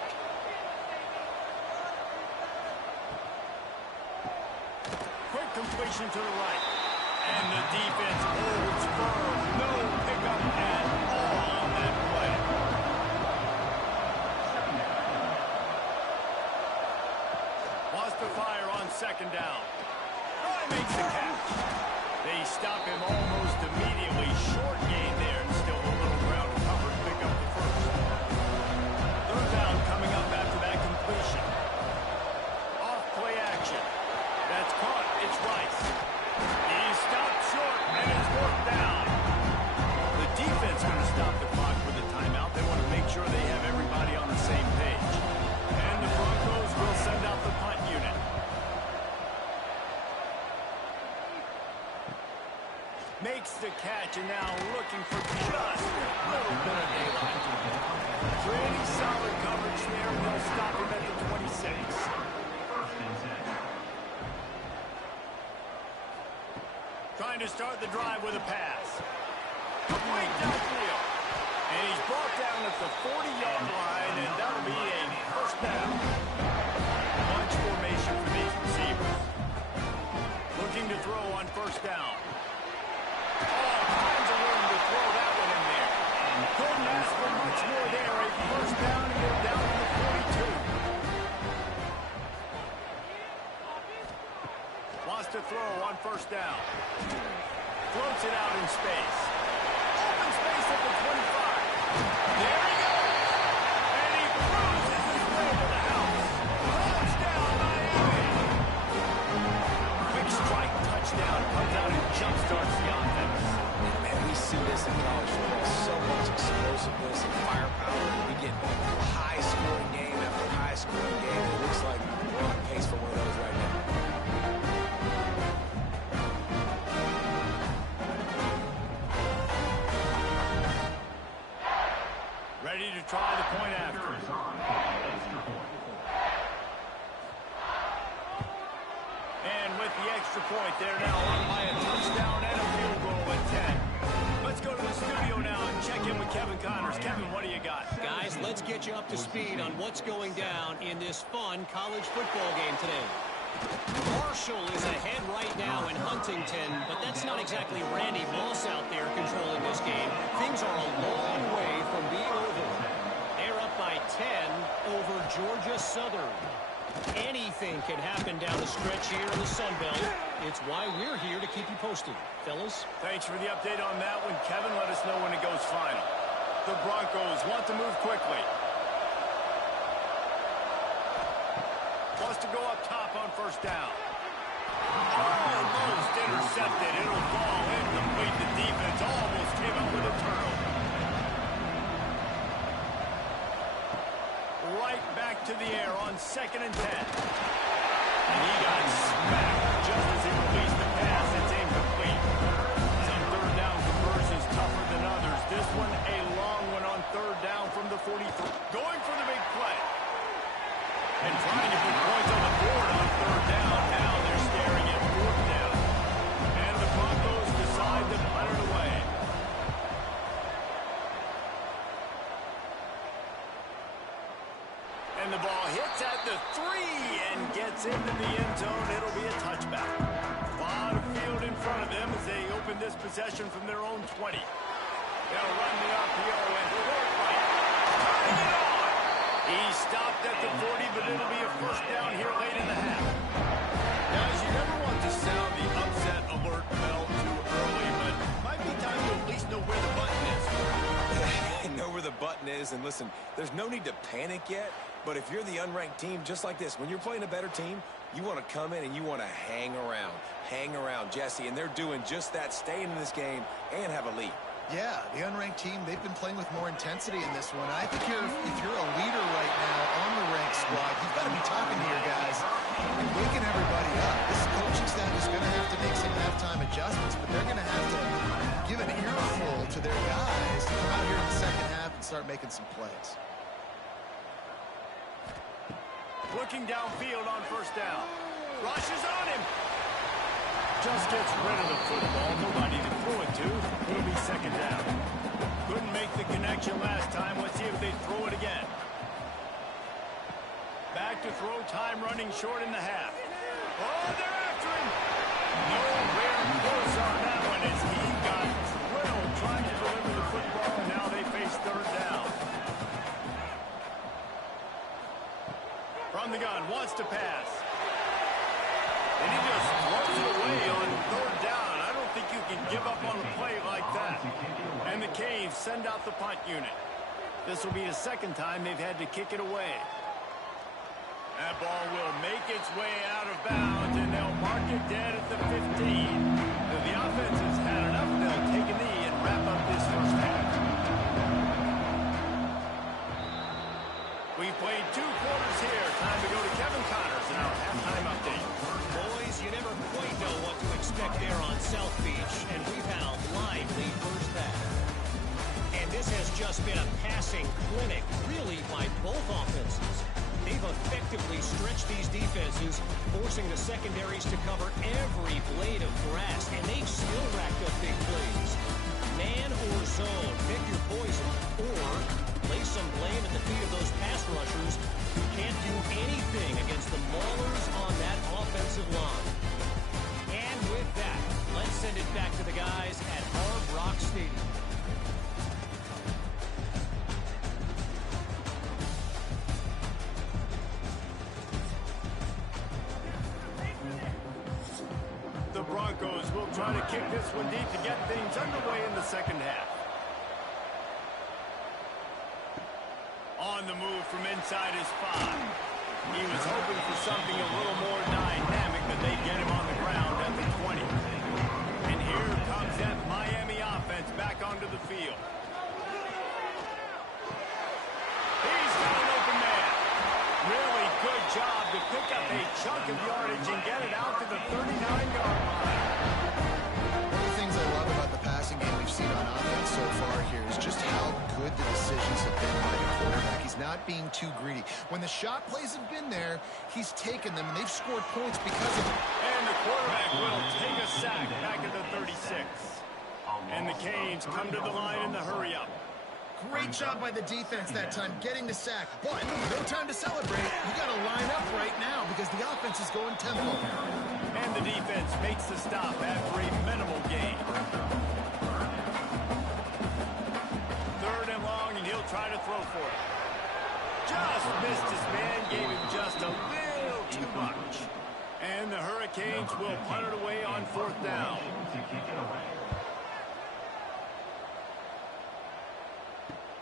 Quick completion to the right. And the defense holds firm. No pickup at all on that play. Wants to fire on 2nd down. Oh, he makes the catch. They stop him almost immediately. Short gain there. Still a little ground to cover to pick up the first. 3rd down coming up after that completion. Off play action. That's caught. It's Rice. He stopped short, and it's worked down. The defense going to stop the clock for the timeout. They want to make sure they have everybody on the same page. And the Broncos will send out the punt unit. Makes the catch, and now looking for just a little bit of daylight. Pretty solid coverage there, and they'll stop him at the 26. Trying to start the drive with a pass. Way downfield. And he's brought down at the 40-yard line, and that'll be a first down. Bunch formation for these receivers. Looking to throw on first down. All kinds of room to throw that one in there. Couldn't ask for much more there. A first down, and they're down to the 42. Wants to throw on first down. Floats it out in space. Open space at the 25. There he goes. And he cruises his way to the house. Touchdown, Miami. Quick strike touchdown. Comes out and jumpstarts the offense. Man, we see this in college football. So much explosiveness and firepower. We get high-scoring game after high-scoring game. It looks like we're on pace for one of those right now. Ready to try the point after. And with the extra point, they're now on by a touchdown and a field goal at 10. Let's go to the studio now and check in with Kevin Connors. Kevin, what do you got? Guys, let's get you up to speed on what's going down in this fun college football game today. Marshall is ahead right now in Huntington, but that's not exactly Randy Moss out there controlling this game. Things are a long way from being over. They're up by 10 over Georgia Southern. Anything can happen down the stretch here in the Sun Belt. It's why we're here to keep you posted. Fellas? Thanks for the update on that one, Kevin. Let us know when it goes final. The Broncos want to move quickly. Wants to go up top on first down. Almost intercepted. It'll fall incomplete. The defense almost came up with a turnover. Right back to the air on 2nd and 10. And he got smacked just as he released the pass. It's incomplete. Some third down conversions tougher than others. This one a long one on 3rd down from the 43. Going for the big play. And trying to put points on the board on 3rd down. Now they're staring at 4th down. And the Broncos decide to punt it away. And the ball hits at the 3 and gets into the end zone. It'll be a touchback. A lot of field in front of them as they open this possession from their own 20. They'll run the RPO and Fort right. Turning it on. He stopped at the 40, but it'll be a first down here late in the half. Guys, you never want to sound the upset alert bell too early, but might be time to at least know where the button is. Know where the button is, and listen, there's no need to panic yet, but if you're the unranked team, just like this, when you're playing a better team, you want to come in and you want to hang around, Jesse, and they're doing just that, staying in this game and have a lead. Yeah, the unranked team, they've been playing with more intensity in this one. I think if you're a leader right now on the ranked squad, you've got to be talking to your guys and waking everybody up. This coaching staff is going to have to make some halftime adjustments, but they're going to have to give an earful to their guys to come out here in the second half and start making some plays. Looking downfield on first down. Rushes on him. Just gets rid of the football. Nobody to throw it to. It'll be second down. Couldn't make the connection last time. Let's see if they throw it again. Back to throw. Time running short in the half. Oh, they're after him. Nowhere close on that one as he got drilled trying to deliver the football. And now they face third down. From the gun, wants to pass. And he just throws it away on third down. I don't think you can give up on a play like that. And the Canes send out the punt unit. This will be the second time they've had to kick it away. That ball will make its way out of bounds, and they'll mark it dead at the 15. If the offense has had enough, they'll take a knee and wrap up this first half. We've played 2 quarters here. Time to go to Kevin Connors in our halftime update. Boys, you never quite know what to expect there on South Beach, and we've had a lively first half. And this has just been a passing clinic, really, by both offenses. They've effectively stretched these defenses, forcing the secondaries to cover every blade of grass, and they've still racked up big plays. Man or zone, pick your poison, or lay some blame at the feet of those pass rushers who can't do anything against the maulers on that offensive line. And with that, let's send it back to the guys at Hard Rock Stadium. The Broncos will try to kick this one deep to get things underway in the second half. On the move from inside his 5. He was hoping for something a little more dynamic, but they get him on the ground at the 20. And here comes that Miami offense back onto the field. He's got an open man. Really good job to pick up a chunk of yardage and get it out to the 39-yard line. One of the things I love about the passing game we've seen on offense so far here is just how good the decisions have been by the quarterback. He's not being too greedy. When the shot plays have been there, he's taken them, and they've scored points because of it. And the quarterback will take a sack back at the 36. And the Canes come to the line in the hurry-up. Great job by the defense that time, getting the sack. But no time to celebrate. You got to line up right now because the offense is going tempo. And the defense makes the stop after a minimal gain. Third and long, and he'll try to throw for it. Just missed his man, gave him just a little too much. And the Hurricanes will punt it away on fourth down.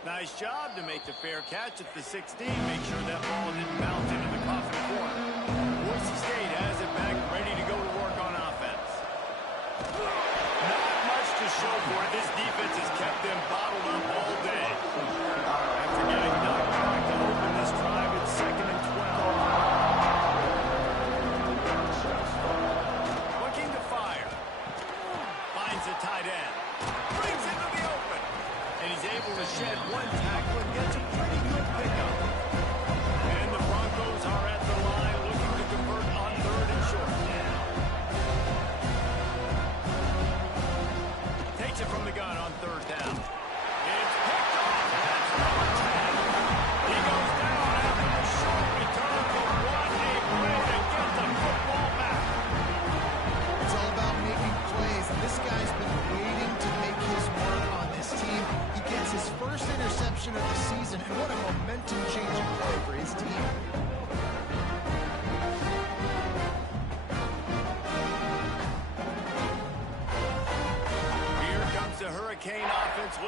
Nice job to make the fair catch at the 16. Make sure that ball didn't bounce into the coffin corner. Boise State has it back, ready to go to work on offense. Not much to show for it. This defense has kept them bottled up all day. After getting knocked back to open this drive, it's 2nd and 12. Looking to fire. Finds the tight end. Brings it to the open. And he's able to shed one tackle and gets a pretty good pickup. And the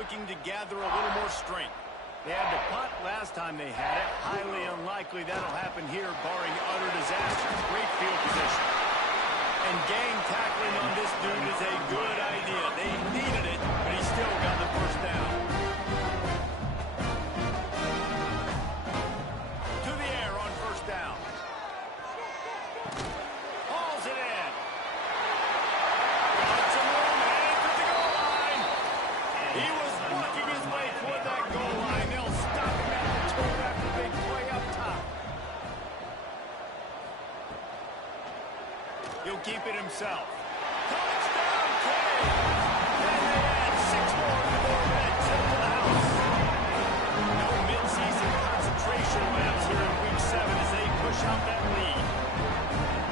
looking to gather a little more strength. They had to punt last time they had it. Highly unlikely that'll happen here, barring utter disaster. Great field position. And gang tackling on this dude is a good idea. They needed it, but he still got the first down. To the air on first down. Hauls it in. Got some room, headed to the goal line. He was working his way toward that goal line. They'll stop him at the turn after a big play up top. He'll keep it himself. Touchdown, Kane! And they add 6 more to the red to the house. No mid-season concentration laps here in Week 7 as they push out that lead.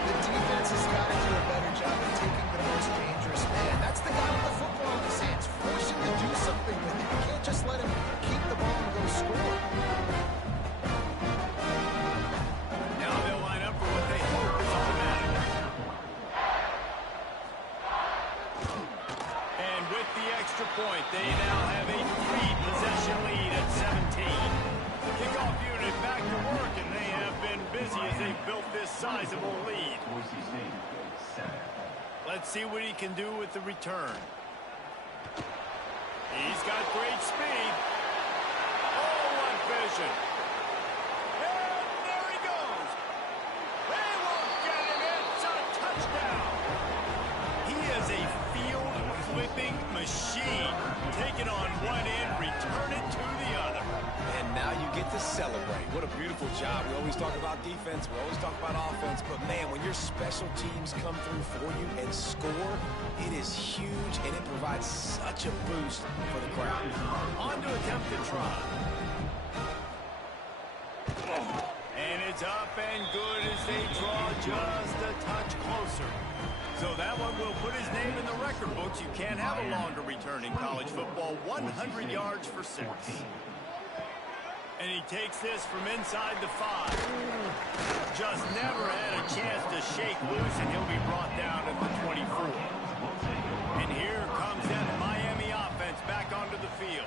The defense has got to do a better job of taking the most dangerous man. That's the guy with the football in his hands. Force him to do something with it. You can't just let him keep the ball and go score. Now they'll line up for what they hope is automatic. And with the extra point, they now have a 3-possession lead at 17. Kickoff unit back to work, and they have been busy as they built this sizable lead. Let's see what he can do with the return. He's got great speed. Oh, what vision. And there he goes. They won't get him. It's a touchdown. He is a field-flipping machine. Take it on one end, return it to the other. And now you get to celebrate. What a beautiful job. We always talk about defense. We always talk about offense. But, man, when your special teams come through for you and score, it is huge, and it provides such a boost for the crowd. On to attempt the try. And it's up and good as they draw just a touch closer. So that one will put his name in the record books. You can't have a longer return in college football. 100 yards for 6. And he takes this from inside the 5. Just never had a chance to shake loose, and he'll be brought down at the 24. And here comes that Miami offense back onto the field.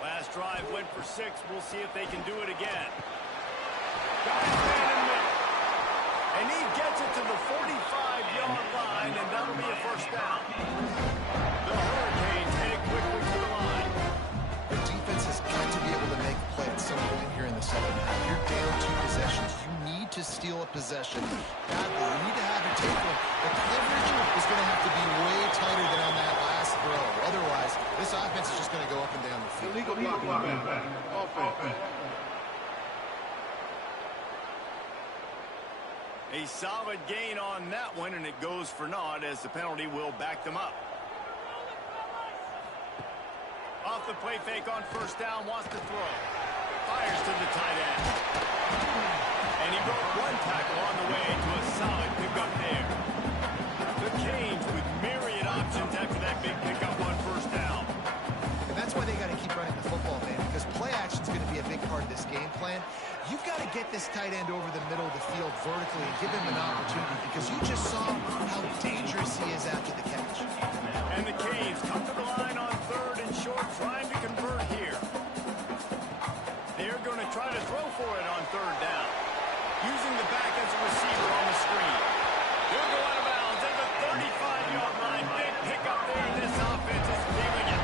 Last drive went for 6. We'll see if they can do it again. Got his man in the middle. And he gets it to the 45-yard line, and that'll be a first down. The Hurricanes headed quickly to the line. The defense has got to be able to make a play at some point here in the second half. You're down 2 possessions. You need to steal a possession badly. You need to have your tackle. The coverage is going to have to be way tighter than on that last throw. Otherwise, this offense is just going to go up and down the field. Illegal blocking. Offense. A solid gain on that one, and it goes for naught as the penalty will back them up. Off the play fake on first down, wants to throw. Fires to the tight end. And he broke one tackle on the way to a solid pickup there. The Canes with myriad options after that big pickup on first down. And that's why they got to keep running the football, man, because play action is going to be a big part of this game plan. You've got to get this tight end over the middle of the field vertically and give him an opportunity, because you just saw how dangerous he is after the catch. And the Canes come to the line on 3rd and short, trying to convert here. They're going to try to throw for it on 3rd down. Using the back as a receiver on the screen. He'll go out of bounds at the 35-yard line. Big pickup there. This offense is feeling it.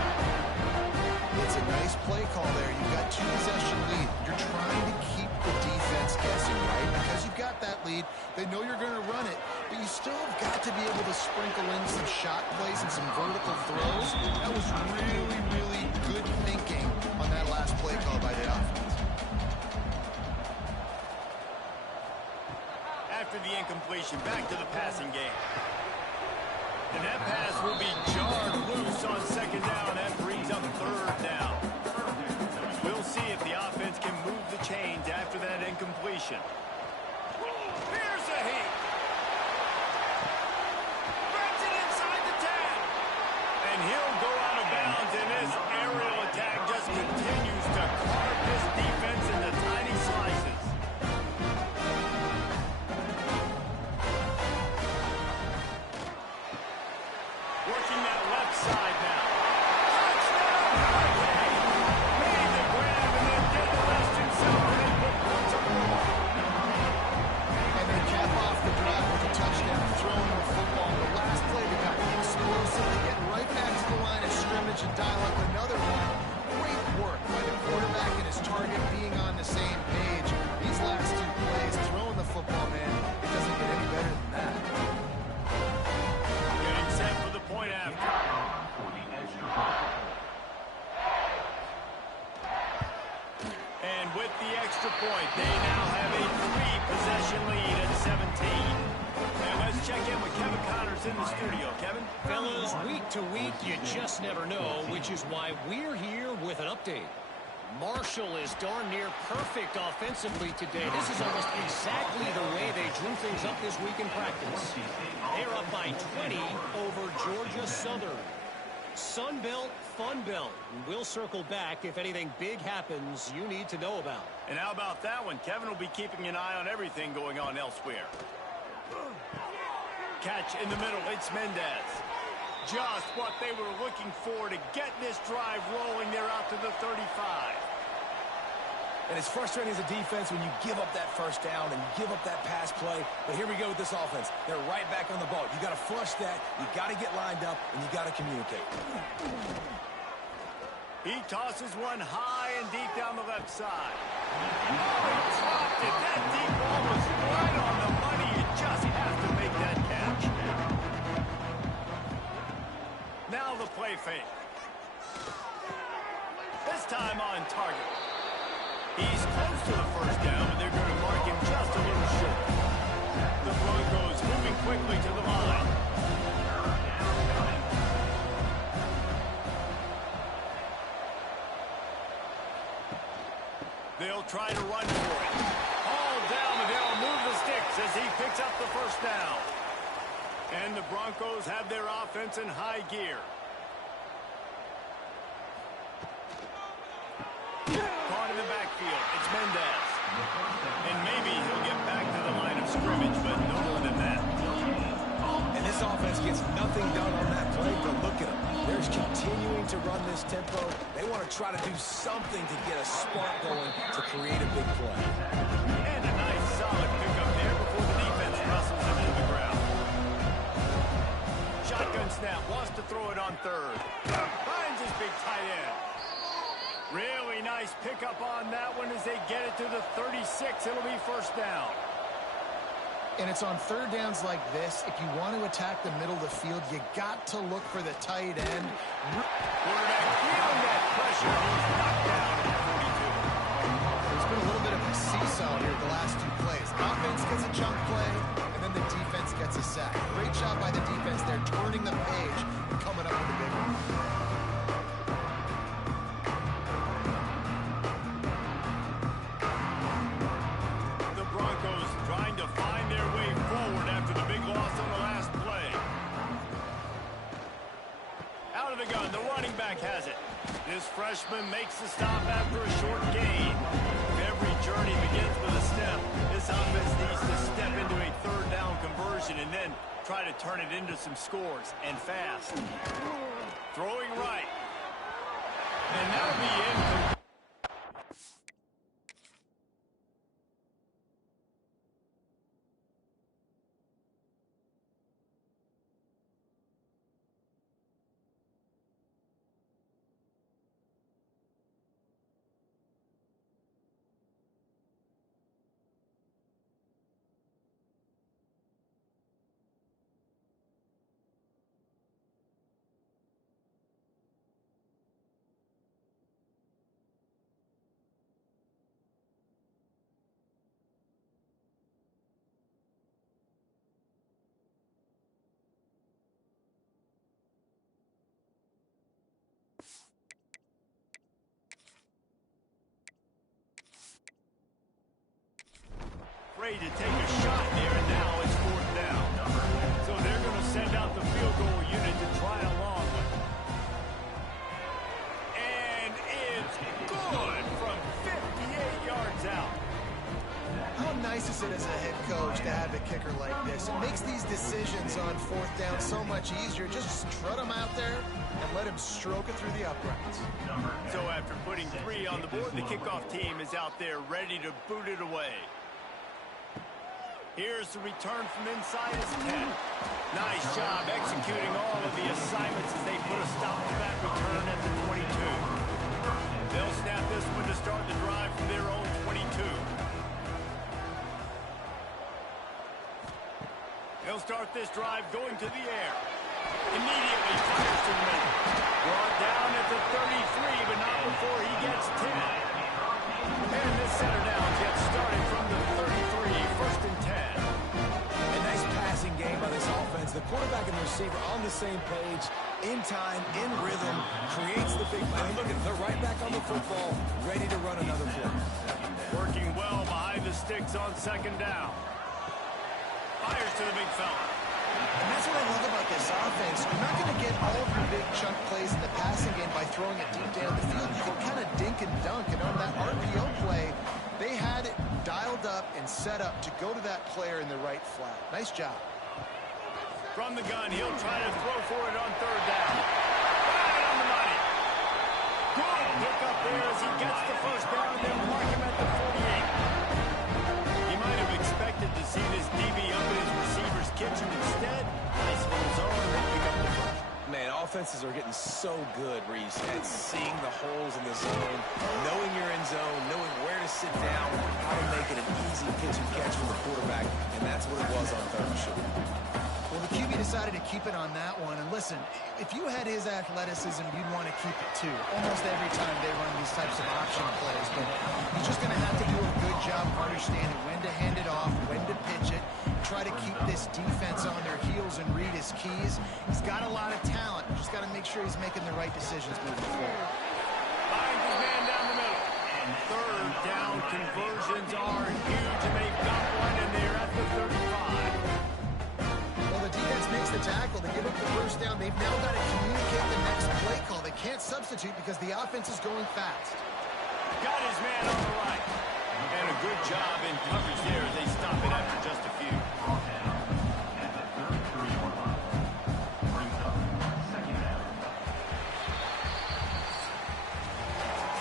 It's a nice play call there. You've got 2-possession lead. You're trying to keep the defense guessing, right? Because you've got that lead. They know you're going to run it, but you still have got to be able to sprinkle in some shot plays and some vertical throws. That was really, really good thinking on that last play call by the offense. After the incompletion, back to the passing game. And that pass will be jarred loose on 2nd down. That brings up 3rd down. We'll see if the offense can move the chains after that incompletion. Here's a heat. Brings it inside the 10. And he'll go out of bounds, and this aerial attack just continues to carve this defense into tiny slices. Working that left side now. Touchdown! to week, you just never know, which is why we're here with an update. Marshall is darn near perfect offensively today. This is almost exactly the way they drew things up this week in practice. They're up by 20 over Georgia Southern. Sun Belt, Fun Belt. We'll circle back if anything big happens you need to know about. And how about that one? Kevin will be keeping an eye on everything going on elsewhere. Catch in the middle. It's Mendez. Just what they were looking for to get this drive rolling. They're out to the 35. And it's frustrating as a defense when you give up that first down and you give up that pass play. But here we go with this offense. They're right back on the ball. You got to flush that. You got to get lined up, and you got to communicate. He tosses one high and deep down the left side. Oh, he dropped it. That deep ball was right on the money. You just have to make that catch. Now the play fake. This time on target. He's close to the first down, but they're going to mark him just a little short. The Broncos moving quickly to the line. They'll try to run for it. Hauled down, but they'll move the sticks as he picks up the first down. And the Broncos have their offense in high gear. Caught in the backfield. It's Mendez. And maybe he'll get back to the line of scrimmage, but no more than that. And this offense gets nothing done on that play, but look at them. They're continuing to run this tempo. They want to try to do something to get a spark going to create a big play. And a nice solid pickup there before the defense wrestles him into the ground. Shotgun snap. Wants to throw it on third. Finds his big tight end. Really nice pickup on that one as they get it to the 36. It'll be first down. And it's on third downs like this. If you want to attack the middle of the field, you got to look for the tight end. Quarterback feeling that pressure. He's knocked down at 42. There's been a little bit of a seesaw here the last two plays. Offense gets a chunk play, and then the defense gets a sack. Great job by the defense. They're turning the page and coming up with a big one. Has it. This freshman makes the stop after a short gain. Every journey begins with a step. This offense needs to step into a third down conversion and then try to turn it into some scores, and fast. Throwing right. And that'll be incomplete. Ready to take a shot there, and now it's fourth down. So they're going to send out the field goal unit to try a long one. And it's good from 58 yards out. How nice is it as a head coach to have a kicker like this? It makes these decisions on fourth down so much easier. Just strut him out there and let him stroke it through the uprights. So after putting 3 on the board, the kickoff team is out there ready to boot it away. Here's the return from inside his 10. Nice job executing all of the assignments as they put a stop to that return at the 22. They'll snap this one to start the drive from their own 22. They'll start this drive going to the air. Immediately fires to the middle. Brought down at the 33, but not before he gets 10. And this center down gets started from the 33, first and 10. A nice passing game by this offense. The quarterback and the receiver on the same page. In time, in rhythm, creates the big play. Look at it, they're right back on the football, ready to run another play. Working well behind the sticks on second down. Fires to the big fella. And that's what I love about this offense. You're not going to get all of your big chunk plays in the passing game by throwing it deep down the field. You can kind of dink and dunk. And on that RPO play, they had it dialed up and set up to go to that player in the right flat. Nice job. From the gun, he'll try to throw for it on third down. Right on the money. Good pick up there as he gets the first down and then mark him at the 48. He might have expected to see this DB up in his receiver's kitchen. Instead, nice little zone and they pick up the first. Man, offenses are getting so good, Reese, at seeing the holes in the zone, knowing you're in zone, knowing where to sit down, how to make it an easy pitch and catch for the quarterback, and that's what it was on third and short. Well, the QB decided to keep it on that one. And listen, if you had his athleticism, you'd want to keep it too. Almost every time they run these types of option plays. But he's just going to have to do a good job understanding when to hand it off, when to pitch it, try to keep this defense on their heels and read his keys. He's got a lot of talent. Just got to make sure he's making the right decisions moving forward. Finds his man down the middle. And third down conversions are huge, and they've got one, and they're at the 35. Well, the defense makes the tackle. They give up the first down. They've now got to communicate the next play call. They can't substitute because the offense is going fast. Got his man on the right. And a good job in coverage there as they stop it after just a few.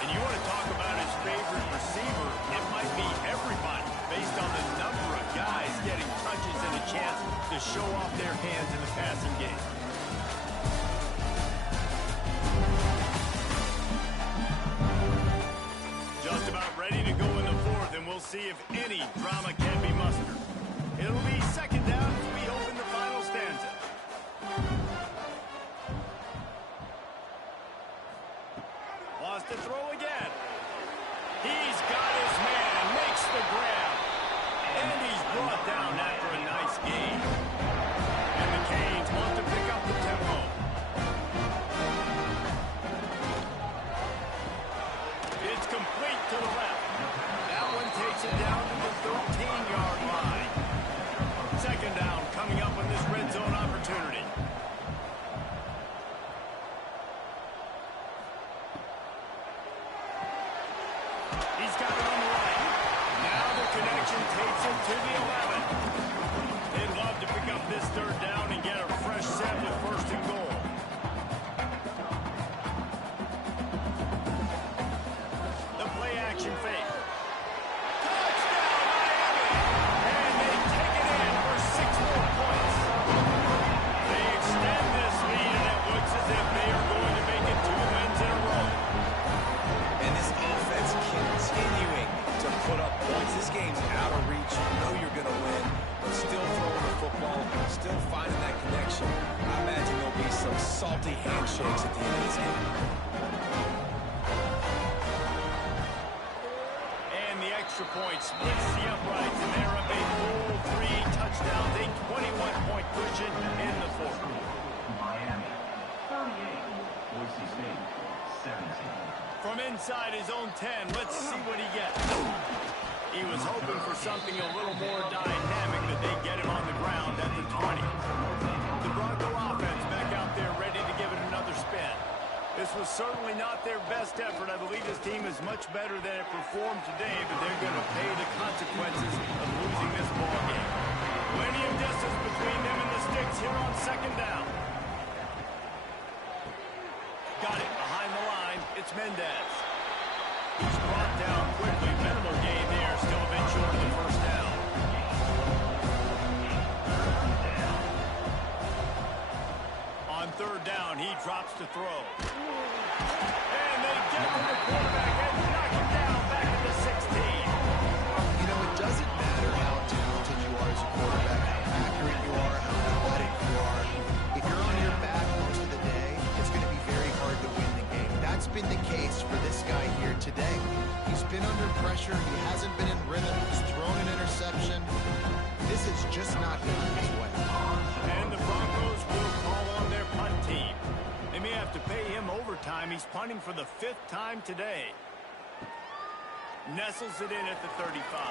And you want to talk about his favorite receiver, it might be everybody based on the number of guys getting touches and a chance to show off their hands in the passing game. Just about ready to go in the fourth, and we'll see if any drama can be mustered. It'll be second down as we open the final stanza. Wants to throw again. He's got his man, makes the grab. And he's brought down after a nice gain. And the Canes want to pick up the tempo. It's complete to the left. That one takes it down to the 13-yard line. Second down coming up on this red zone opportunity. He's got it on the right. Now the connection takes him to the 11. They'd love to pick up this third down and get a fresh set with first and goal. The play action fake. Touchdown, Miami! And they take it in for 6 more points. They extend this lead, and it looks as if they are going to make it 2 wins in a row. And this offense continuing to put up points. This game's out of reach. You know you're going to win, but still throwing the football, still finding that connection. I imagine there'll be some salty handshakes at the end of this game. And the extra point splits the uprights, and they're up a full 3 touchdowns, a 21-point cushion in the fourth. Miami, 38. Boise State, 17. From inside his own 10, let's see what he gets. He was hoping for something a little more dynamic, that they get him on the ground at the 20. The Bronco offense back out there ready to give it another spin. This was certainly not their best effort. I believe this team is much better than it performed today, but they're going to pay the consequences of losing this ball game. Plenty of distance between them and the sticks here on second down. Got it behind the line. It's Mendez. He's brought down quickly. Minimal gain there. Still a bit short of the first down. On third down, he drops to throw. And they get to the quarterback and knock him down back at the 16. You know, it doesn't matter how talented you are as a quarterback, how accurate you are, how athletic you are. If you're on your back most of the day, it's going to be very hard to win the game. That's been the case for this guy here today. He's been under pressure. He hasn't been in rhythm. He's thrown an interception. This is just not going his way. And the Broncos will call on their punt team. overtime. He's punting for the 5th time today. Nestles it in at the 35.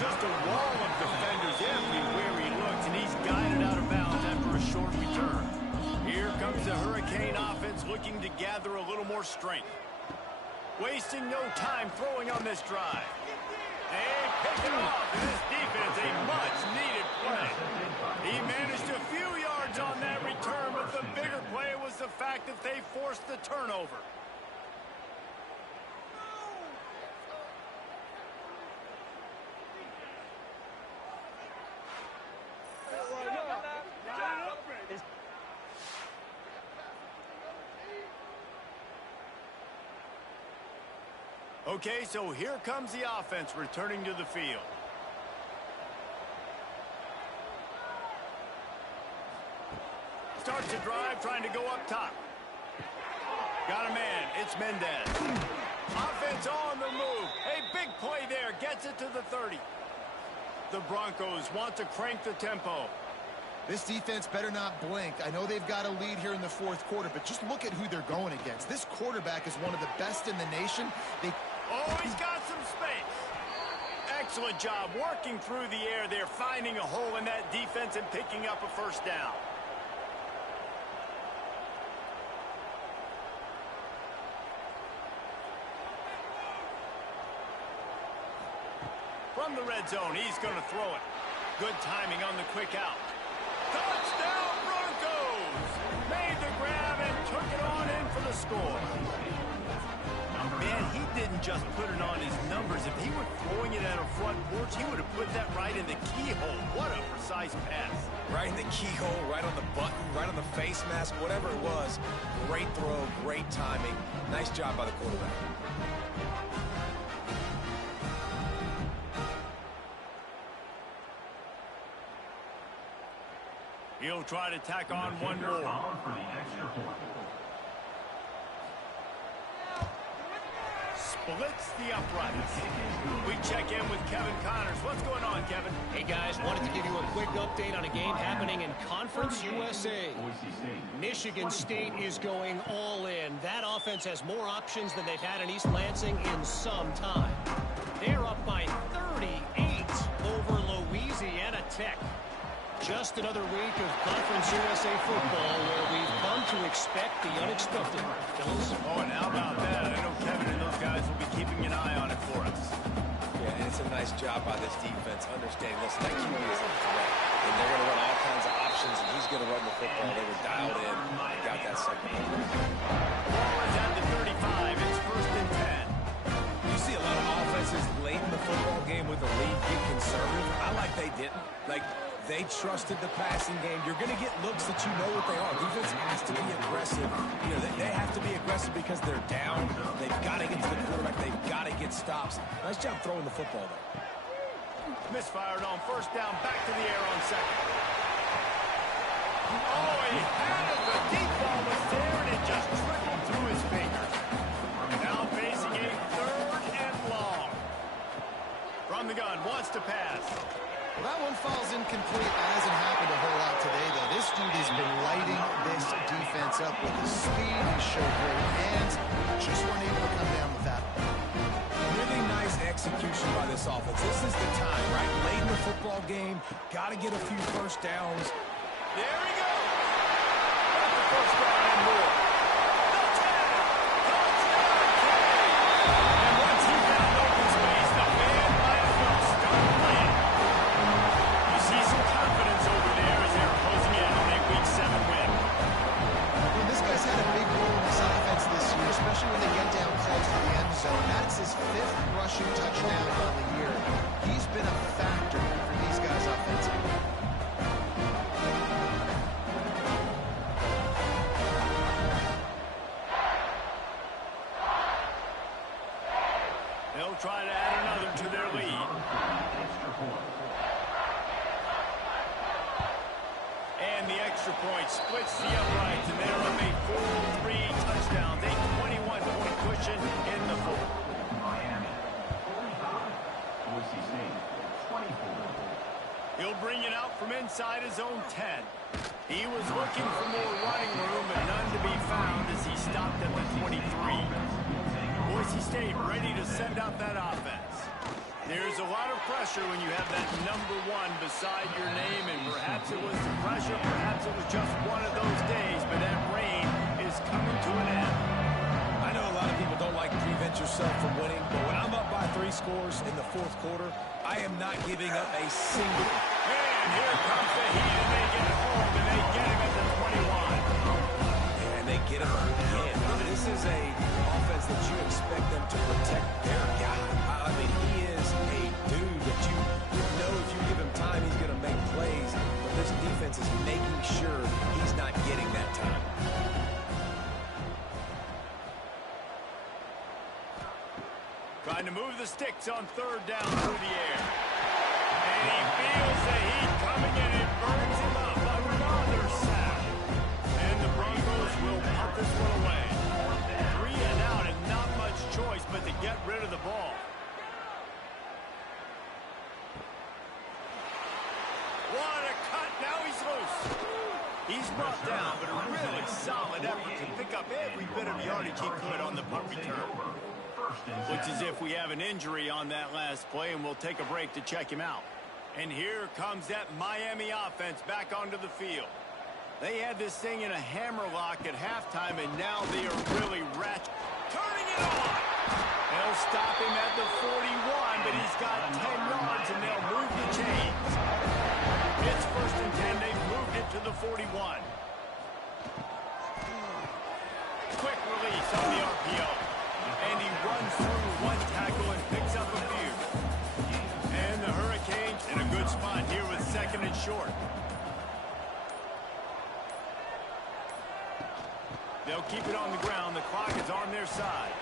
Just a wall of defenders everywhere he looks, and he's guided out of bounds after a short return. Here comes the Hurricane offense looking to gather a little more strength. Wasting no time throwing on this drive. They pick it off, and this defense a much-needed play. He managed a few yards on that return, but the bigger play was the fact that they forced the turnover. Okay, so here comes the offense returning to the field. Starts to drive, trying to go up top. Got a man. It's Mendez. Offense on the move. A big play there. Gets it to the 30. The Broncos want to crank the tempo. This defense better not blink. I know they've got a lead here in the 4th quarter, but just look at who they're going against. This quarterback is one of the best in the nation. Oh, he's got some space. Excellent job working through the air there, finding a hole in that defense and picking up a first down. From the red zone, he's going to throw it. Good timing on the quick out. Touchdown, Broncos! Made the grab and took it on in for the score. Man, he didn't just put it on his numbers. If he were throwing it at a front porch, he would have put that right in the keyhole. What a precise pass. Right in the keyhole, right on the button, right on the face mask, whatever it was. Great throw, great timing. Nice job by the quarterback. He'll try to tack on one more. Splits the uprights. We check in with Kevin Connors. What's going on, Kevin? Hey, guys, wanted to give you a quick update on a game happening in Conference USA. Michigan State is going all in. That offense has more options than they've had in East Lansing in some time. They're up by 38 over Louisiana Tech. Just another week of Conference USA football where we've come to expect the unexpected. Phillips? Oh, and how about that? I know Kevin and those guys will be keeping an eye on it for us. Yeah, and it's a nice job by this defense understanding, listen, that QB is a threat. And they're going to run all kinds of options, and he's going to run the football. They were dialed in and got that second. Ball is at the 35. It's 1st and 10. You see a lot of offenses late in the football game with the lead get conservative. I like they didn't. Like, they trusted the passing game. You're going to get looks that you know what they are. Defense has to be aggressive. You know, they have to be aggressive because they're down. They've got to get to the quarterback. They've got to get stops. Nice job throwing the football, though. Misfired on 1st down. Back to the air on 2nd. Oh, he had it. The deep ball was there, and it just trickled through his fingers. Now facing a 3rd and long. From the gun, wants to pass. Well, that one falls incomplete. That hasn't happened a whole lot today, though. This dude has been lighting this defense up with his speed. He showed great hands. Just weren't able to come down with that. Really nice execution by this offense. This is the time, right? Late in the football game. Got to get a few first downs. There he goes. Got the first down and more. The 10. Touchdown, Kenny. And once he found open space, the man by a foot started playing. You see some confidence over there as they're closing in on a Week 7 win. Well, this guy's had a big role in this offense this year, especially when they get down close to the end zone. That's his 5th rushing touchdown on the year. He's been a factor for these guys offensively. They'll try to add another to their lead. And the extra point splits the uprights, and they're up a 4-3 touchdowns, a 21-point cushion in the 4th. Miami, 45. Boise State, 24. He'll bring it out from inside his own 10. He was looking for more running room, but none to be found as he stops 23. Boise State ready to send out that offense. There's a lot of pressure when you have that number 1 beside your name, and perhaps it was the pressure, perhaps it was just one of those days, but that reign is coming to an end. I know a lot of people don't like to prevent yourself from winning, but when I'm up by 3 scores in the 4th quarter, I am not giving up a single. And here comes the heat, and they get home, and they get him at the 21. And they get him again. I mean, this is a offense that you expect them to protect their guy. I mean, he is a dude that you know if you give him time, he's going to make plays. But this defense is making sure he's not getting that time. Trying to move the sticks on 3rd down through the air. And he feels the heat coming in and burns him up. Another sack. And the Broncos will pop this one away. 3 and out and not much choice but to get rid of the ball. What a cut. Now he's loose. He's brought down, but a really solid effort to pick up every bit of yardage he could on the punt return. Looks as if we have an injury on that last play, and we'll take a break to check him out. And here comes that Miami offense back onto the field. They had this thing in a hammerlock at halftime, and now they are really ratchet. Turning it on! They'll stop him at the 41, but he's got 10 yards, and they'll move the chains. It's 1st and 10. They've moved it to the 41. Quick release on the RPO. And he runs through 1 tackle and picks up a few. And the Hurricanes in a good spot here with 2nd and short. They'll keep it on the ground. The clock is on their side.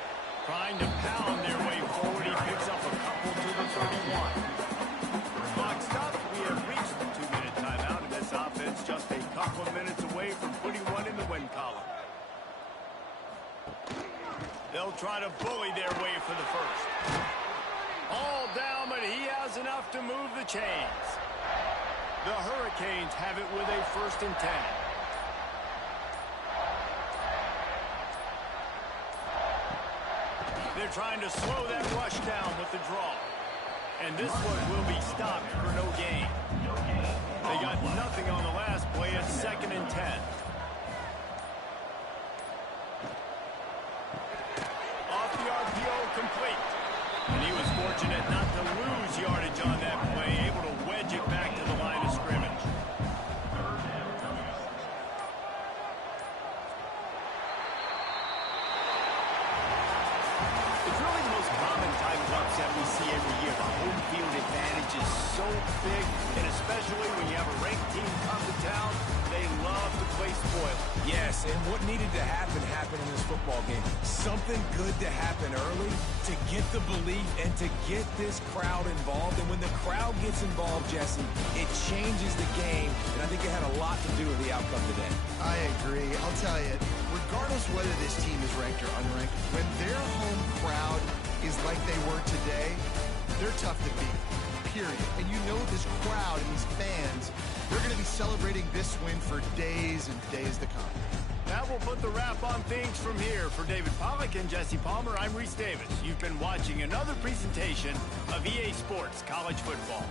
Trying to pound their way forward. He picks up a couple to the 31. Clock stops. We have reached the 2-minute timeout, and this offense just a couple of minutes away from putting one in the win column. They'll try to bully their way for the 1st. All down, but he has enough to move the chains. The Hurricanes have it with a 1st and 10. They're trying to slow that rush down with the draw. And this one will be stopped for no gain. They got nothing on the last play at 2nd and 10. Complete. And he was fortunate not to lose yardage on that play, able to wedge it back to the line of scrimmage. It's really the most common type of upset we see every year. The home field advantage is so big, and especially when you have a ranked team come to town, they love to play spoiler. Yes, and what needed to happen happened in this football game. Something good to happen early to get the belief and to get this crowd involved. And when the crowd gets involved, Jesse, it changes the game. And I think it had a lot to do with the outcome today. I agree. I'll tell you, regardless whether this team is ranked or unranked, when their home crowd is like they were today, they're tough to beat. Period. And you know this crowd and these fans, they're going to be celebrating this win for days and days to come. That will put the wrap on things from here. For David Pollack and Jesse Palmer, I'm Reese Davis. You've been watching another presentation of EA Sports College Football.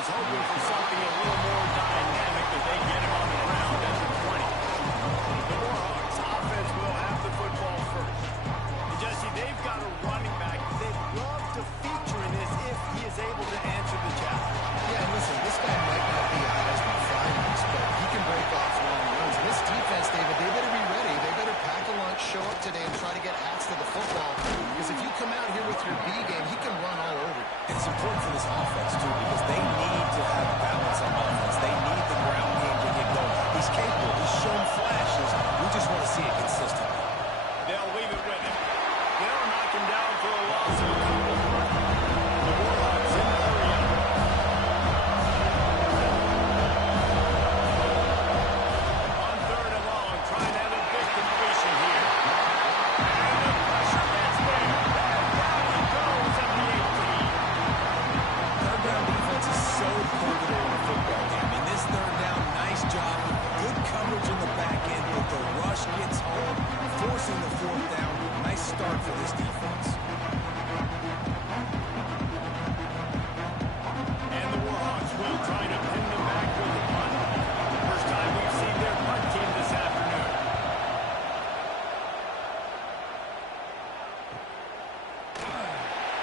was hoping for something a little more dynamic as they get him on the ground at the 20. The Warhawks offense will have the football first. And Jesse, they've got a running back they'd love to feature in this if he is able to answer the challenge. Yeah, and listen, this guy might not be a Heisman finalist, but he can break off long runs. And this defense, David, they better be ready. They better pack a lunch, show up today, and try to get hats to the football. Because if you come out here with your B game, he can run all over. And it's important for this offense, too, because they need to have balance on offense. They need the ground game to get going. He's capable. He's shown flashes. We just want to see it consistently. They'll leave it with him. They'll knock him down for a loss of a couple. The Warhawks in the hurry up. On third and long, trying to have a big completion here. And the pressure gets there. And down he goes at the 18. Third down defense is so pivotal in a football game. In this third down, nice job. Good coverage in the back end, but the rush gets home, forcing the fourth down. Nice start for this defense. And the Warhawks will try to pin them back with the punt. First time we've seen their punt team this afternoon.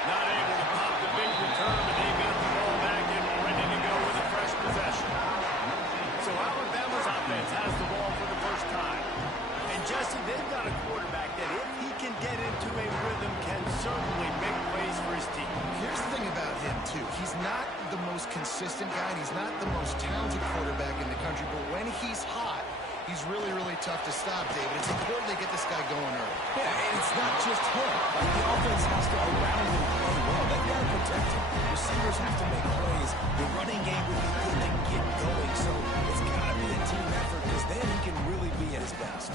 Not able to pop the big return, but they get the ball back and ready to go with a fresh possession. So Alabama's offense has the ball for the first time. And Jesse, they've got a quarterback that if he can get into a rhythm can certainly make plays for his team. Here's the thing about him, too. He's not the most consistent guy, and he's not the most talented quarterback in the country, but when he's hot, he's really, really tough to stop, David. It's important they get this guy going early. Yeah, and it's not just him. Like, the offense has to around him play well. They've got to protect him. Receivers have to make plays. The running game would be good to get going, so it's got to be a team effort because then he can really be at his best.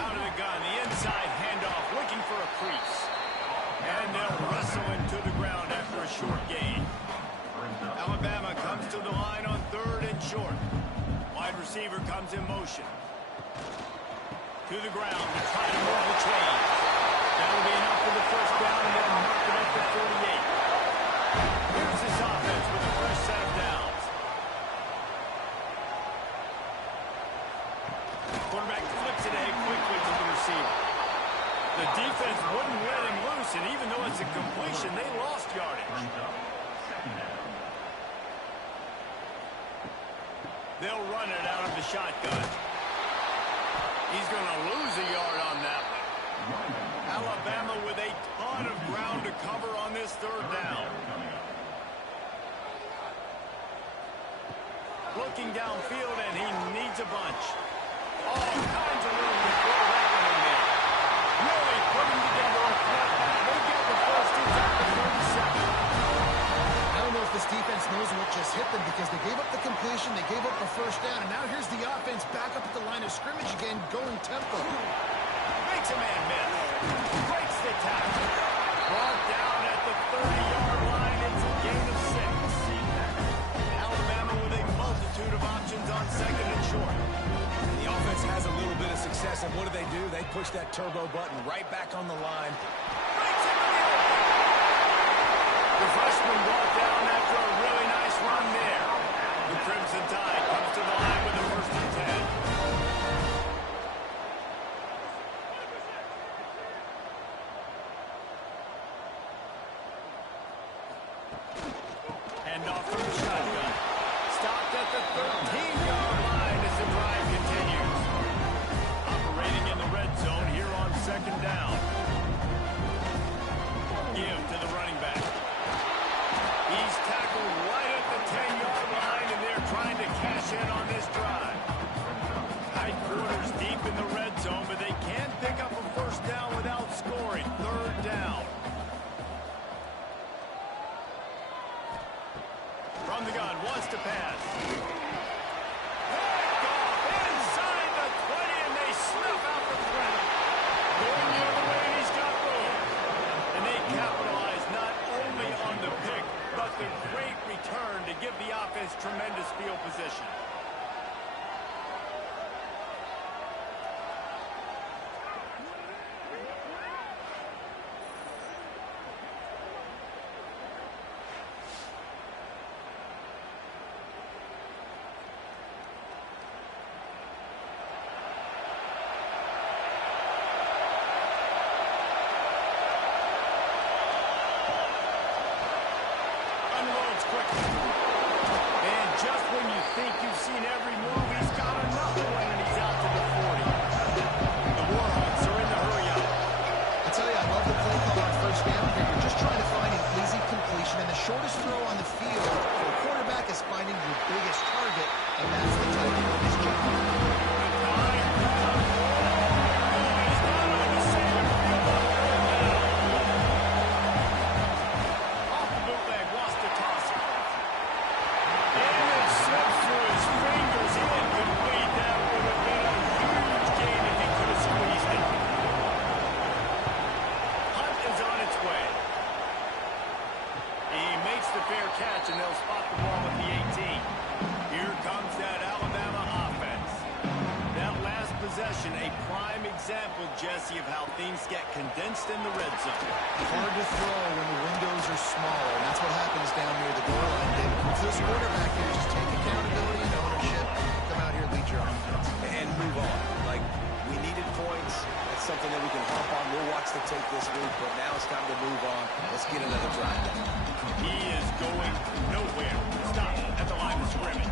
Out of the gun, the inside handoff, looking for a crease. And they'll wrestle him to the ground after a short gain. Alabama comes to the line on third and short. Wide receiver comes in motion. To the ground to try to move the chains. That'll be enough for the first down and then mark it up to 48. Here's this offense with a fresh set of downs. Quarterback flips it ahead quickly to the receiver. The defense wouldn't let him loose, and even though it's a completion, they lost yardage. They'll run it out of the shotgun. He's going to lose a yard on that one. Alabama with a ton of ground to cover on this third down. Looking downfield, and he needs a bunch. All kinds of room to throw that one in there. Really putting together a threat. They get the first inside the 37. I don't know if this defense knows what just hit them because they gave up the completion, they gave up the first down, and now here's the offense back up at the line of scrimmage again, going tempo. Makes a man miss. Breaks the tackle. Brought down at the 30-yard line. It's a gain of 6. Alabama with a multitude of options on second and short. The offense has a little bit of success, and what do? They push that turbo button right back on the line. Breaks into the open. The freshman brought down after a really nice run there. The Crimson Tide comes to the line with a first and 10. Handoff from the shotgun. Stopped at the 13-yard line as the drive continues. Operating in the red zone here on second down. Give to the running back. He's tackled right at the 10-yard line, and they're trying to cash in on this drive. Tight quarters deep in the red zone, but they can't pick up a first down without scoring. Third down. From the gun, wants to pass. Picked off inside the 20, and they snuff out the threat. Going the other way, and he's got room. And they capitalize not only on the pick, but the great return to give the offense tremendous field position. think you've seen every move. He's got another one, and he's out to the 40. The Warhawks are in the hurry-up. I tell you, I love the play call on first down here. You're just trying to find an easy completion, and the shortest throw on the field for a quarterback is finding your biggest target, and that's the tight end of his job. Catch, and they'll spot the ball at the 18. Here comes that Alabama offense. That last possession, a prime example, Jesse, of how things get condensed in the red zone. Hard to throw when the windows are smaller, and that's what happens down near the goal line, David. For this quarterback here, just take accountability and ownership. Come out here and lead your offense. And move on. Like, we needed points. That's something that we can hop on. We'll watch the tape this week, but now it's time to move on. Let's get another drive done. He is going nowhere. Stop at the line of scrimmage.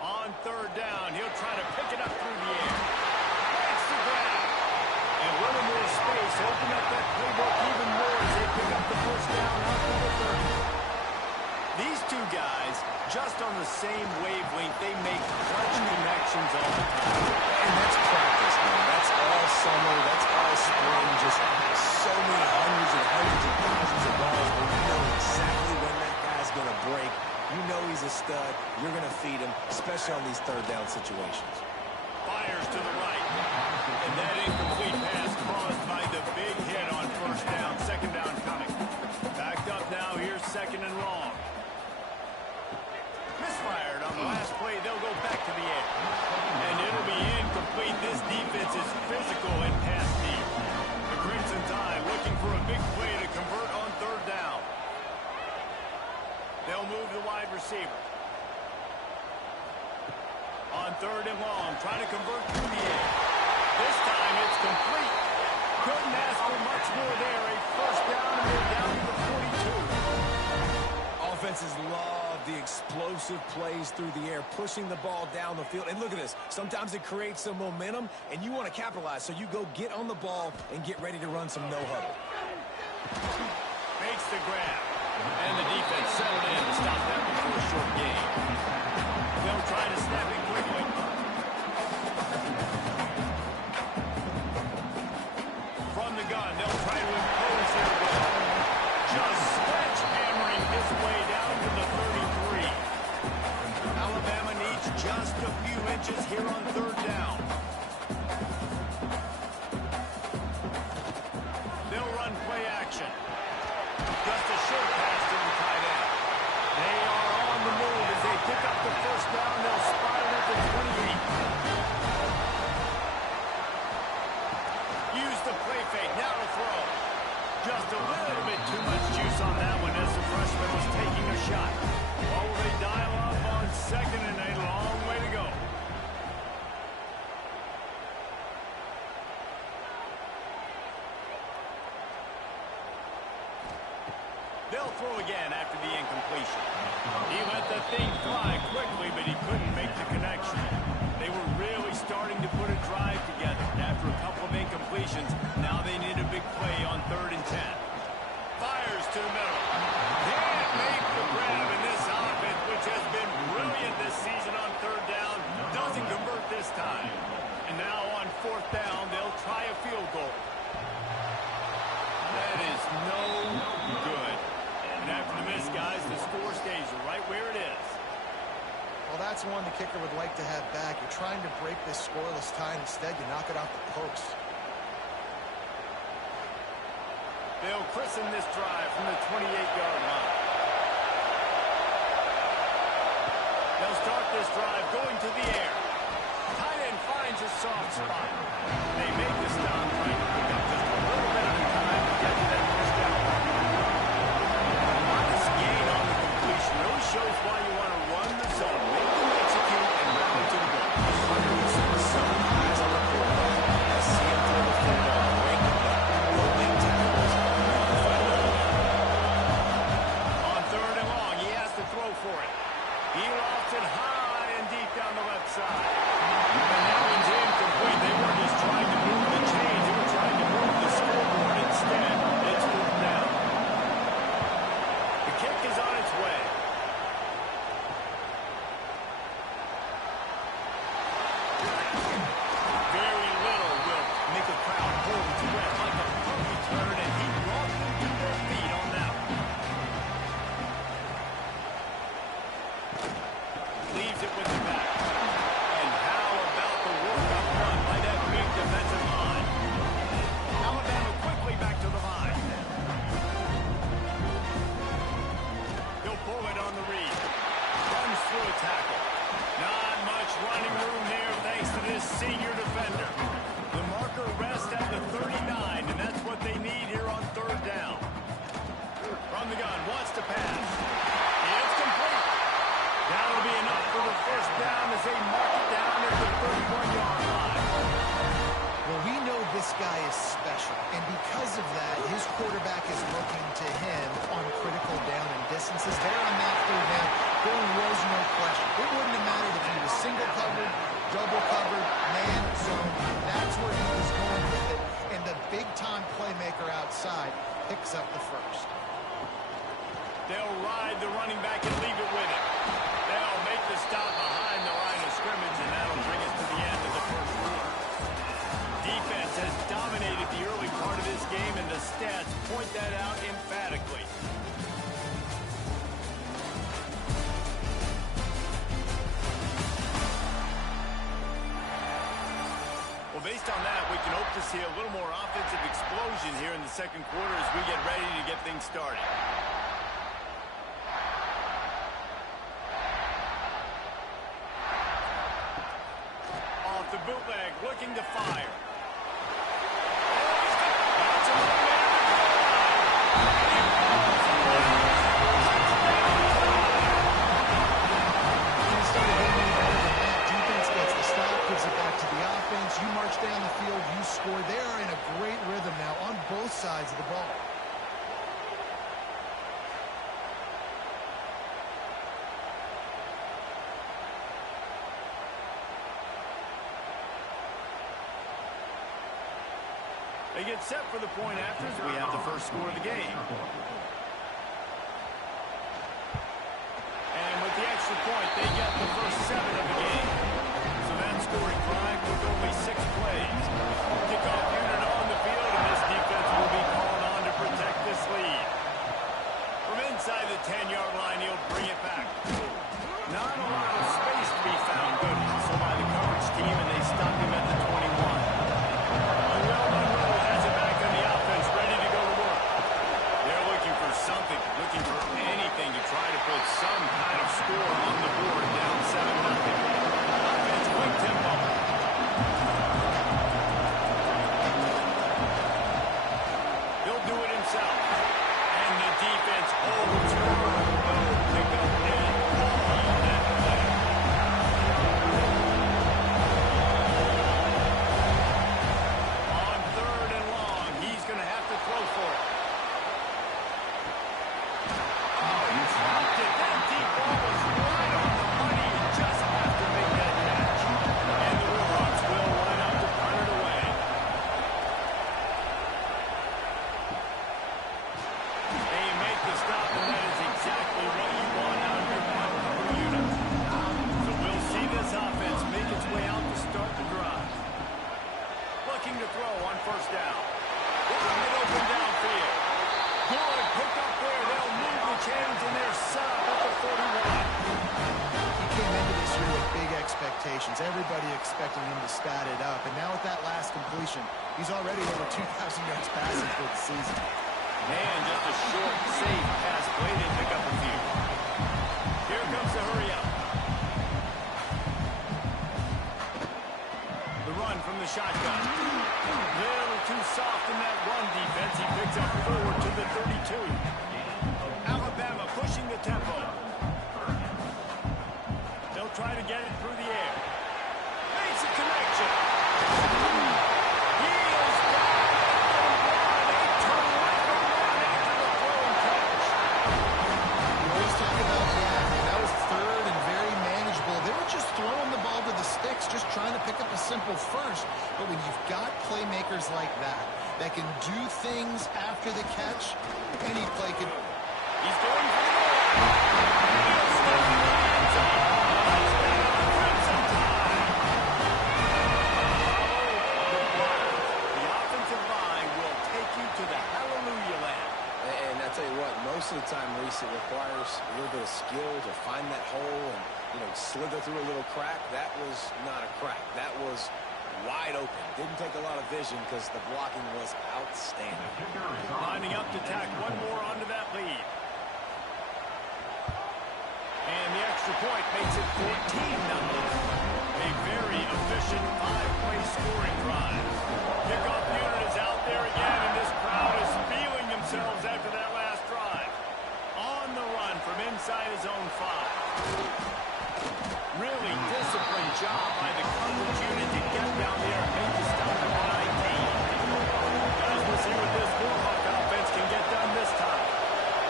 On third down, he'll try to pick it up through the air. Makes the grab. And a little more space. Open up that playbook even more as they pick up the first down out to the 30. These two guys, just on the same wavelength, they make clutch connections all the time. And that's practice, man. That's all summer. That's all spring. Just so many hundreds and thousands of balls where you know exactly when that guy's going to break. You know he's a stud. You're going to feed him, especially on these third down situations. Fires to the right. And that incomplete pass caused by the big hit on first down. Second down coming. Backed up now. Here's second and long. Misfired on the last play. They'll go back to the air. And it'll be incomplete. This defense is physical and pass deep. The Crimson Tide looking for a big play to convert on third down. They'll move the wide receiver. On third and long, trying to convert through the air. This time it's complete. Couldn't ask for much more there. A first down, and they're down to the 42. Offenses love the explosive plays through the air, pushing the ball down the field. And look at this. Sometimes it creates some momentum, and you want to capitalize. So you go get on the ball and get ready to run some no-huddle. Makes the grab. And the defense settled in to stop that before a short game. They'll try to snap it quickly. From the gun, they'll try to impose their will. Just sledgehammering his way down to the 33. Alabama needs just a few inches here on third down. They'll run play action. Just a short pass to the tight end. They are on the move as they pick up the first down. They'll spot it at the 28. Use the play fake. Now to throw. Just a little bit too much juice on that one as the freshman was taking a shot. Oh, they dial up on second and a long way to go. They'll throw again after the incompletion. He let the thing fly quickly, but he couldn't make the connection. They were really starting to put a drive together. After a couple of incompletions, now they need a big play on third and 10. Fires to the middle. Can't make the grab in this offense, which has been brilliant this season on third down. Doesn't convert this time. And now on fourth down, they'll try a field goal. That is no good. And after the miss, guys, the score stays right where it is. Well, that's one the kicker would like to have back. You're trying to break this scoreless tie, and instead you knock it off the post. They'll christen this drive from the 28-yard line. They'll start this drive going to the air. Tight end finds a soft spot. They make the stop, trying to pick up just a little bit of time to get to that first down. Modest gain on the completion really shows why you want to run the zone. Make them execute and run it to the goal. Some eyes on the quarterback. Let's see him throw the football. the crowd hold its breath like a punt return, and he brought them to their feet on that one. Leaves it with the back. And how about the work up front by that big defensive line? Alabama quickly back to the line. He'll pull it on the read. Runs through a tackle. Not much running room here thanks to this senior defender. The marker rests at the 39, and that's what they need here on third down. From the gun, wants to pass. It's complete. That'll be enough for the first down as they mark it down at the 31-yard line. Well, we know this guy is special, and because of that, his quarterback is looking to him on critical down and distances. There on that third down, there was no question. It wouldn't have mattered if he was single covered, double covered, man zone. That's where he was going with it, and the big-time playmaker outside picks up the first. They'll ride the running back and leave it with him. They'll make the stop behind the line of scrimmage, and that'll bring us to the end of the first quarter. Defense has dominated the early part of this game, and the stats point that out emphatically. Well, based on that, we can hope to see a little more offensive explosion here in the second quarter as we get ready to get things started. Off the bootleg, looking to fire. That's a Defense gets the stop, gives it back to the offense. You march down the field, you score. They are in a great rhythm now on both sides of the ball. They get set for the point after as we have the first score of the game. And with the extra point, they get the first 7 of the game. So that scoring drive took only 6 plays. Kickoff unit on the field, and this defense will be called on to protect this lead. From inside the 10-yard line, he'll bring it back. Not a lot of space to be found. Good hustle by the coverage team, and they stop him at the 21. Looking for anything to try to put some kind of score on the board down 7-0. Offense quick tempo. He'll do it himself. And the defense holds firm. Pick up and ball on that play. On third and long, he's going to have to throw for it. That deep ball was right on the money. You just have to make that catch. And the Warhawks will line up to punt it away. They make the stop, and that is exactly what you want out of your punt cover unit. So we'll see this offense make its way out to start the drive. Looking to throw on first down. Wide open downfield. Good pick up there. They'll move the chains, and they're set up at the 41. He came into this year with big expectations. Everybody expecting him to stat it up. And now with that last completion, he's already over 2,000 yards passing for the season. And just a short, safe pass play to pick up a few. Here comes the hurry up. The run from the shotgun. Little too soft in that run defense. He picks up forward to the 32. Alabama pushing the tempo. They'll try to get it through the air. Makes a connection. He is got it at the 1. A terrific run after the throw and catch. We always talk about that was third and very manageable. They were just throwing the ball to the sticks, just trying to pick up a simple first. But when you've got playmakers like that can do things after the catch, any play can. He's going for the goal. He'll step in the end zone. Touchdown, Crimson Tide. Oh, the block. The time, Reese. It requires a little bit of skill to find that hole and, slither through a little crack. That was not a crack. That was wide open. Didn't take a lot of vision because the blocking was outstanding. Lining up to tack one more onto that lead. And the extra point makes it 14-0. A very efficient 5-play scoring drive. Kickoff unit is out there again, and this crowd is feeling themselves after that last drive. On the run from inside his own 5. Really disciplined job by the coverage unit to get down there and make the stop at the 19. Guys, we'll see what this Warhawk offense can get done this time.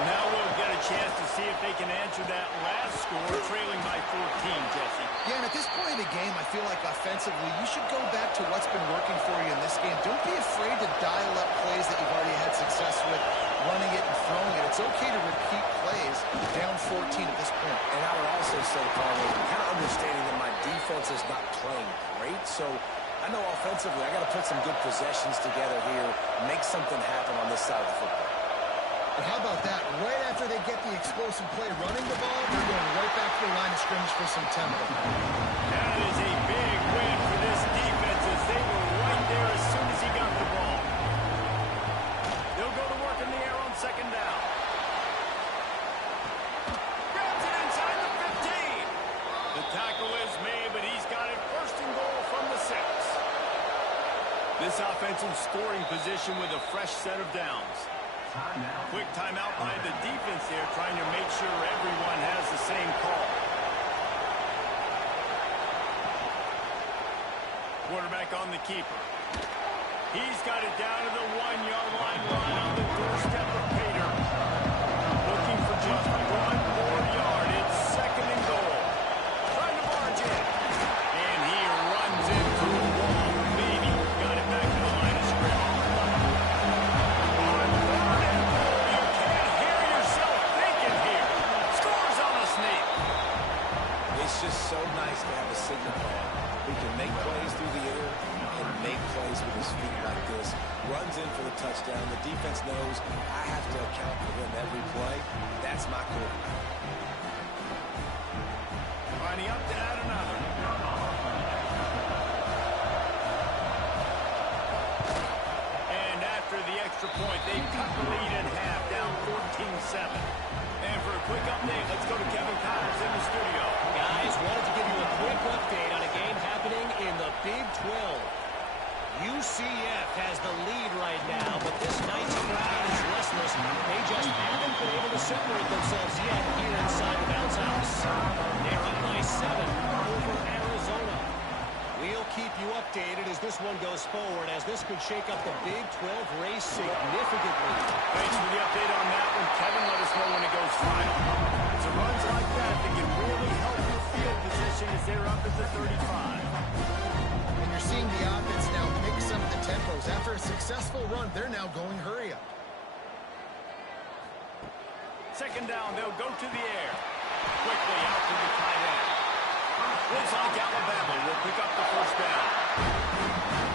Now we'll get a chance to see if they can answer that last score, trailing by 14, Jesse. Yeah, and at this point of the game, I feel like offensively, you should go back to what's been working for you in this game. Don't be afraid to dial up plays that you've already had success with, running it and throwing it. It's okay to repeat plays down 14 at this point. And I would also say, Carlo, kind of understanding that my defense is not playing great, so I know offensively I got to put some good possessions together here, make something happen on this side of the football. But how about that? Right after they get the explosive play running the ball, they're going right back to the line of scrimmage for some tempo. That is a big win for this defense as they were right there as soon as he got the ball. They'll go to work in the air on second down. Grabs it inside the 15. The tackle is made, but he's got it first and goal from the 6. This offensive scoring position with a fresh set of downs. Quick timeout by the defense there, trying to make sure everyone has the same call. Quarterback on the keeper. He's got it down to the 1-yard line, right on the doorstep of Pater. Looking for just 1 more yard. It's second and goal. Trying to barge in. And he runs into the wall. Maybe got it back to the line of scrimmage. It's just so nice to have a signal man who can make plays through the air and make plays with his feet like this. Runs in for the touchdown. The defense knows I have to account for him every play. That's my quarterback. Lining up to add another. And after the extra point, they cut the lead in half, down 14-7. And for a quick update, let's go to Kevin Connors in the studio. Guys, wanted to give you a quick update on a game happening in the Big 12. UCF has the lead right now, but this Knights crowd is restless. They just haven't been able to separate themselves yet here inside the bounce house. They're up by 7 over Arizona. We'll keep you updated as this one goes forward, as this could shake up the Big 12 race significantly. Thanks for the update on that one, Kevin. Let us know when it goes final. It's a runs like that that can really help your field position as they're up at the 35. And you're seeing the offense now mix some of the tempos. After a successful run, they're now going hurry up. Second down, they'll go to the air. Quickly out to the tight end. Looks like Alabama will pick up the first down.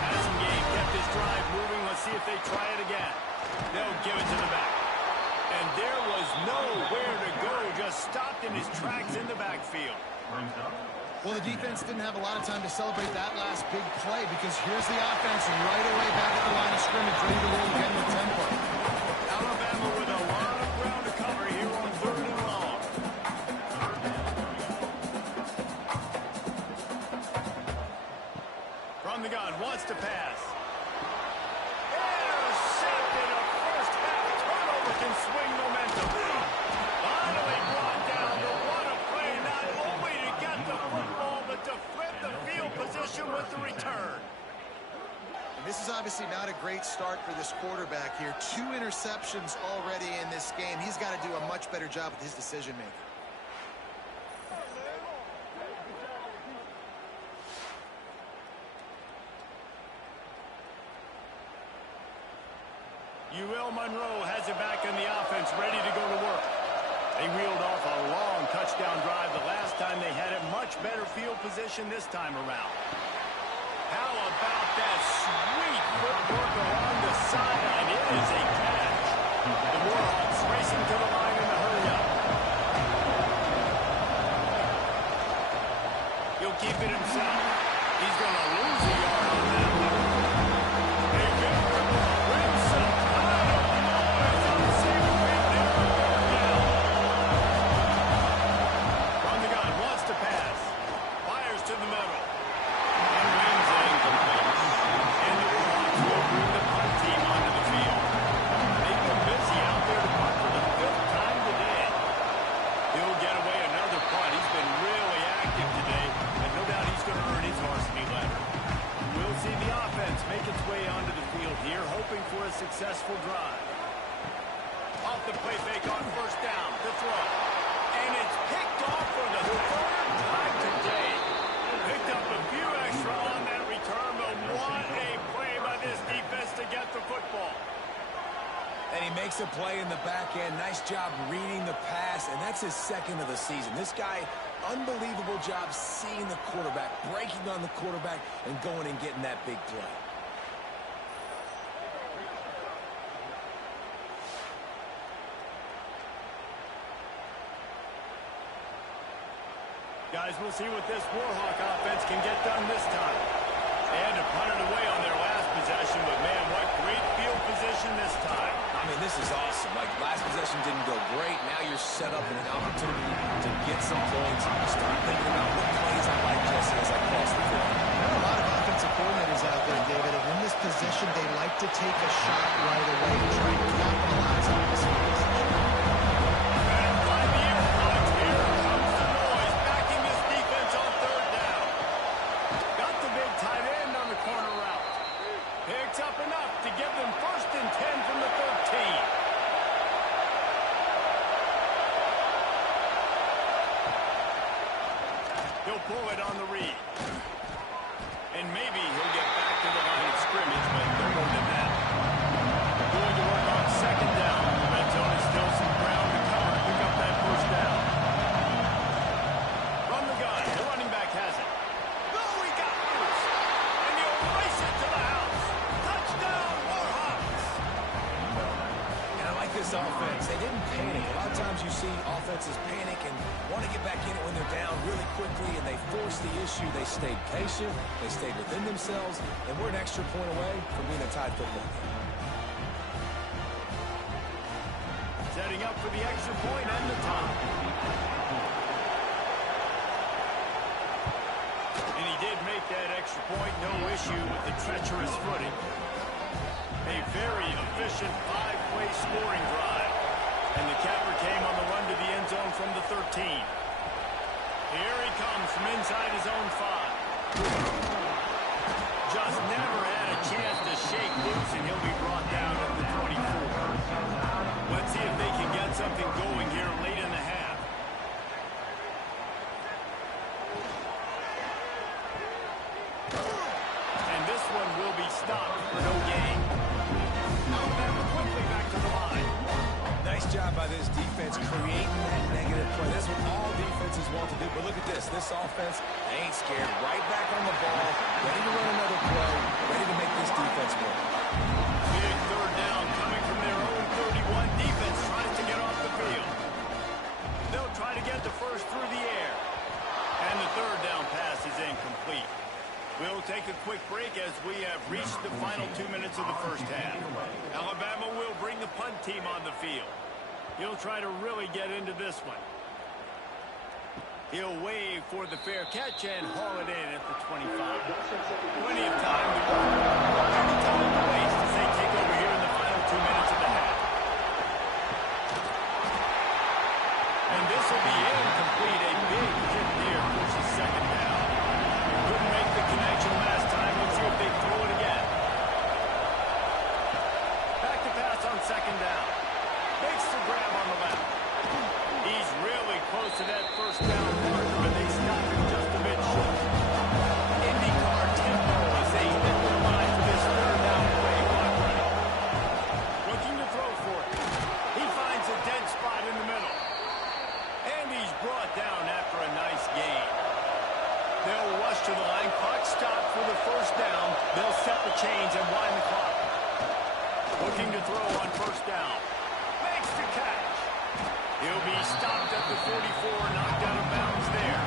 Passing game kept his drive moving. Let's see if they try it again. They'll give it to the back. And there was nowhere to go. Just stopped in his tracks in the backfield. Well, the defense didn't have a lot of time to celebrate that last big play because here's the offense right away back at the line of scrimmage, ready to roll again with tempo. Alabama with a lot of ground to cover here on 3rd and long. From the gun, wants to pass. Intercepted. A first half turnover can swing momentum. Finally brought down, but what a play, not only to get the football, but to flip the field position with the return. And this is obviously not a great start for this quarterback here. 2 interceptions already in this game. He's got to do a much better job with his decision-making. UL Monroe has it back in the offense, ready to go to work. They reeled off a long touchdown drive the last time. They had it much better field position this time around. How about that sweet footwork along the sideline? It is a catch. The Warhawks racing to the line in the He'll keep it himself. He's going to lose a yard on that one. A veritable crimson tide of noise on the Sabre wing there on third down. From the gun, wants to pass. Fires to the middle. And wins it incomplete. And the Warhawks will bring the punt team onto the field. They've been busy out there to punt for the 5th time today. He'll get away another punt. He's been really active today, and no doubt he's going to earn his varsity letter. We'll see the offense make its way onto the field here, hoping for a successful drive. Off the play fake on first down, the throw. And it's picked off for the 3rd time today. Picked up a few extra on that return, but what a play by this defense to get the football. And he makes a play in the back end. Nice job reading the pass, and that's his 2nd of the season. This guy, unbelievable job seeing the quarterback, breaking on the quarterback, and going and getting that big play. Guys, we'll see what this Warhawk offense can get done this time. They had to punt it away on their last possession, but man, what great field position this time. I mean, this is awesome. Like, last possession didn't go great. Now you're set up in an opportunity to get some points. Start thinking about what plays I like, Jesse, as I cross the field. There are a lot of offensive coordinators out there, David, and in this position, they like to take a shot right away and try to capitalize on this field position. And by the ear punch, here comes the noise, backing this defense on 3rd down. Got the big tight end on the corner route. Picks up enough to give them 1st and 10 from the 13. He'll pull it on the read. And maybe he'll get back to the line of scrimmage, but no more than that. Going to work on 2nd down. The red zone is still some ground to cover to pick up that 1st down. From the gun, the running back has it. Oh, he got loose. And he'll race it to the house. Touchdown, Warhawks. And I like this offense. They didn't panic. A lot of times you see offenses panic and want to get back in it when they're down really quickly, and they force the issue. They stayed patient. They stayed within themselves, and we're an extra point away from being a tied football game. Setting up for the extra point and the top. And he did make that extra point. No issue with the treacherous footing. A very efficient 5-play scoring drive. And the capper came on the run to the end zone from the 13. Here he comes from inside his own 5. Just never had a chance to shake loose, and he'll be brought down at the 24. Let's see if they can get something going here late in the half. And this one will be stopped for no gain. Alabama quickly back to the line. Nice job by this defense creating that negative play. That's what all defenses want to do. But look at this. This offense ain't scared. Right back on the ball, ready to run another play, ready to make this defense work. Big 3rd down coming from their own 31. Defense tries to get off the field. They'll try to get the 1st through the air. And the 3rd down pass is incomplete. We'll take a quick break as we have reached the final 2 minutes of the 1st half. Alabama will bring the punt team on the field. He'll try to really get into this one. He'll wave for the fair catch and haul it in at the 25. Plenty of time to work. Plenty of time to waste as they take over here in the final 2 minutes of the half. And this will be incomplete. A big hit there pushes 2nd down. Couldn't make the connection last time. Let's see if they throw it again. Back to pass on 2nd down. Makes the grab on the left. He's really close to that 1st down marker, and they stop him just a bit short. IndyCar tempo as they hit the line for this 3rd down play clock running. Looking to throw for it. He finds a dead spot in the middle. And he's brought down after a nice gain. They'll rush to the line. Clock stopped for the 1st down. They'll set the chains and wind the clock. Looking to throw on 1st down. Makes the catch. He'll be stopped at the 44, knocked out of bounds there.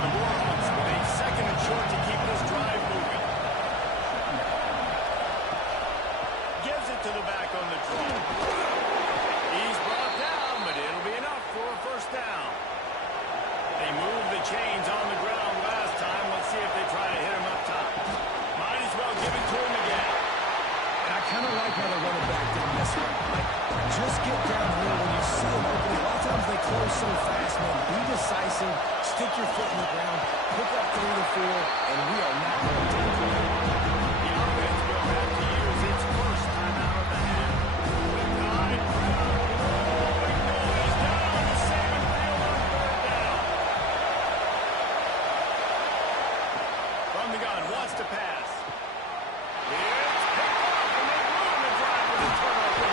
The Warhawks with a second and short to keep his drive moving. Gives it to the back on the draw. He's brought down, but it'll be enough for a first down. They moved the chains on the ground last time. Let's see if they try to hit him up top. Might as well give it to him again. And I kind of like how they run it back down this way. Like, just get down here when you see them open. A lot of times they close so fast, man. Be decisive. Stick your foot in the ground. Pick up 3 to 4, and we are not going to take it. The offense will have to use its first timeout of the half. Nine. He's down on the saving field on third down. From the gun, wants to pass. It's picked off, and they ruin the drive with a turnover.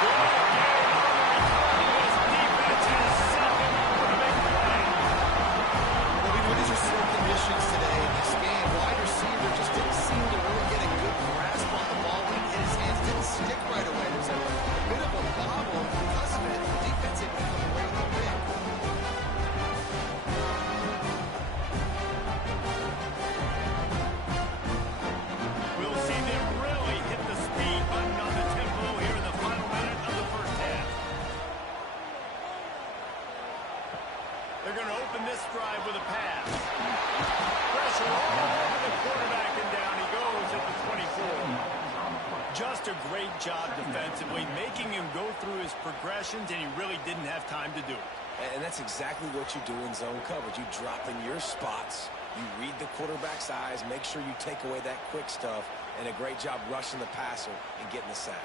Good game on the return. This defense has set him up for a big play. Well, we know these are slow conditions today in this game. Wide receiver just didn't seem to really get a good grasp on the ball when it hit his hands. Didn't stick right away. There's a bit of a bobble because of it. The defense had become really big. We'll see them really hit the speed button on the tempo here in the final minute of the first half. They're going to open this drive with a pass. Pressure all over the quarterback, and down he goes at the 24. Just a great job defensively, making him go through his progressions, and he really didn't have time to do it. And that's exactly what you do in zone coverage. You drop in your spots. You read the quarterback's eyes. Make sure you take away that quick stuff. And a great job rushing the passer and getting the sack.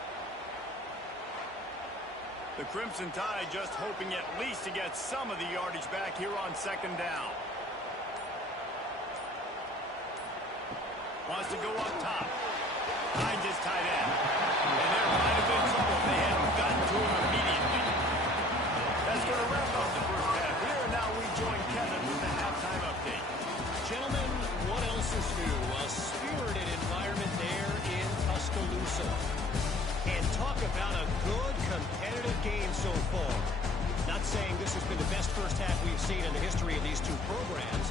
The Crimson Tide just hoping at least to get some of the yardage back here on second down. Wants to go up top. Finds his tight end. And there might have been trouble if they hadn't gotten to him immediately. That's going to wrap up the first half here. And now we join Kevin with the halftime update. Gentlemen, what else is new? A spirited environment there in Tuscaloosa. And talk about a good competitive game so far. Not saying this has been the best first half we've seen in the history of these two programs,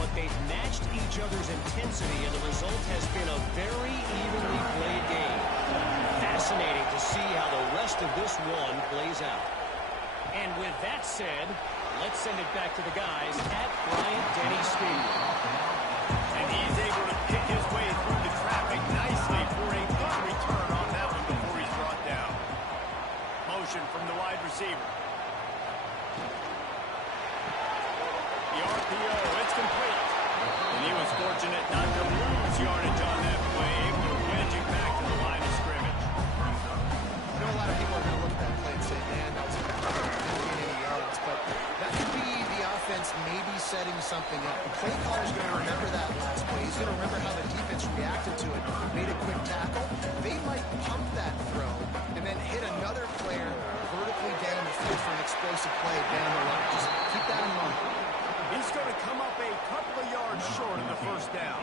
but they've matched each other's intensity, and the result has been a very evenly played game. Fascinating to see how the rest of this one plays out. And with that said, let's send it back to the guys at Bryant-Denny Stadium. And he's able to pick his way through the traffic nicely for a good return on that one before he's brought down. Motion from the wide receiver. The RPO, it's complete. And he was fortunate not to lose yardage on that play, able to wedge it back to the line of scrimmage. I know a lot of people are going to look at that play and say, man, that was a bad play. Didn't gain any yards. But that could be the offense maybe setting something up. The play caller's going to remember that last play. He's going to remember how the defense reacted to it, made a quick tackle. They might pump that throw and then hit another player vertically down the field for an explosive play down the line. Just keep that in mind. He's going to come up a couple of yards short of the first down.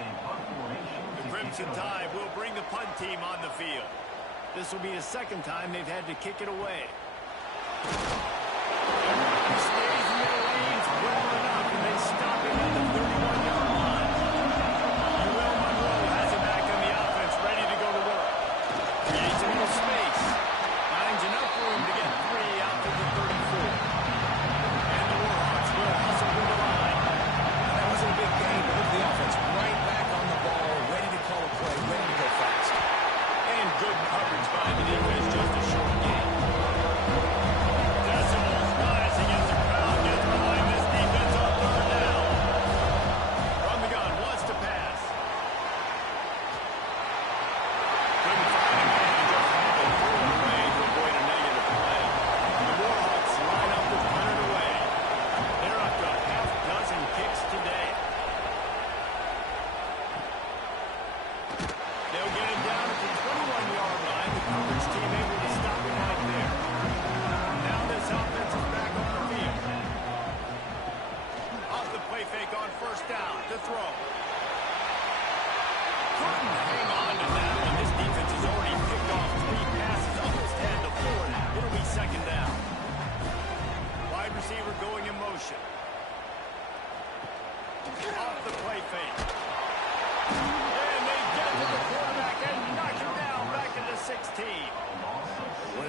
The Crimson Tide will bring the punt team on the field. This will be the second time they've had to kick it away. He stays in their lanes well enough, and they stop him at the 31-yard line. Will Monroe has it back on the offense, ready to go to work. Creates a little space. Finds enough room to get 3 out to the 34. And the Warhawks will hustle to the line. That wasn't a big game, but look at the offense right back on the ball, ready to call a play, ready to go fast. And good coverage by the defense, just a short game.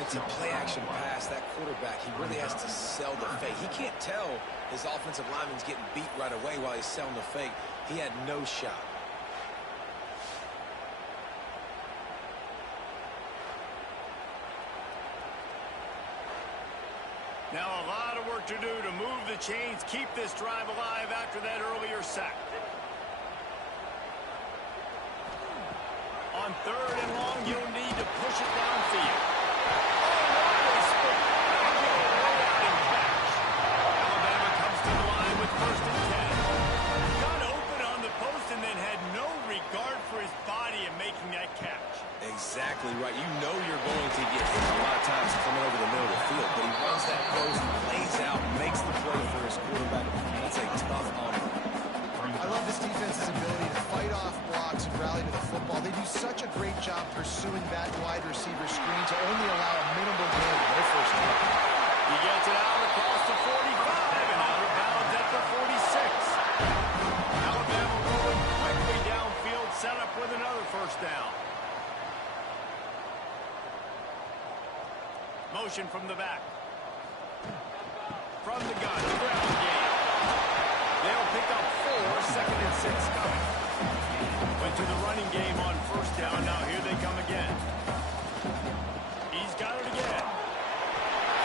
it's a play-action pass, that quarterback, he really has to sell the fake. He can't tell his offensive lineman's getting beat right away while he's selling the fake. He had no shot. Now a lot of work to do to move the chains, keep this drive alive after that earlier sack. On 3rd and long, you'll need to push it downfield. Oh, what a spectacular layout and catch. Alabama comes to the line with 1st and 10. Got open on the post and then had no regard for his body in making that catch. Exactly right. You know you're going to get hit a lot of times coming over the middle of the field, but he runs that post, lays out, makes the play for his quarterback. That's a tough honor. I love this defense's ability to fight off blocks and rally to the football. They do such a great job pursuing that wide receiver screen to only allow a minimal gain in their first down. He gets it out across the 45 and out of bounds at the 46. Alabama rolling quickly downfield, set up with another 1st down. Motion from the back. From the gun, ground game. They'll pick up 4, 2nd and 6 coming. Went to the running game on 1st down. Now here they come again. He's got it again.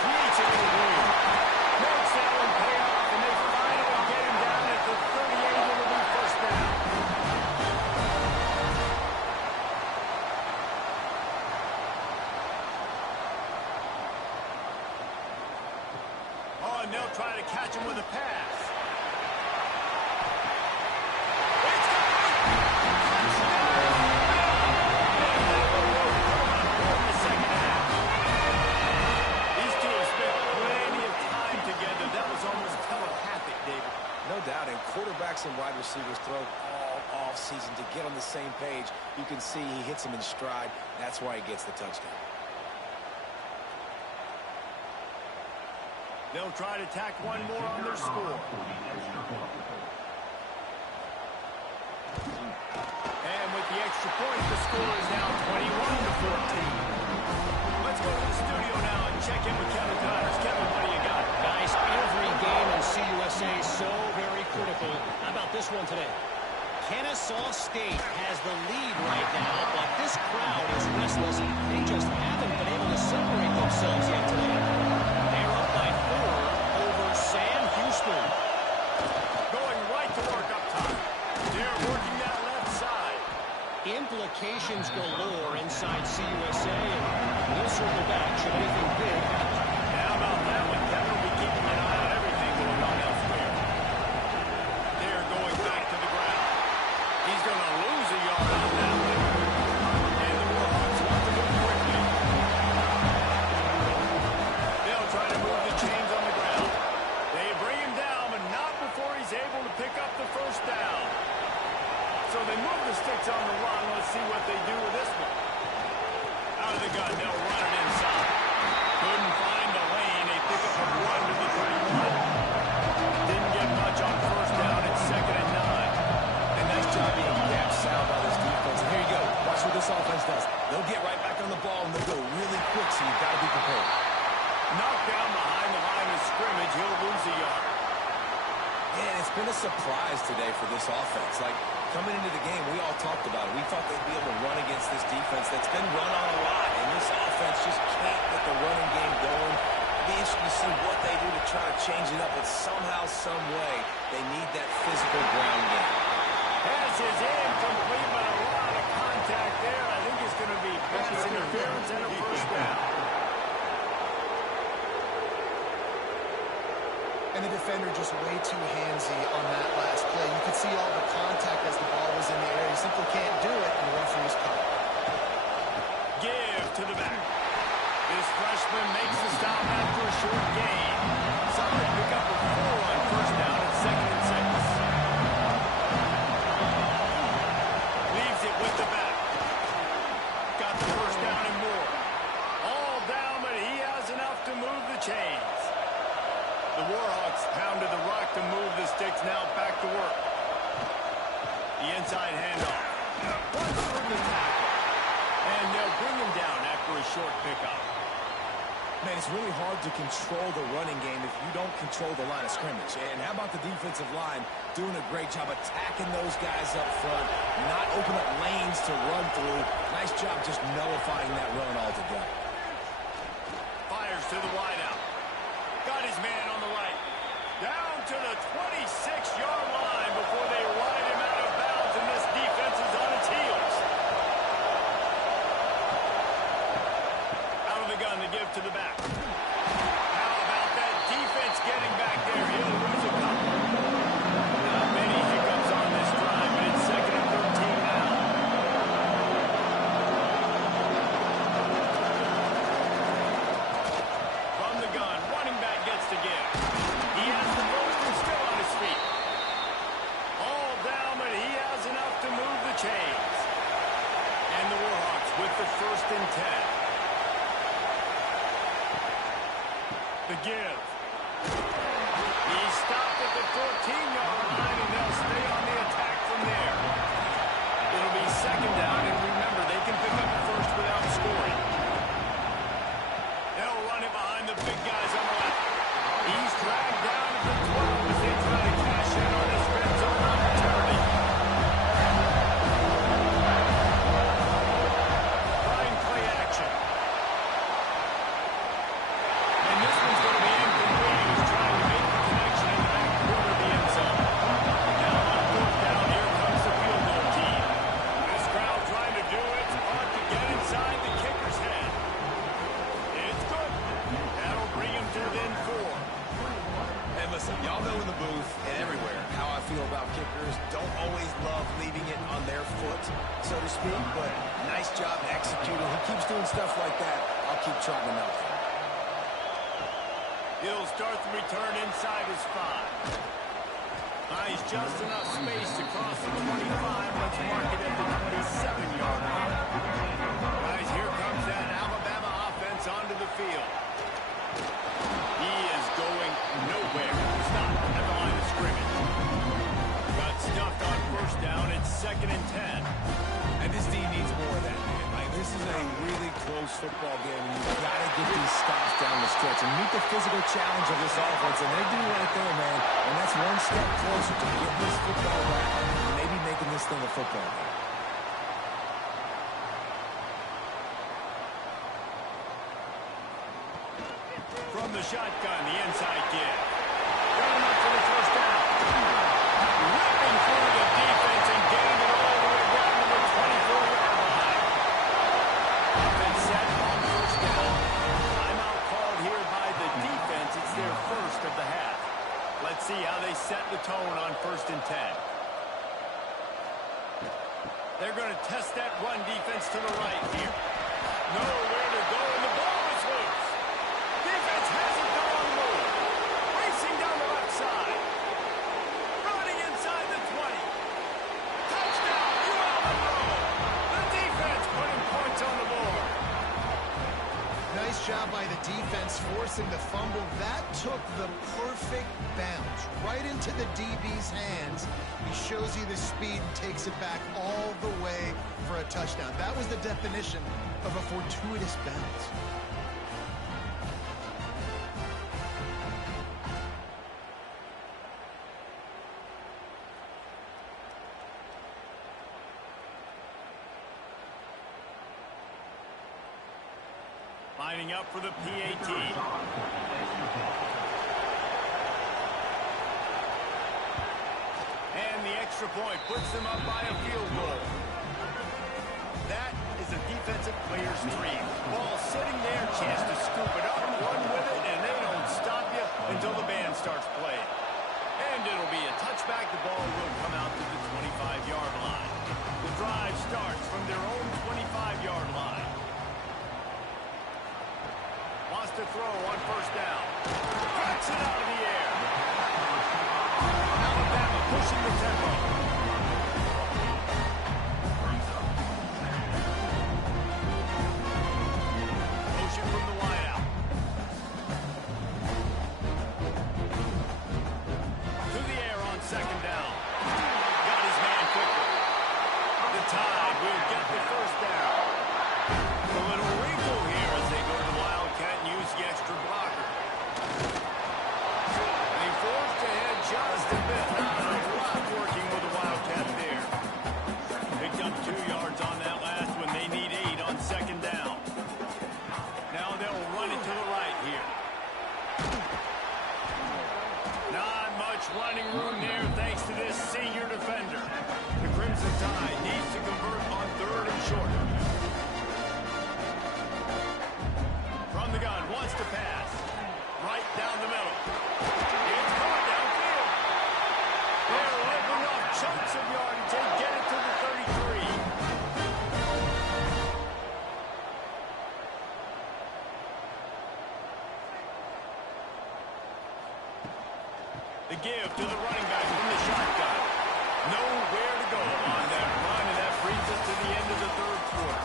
Creates a little room. Makes that one pay off, and they finally get him down at the 38. It'll be 1st down. Oh, and they'll try to catch him with a pass. Quarterbacks and wide receivers throw all off-season to get on the same page. You can see he hits him in stride. That's why he gets the touchdown. They'll try to tack one more on their score. And with the extra point, the score is now 21-14. Let's go to the studio now and check in with Kevin Connors. Kevin, what do you got? Guys, every game in CUSA is so very critical. How about this one today? Kennesaw State has the lead right now, but this crowd is restless. They just haven't been able to separate themselves yet today. They're up by 4 over Sam Houston. Going right to work up top. They're working that left side. Implications galore inside CUSA, and we'll circle back should anything big happen. How about that one? Kevin will be keeping an eye on everything going on elsewhere. They're going back to the ground. He's going to lose a yard on that one. And the Warhawks want to move quickly. They'll try to move the chains on the ground. They bring him down, but not before he's able to pick up the 1st down. So they move the sticks on the run. Let's see what they do with this one. Out of the gun, they'll run it inside. Couldn't find a lane. They pick up a 1 to the 31. Didn't get much on 1st down. It's 2nd and 9. And nice job being gap sound by this defense. And here you go. Watch what this offense does. They'll get right back on the ball, and they'll go really quick, so you've got to be prepared. Knocked down behind the line of scrimmage. He'll lose a yard. Yeah, and it's been a surprise today for this offense. Like, coming into the game, we all talked about it. We thought they'd be able to run against this defense that's been run on a lot, and this offense just can't get the running game going. It'll be interesting to see what they do to try to change it up, but somehow, some way, they need that physical ground game. Pass is incomplete, but a lot of contact there. I think it's going to be pass interference and a 1st down. And the defender just way too handsy on that last play. You could see all the contact as the ball was in the air. He simply can't do it, and the referee's caught. Give to the back. This freshman makes the stop after a short gain. Solid pick up a 4 on 1st down at 2nd and 6. Leaves it with the back. Got the 1st down and more. All down, but he has enough to move the chains. The Warhawks pounded the rock to move the sticks, now back to work. The inside handoff. Runs through the tackle. And they'll bring him down after a short pickup. Man, it's really hard to control the running game if you don't control the line of scrimmage. And how about the defensive line doing a great job attacking those guys up front, not open up lanes to run through. Nice job just nullifying that run altogether. Fires to the wideout. Got his man on the right. Down to the 26-yard line before they ride him out of bounds, and this defense is on its heels. Out of the gun to give to the back. How about that defense getting back there? He'll lose a couple. Not many hiccups on this drive, but it's 2nd and 13 now. From the gun, running back gets to give. He has the most and still on his feet. All down, but he has enough to move the chains. And the Warhawks with the 1st and 10. The give. He stopped at the 14-yard line, and they'll stay on the attack from there. It'll be 2nd down, and remember, they can pick up the 1st without scoring. They'll run it behind the big guys on the left. He's dragged down at the 12 as they try to cash in on this red zone opportunity. Trying play action. And this one's going to be incomplete. He's trying to make the connection in the back corner of the end zone. Now on 4th down, here comes the field goal team. This crowd trying to do its part to get inside the kicker's head. It's good. That'll bring him to within 4. And listen, y'all know in the booth and everywhere how I feel about kickers. Don't always love leaving it on their foot, so to speak, but nice job executing. He keeps doing stuff like that. I'll keep trotting him out there. He'll start the return inside his 5. Buys just enough space to cross the 25. Let's mark it at the 27-yard line. Guys, here comes that Alabama offense onto the field. He is going nowhere. Stop at the line of scrimmage. Got stuffed on 1st down. It's 2nd and 10. And this D needs more of that, man. Like, this is a really close football game, and you've got to get these stops down the stretch and meet the physical challenge of this offense, and they do right there, man. And that's one step closer to getting this football back and maybe making this thing a football game. From the shotgun, the inside give. Got him up for the 1st down. Ripping through the defense and getting it all the way down to the 24-yard line. Offense set on 1st down. Timeout called here by the defense. It's their 1st of the half. Let's see how they set the tone on 1st and 10. They're going to test that run defense to the right here. Nowhere to go, and the ball is loose. Defense hasn't gone on the move. Racing down the left side. Running inside the 20. Touchdown, ULM. The defense putting points on the board. Nice job by the defense forcing the fumble. That took the perfect bounce right into the DB's hands. He shows you the speed and takes it back all the way for a touchdown. That was the definition of a fortuitous bounce. Lining up for the PAT. And the extra point puts them up by a field goal. That is a defensive player's dream. Ball sitting there, chance to scoop it up, run with it, and they don't stop you until the band starts playing. And it'll be a touchback. The ball will come out to the 25-yard line. The drive starts from their own 25-yard line. Wants to throw on 1st down. Cracks it out of the air. Alabama pushing the tempo. Motion from the wideout. To the air on 2nd down. Got his man quickly. The Tide will get the 1st down. A little wrinkle here as they go to the Wildcat and use the extra The give to the running back from the shotgun. Nowhere to go on that run, and that brings us to the end of the third quarter.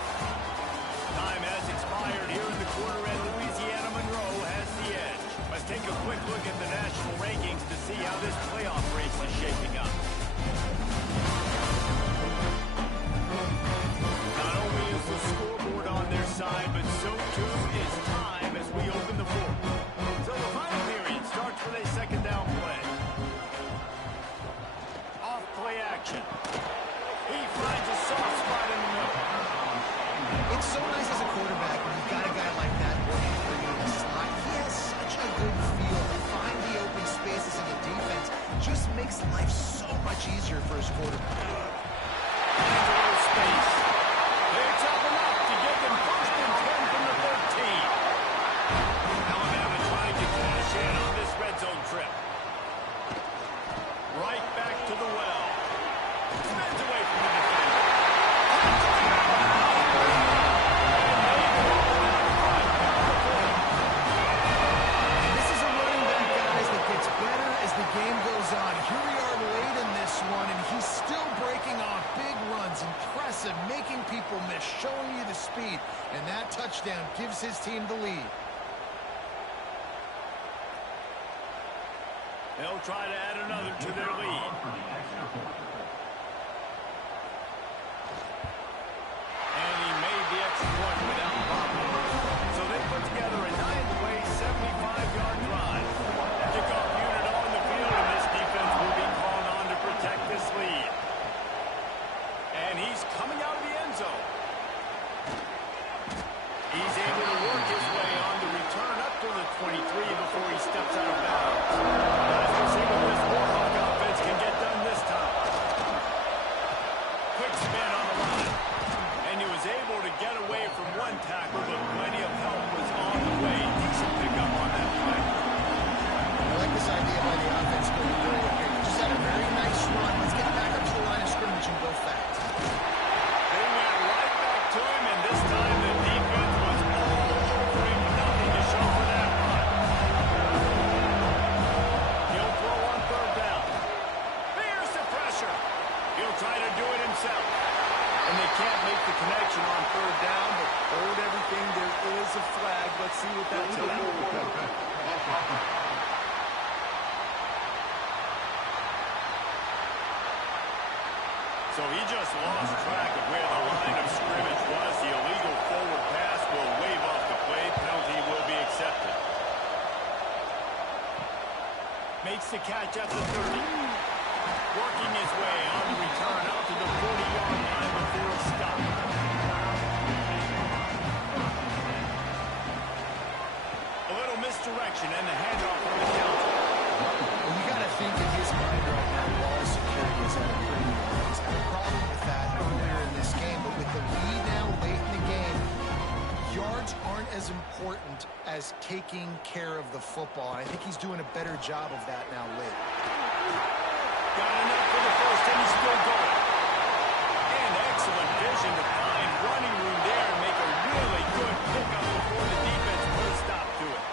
Time has expired here in the quarter, and Louisiana Monroe has the edge. Let's take a quick look at the national rankings to see how this playoff race is shaping up. Not only is the scoreboard on their side, but so too is time as we open the fourth. So the final period starts with a second down play. Off play action. He finds a soft spot in the middle. It's so nice as a quarterback when you've got a guy like that working for you in the slot. He has such a good feel to find the open spaces in the defense. Just makes life so much easier for his quarterback. Finds a little space. It's up enough to give them first and 10 from the 13. Alabama trying to cash in on this red zone trip. Right back to the well. Spins away from the defender. This is a running back, guys, that gets better as the game goes on. Here we are late in this one, and he's still breaking off big runs. Impressive, making people miss, showing you the speed. And that touchdown gives his team the lead. They'll try to add another to their lead. And he made the extra point without problem. So they put together a 9-play, 75-yard drive. Kickoff unit on the field, and this defense will be called on to protect this lead. And he's coming out of the end zone. He's able to work his way on the return up to the 23 before he steps out of bounds. As we see what this Warhawk offense can get done this time. Quick spin on the line. And he was able to get away from one tackle, but plenty of help was on the way. Decent pickup on that play. I like this idea by the offense going forward here. You just had a very nice run. Let's get back up to the line of scrimmage and go fast. They went right back to him, and this time the defense was all over him. Nothing to show for that run. He'll throw on third down. Here's the pressure. He'll try to do it himself. And they can't make the connection on third down, but hold everything. There is a flag. Let's see what that's about. So he just lost track of where the line of scrimmage was. The illegal forward pass will wave off the play. Penalty will be accepted. Makes the catch at the 30. Working his way on the return out to the 40-yard line before it's stopped. A little misdirection and the handoff on the counter. Well, you got to think in his mind right now, ball security is at a premium. He's had a problem with that earlier in this game, but with the lead now late in the game, yards aren't as important as taking care of the football. And I think he's doing a better job of that now late. Got enough for the first, and he's still going. And excellent vision to find running room there and make a really good pickup before the defense put a stop to it.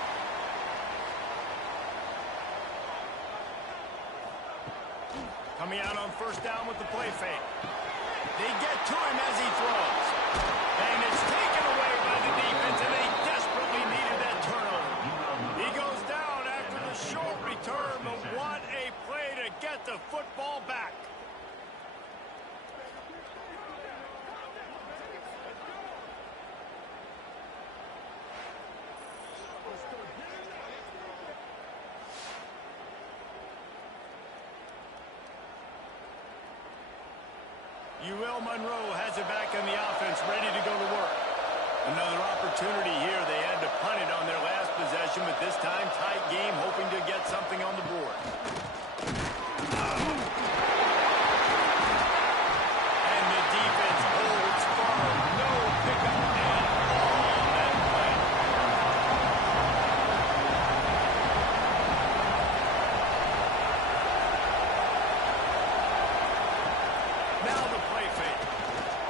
Coming out on first down with the play fake. They get to him as he throws. And it's taken away by the defense, and they desperately needed that turnover. He goes down after the short return, but what a play to get the football back. UL Monroe has it back on the offense, ready to go to work. Another opportunity here. They had to punt it on their last possession, but this time tight game, hoping to get something on the board. And the defense holds firm. No pickup at all on that play. Now the play fake.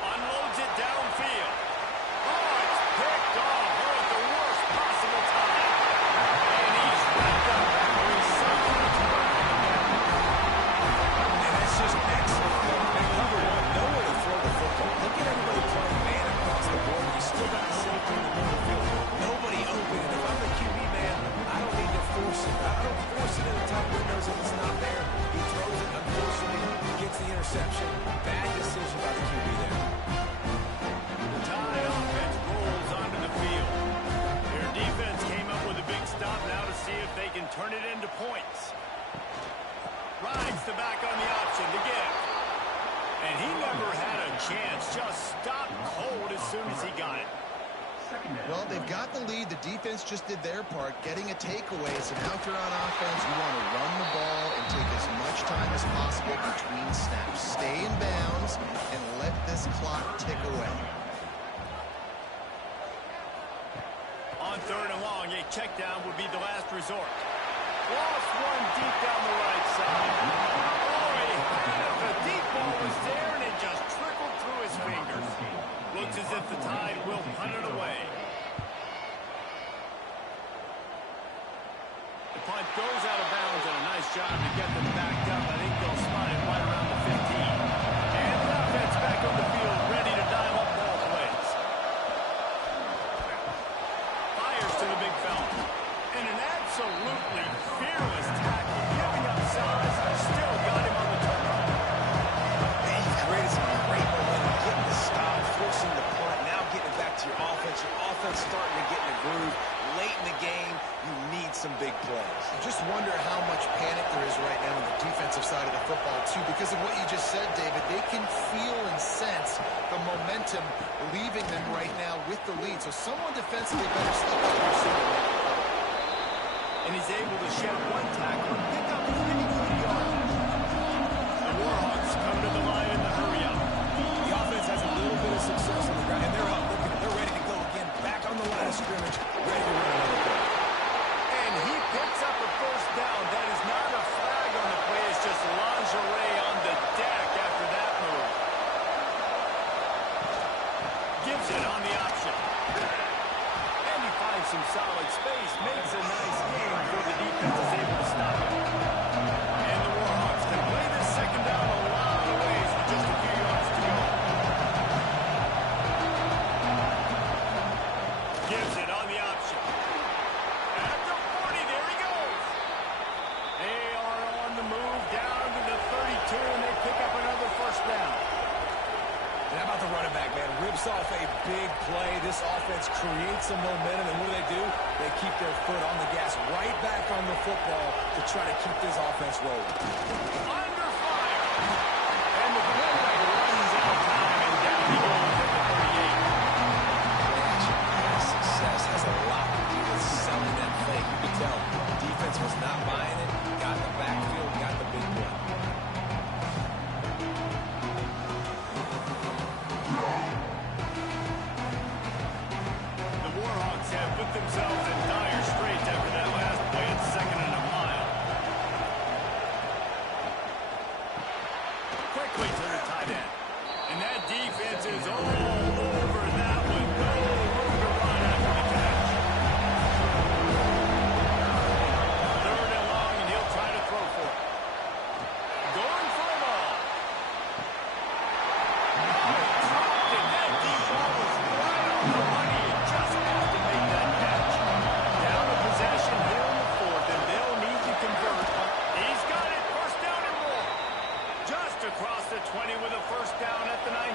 Unloads it downfield. Oh, it's picked off at the worst possible time. And he's wrapped up. He's safe on the turn on the back. Well, they've got the lead. The defense just did their part, getting a takeaway. So now if you're on offense, you want to run the ball and take as much time as possible between snaps. Stay in bounds and let this clock tick away. On 3rd and long, a check down would be the last resort. Lost one deep down the right side. Oh, he had it. The deep ball was there, and it just trickled through his fingers. Looks as if the Tide will punt it away. The punt goes out of bounds, and a nice job to get them backed up. I think they'll spot it right around the 15. And the offense back on the field, ready to dial up ball plays. Fires to the big fella. And an absolutely fearless tackle, giving up size, still got him on the turnover. Man, he created some great momentum, getting the stop, forcing the punt, now getting it back to your offense. Your offense starting to get in a groove. Late in the game, you need some big plays. I just wonder how much panic there is right now on the defensive side of the football, too, because of what you just said, David. They can feel and sense the momentum leaving them right now with the lead. So someone defensively better step up here soon. And he's able to shed one tackle and pick up pretty good yards. The Warhawks come to the line in the hurry-up. The offense has a little bit of success on the ground, and they're up. They're ready to go again. Back on the line of scrimmage, ready to run another play. And he picks up a first down. That is not a flag on the play. It's just lingerie on the deck after that move. Gives it on the option. And he finds some solid space. Makes a nice game before the defense is able to stop it. And the Warhawks can play this second down a lot of ways with just a few yards to go. Gives it on the option. At the 40, there he goes. They are on the move down to the 32, and they pick up another first down. And how about the running back, man? Rips off a big play. This offense creates some momentum, and what do? They keep their foot on the gas, right back on the football to try to keep this offense rolling. Under fire. And the quarterback runs out of time, and down he goes at the 38. Action pass success has a lot to do with selling that fake. You can tell the defense was not buying it. Got in the backfield, got the big play. The Warhawks have put themselves in dire straits after that last play at 2nd and a mile. Quickly to the tight end. And that defense is all over that one. No room to run after the catch. 3rd and long, and he'll try to throw for it. Going for it all. Oh, he dropped it. That deep ball was right on the money. He just has to make that catch. Down a possession here in the 4th, and they'll need to convert. He's got it. First down and more. Just across the 20 with a first down at the 19.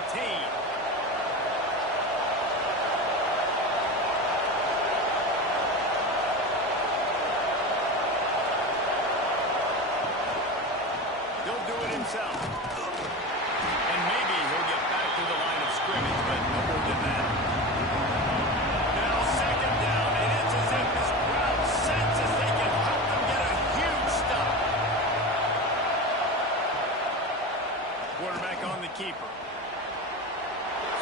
He'll do it himself. And maybe he'll get back to the line of scrimmage, but no more than that. Now 2nd down, and it's as if this crowd senses they can help them get a huge stop. Quarterback on the keeper.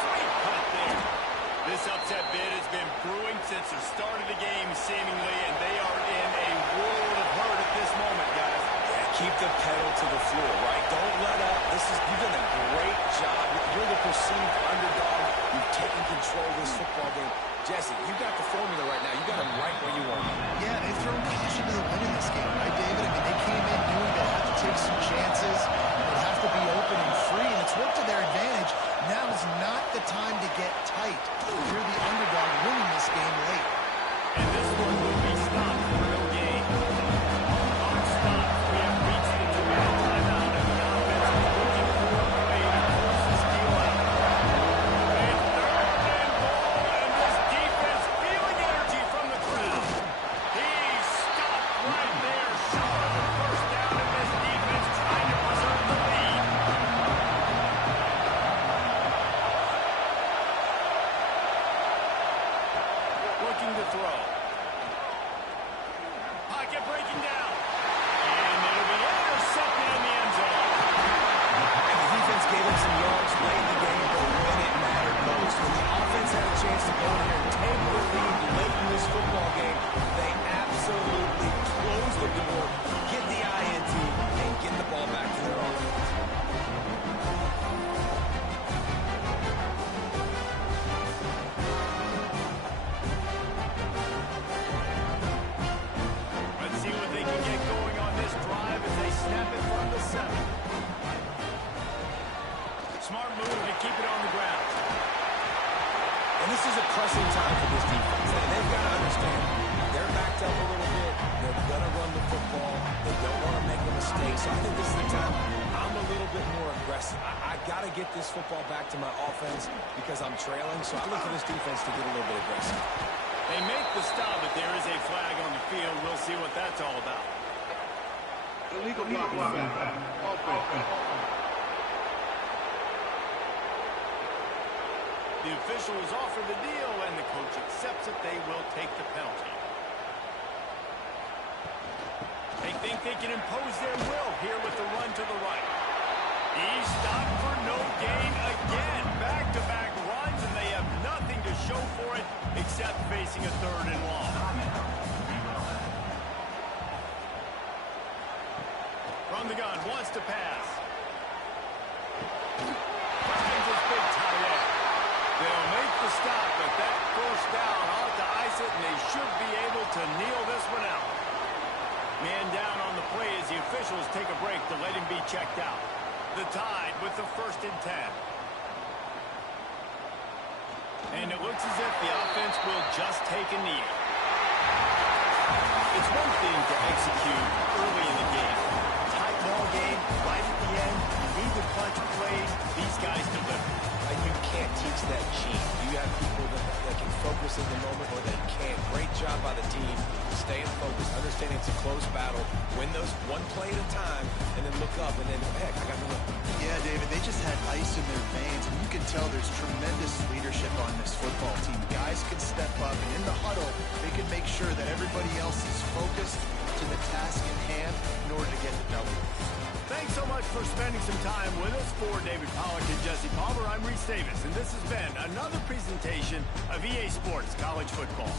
Sweet punt there. This upset bid has been brewing since the start of the game, seemingly, and they are in a world of hurt at this moment, guys. Yeah, keep the pedal to the floor, right? Don't let up. You've done a great job. You're the perceived underdog. You've taken control of this football game. Jesse, you got the formula right now. You got them right where you want them. Yeah, they've thrown caution to the wind in this game, right, David? I mean, they came in knowing they'd have to take some chances. They'd have to be open and free, and it's worked to their advantage. Now's not the time to get tight. You're the underdog winning this game late. And this one will be stopped for no gain. On stop, we have reached the 2-minute timeout, and the offense is looking for a way to force this deal out. And 3rd and goal, and this defense feeling energy from the crowd. He's stopped right there, short of the first down, and this defense trying to preserve the lead. looking to throw. Pocket breaking down. And it'll be intercepted in the end zone. And the defense gave him some yards late in the game, but when it mattered most, when the offense had a chance to go in here and take the lead late in this football game, they absolutely close the door, get the INT, and get the ball back to their offense. Let's see what they can get going on this drive as they snap it from the 7. Smart move to keep it on the ground. And this is a pressing time for this defense. They've got to understand, they're backed up a little bit. They're going to run the football. They don't want to make a mistake. So I think this is the time I'm a little bit more aggressive. I got to get this football back to my offense because I'm trailing. So I look for this defense to get a little bit aggressive. They make the stop, but there is a flag on the field. We'll see what that's all about. Illegal blocking. Offense. The official has offered the deal, and the coach accepts it. They will take the penalty. They think they can impose their will here with the run to the right. He's stopped for no gain again. Back-to-back runs, and they have nothing to show for it except facing a 3rd and long. From the gun, wants to pass. Finds his big tight end. They'll make the stop, but that first down ought to ice it, and they should be able to kneel this one out. Man down on the play as the officials take a break to let him be checked out. The Tide with the 1st and 10. And it looks as if the offense will just take a knee. It's one thing to execute early in the game. Tight ball game, right at the end, you need to punch plays. These guys deliver. And you can't teach that gene. You have people that can focus in the moment or they can't. Great job by the team. Staying focused, understanding it's a close battle. Win those one play at a time, and then look up, and then, heck, I got the win. Yeah, David, they just had ice in their veins, and you can tell there's tremendous leadership on this football team. Guys can step up, and in the huddle, they can make sure that everybody else is focused to the task in hand in order to get the W. Thanks so much for spending some time with us. For David Pollack and Jesse Palmer, I'm Reese Davis, and this has been another presentation of EA Sports College Football.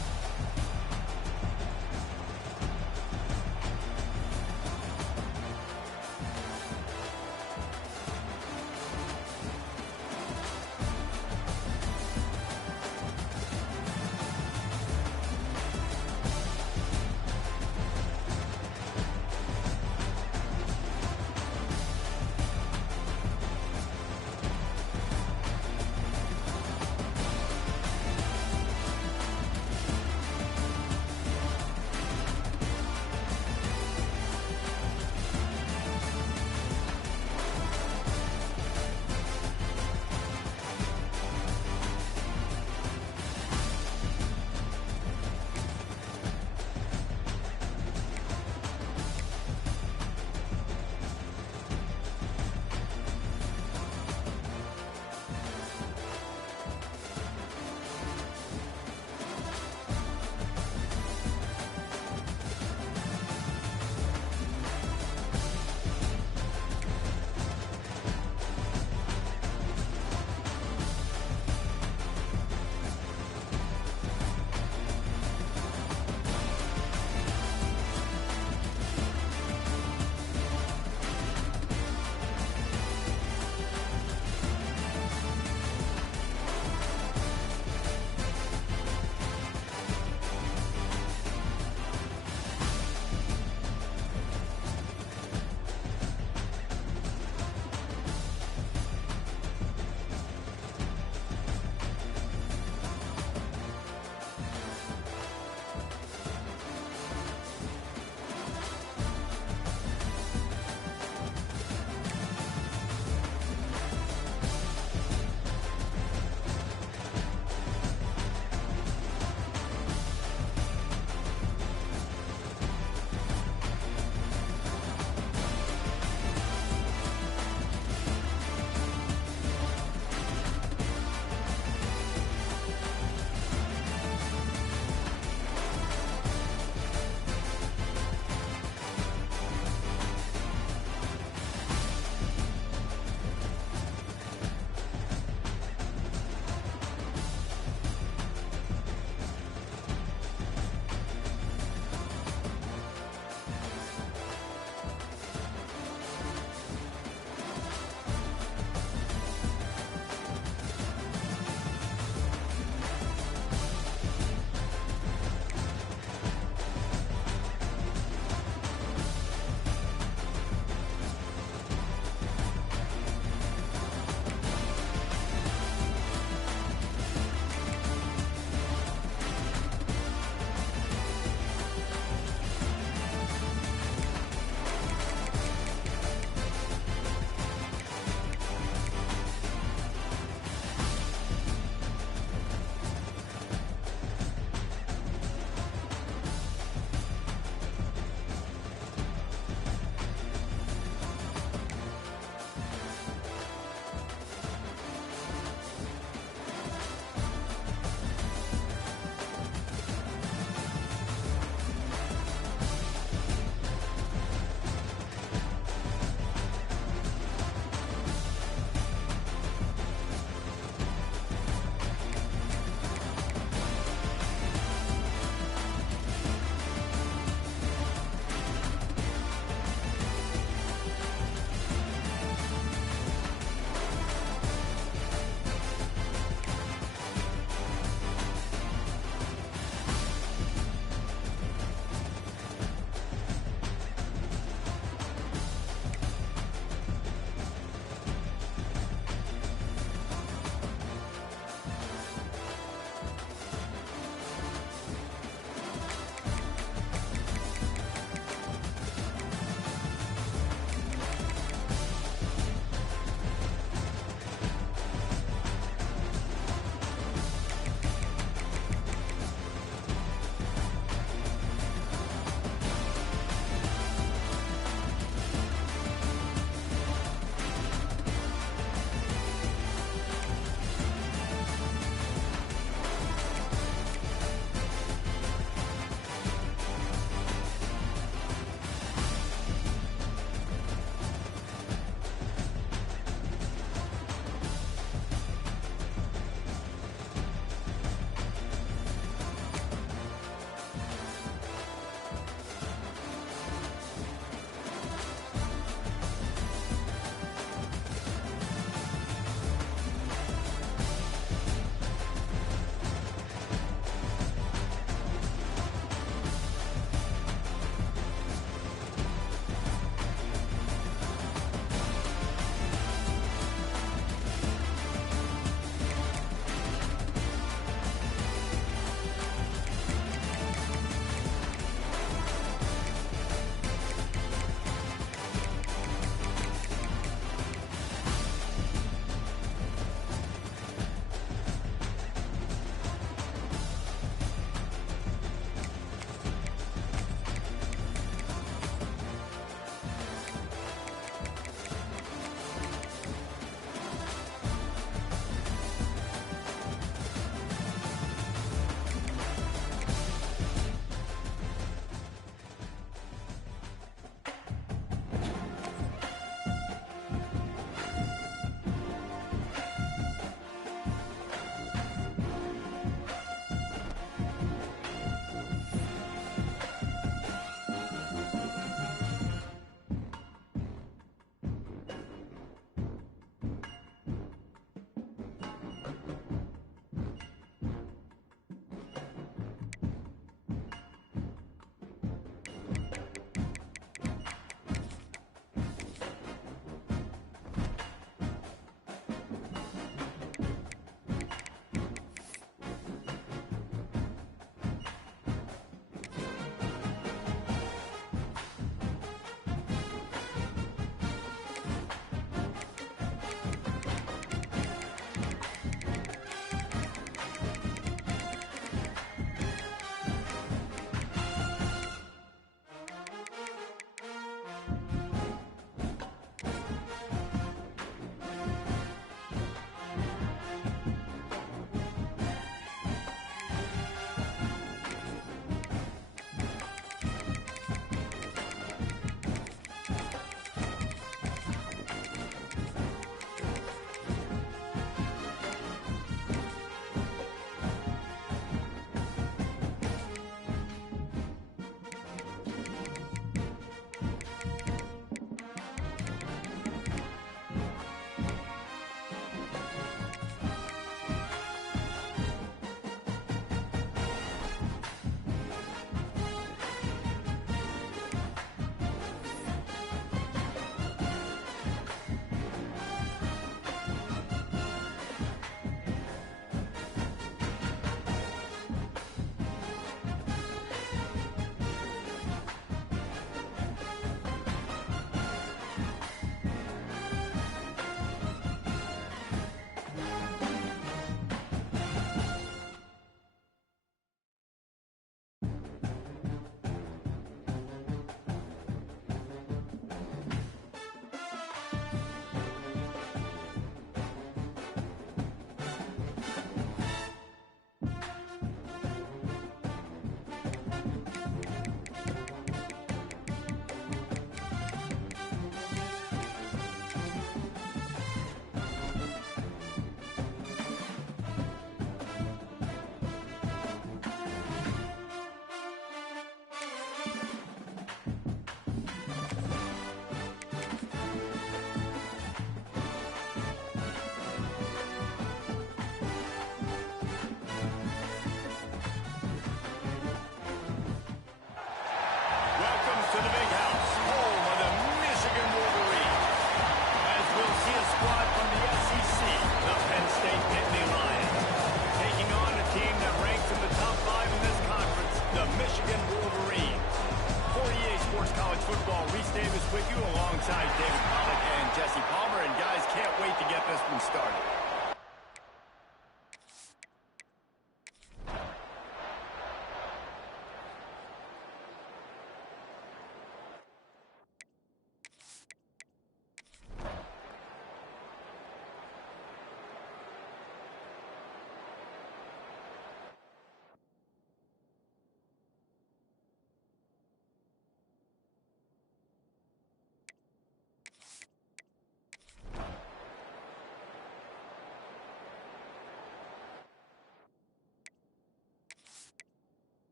with you alongside David Pollack and Jesse Palmer, and guys, can't wait to get this one started.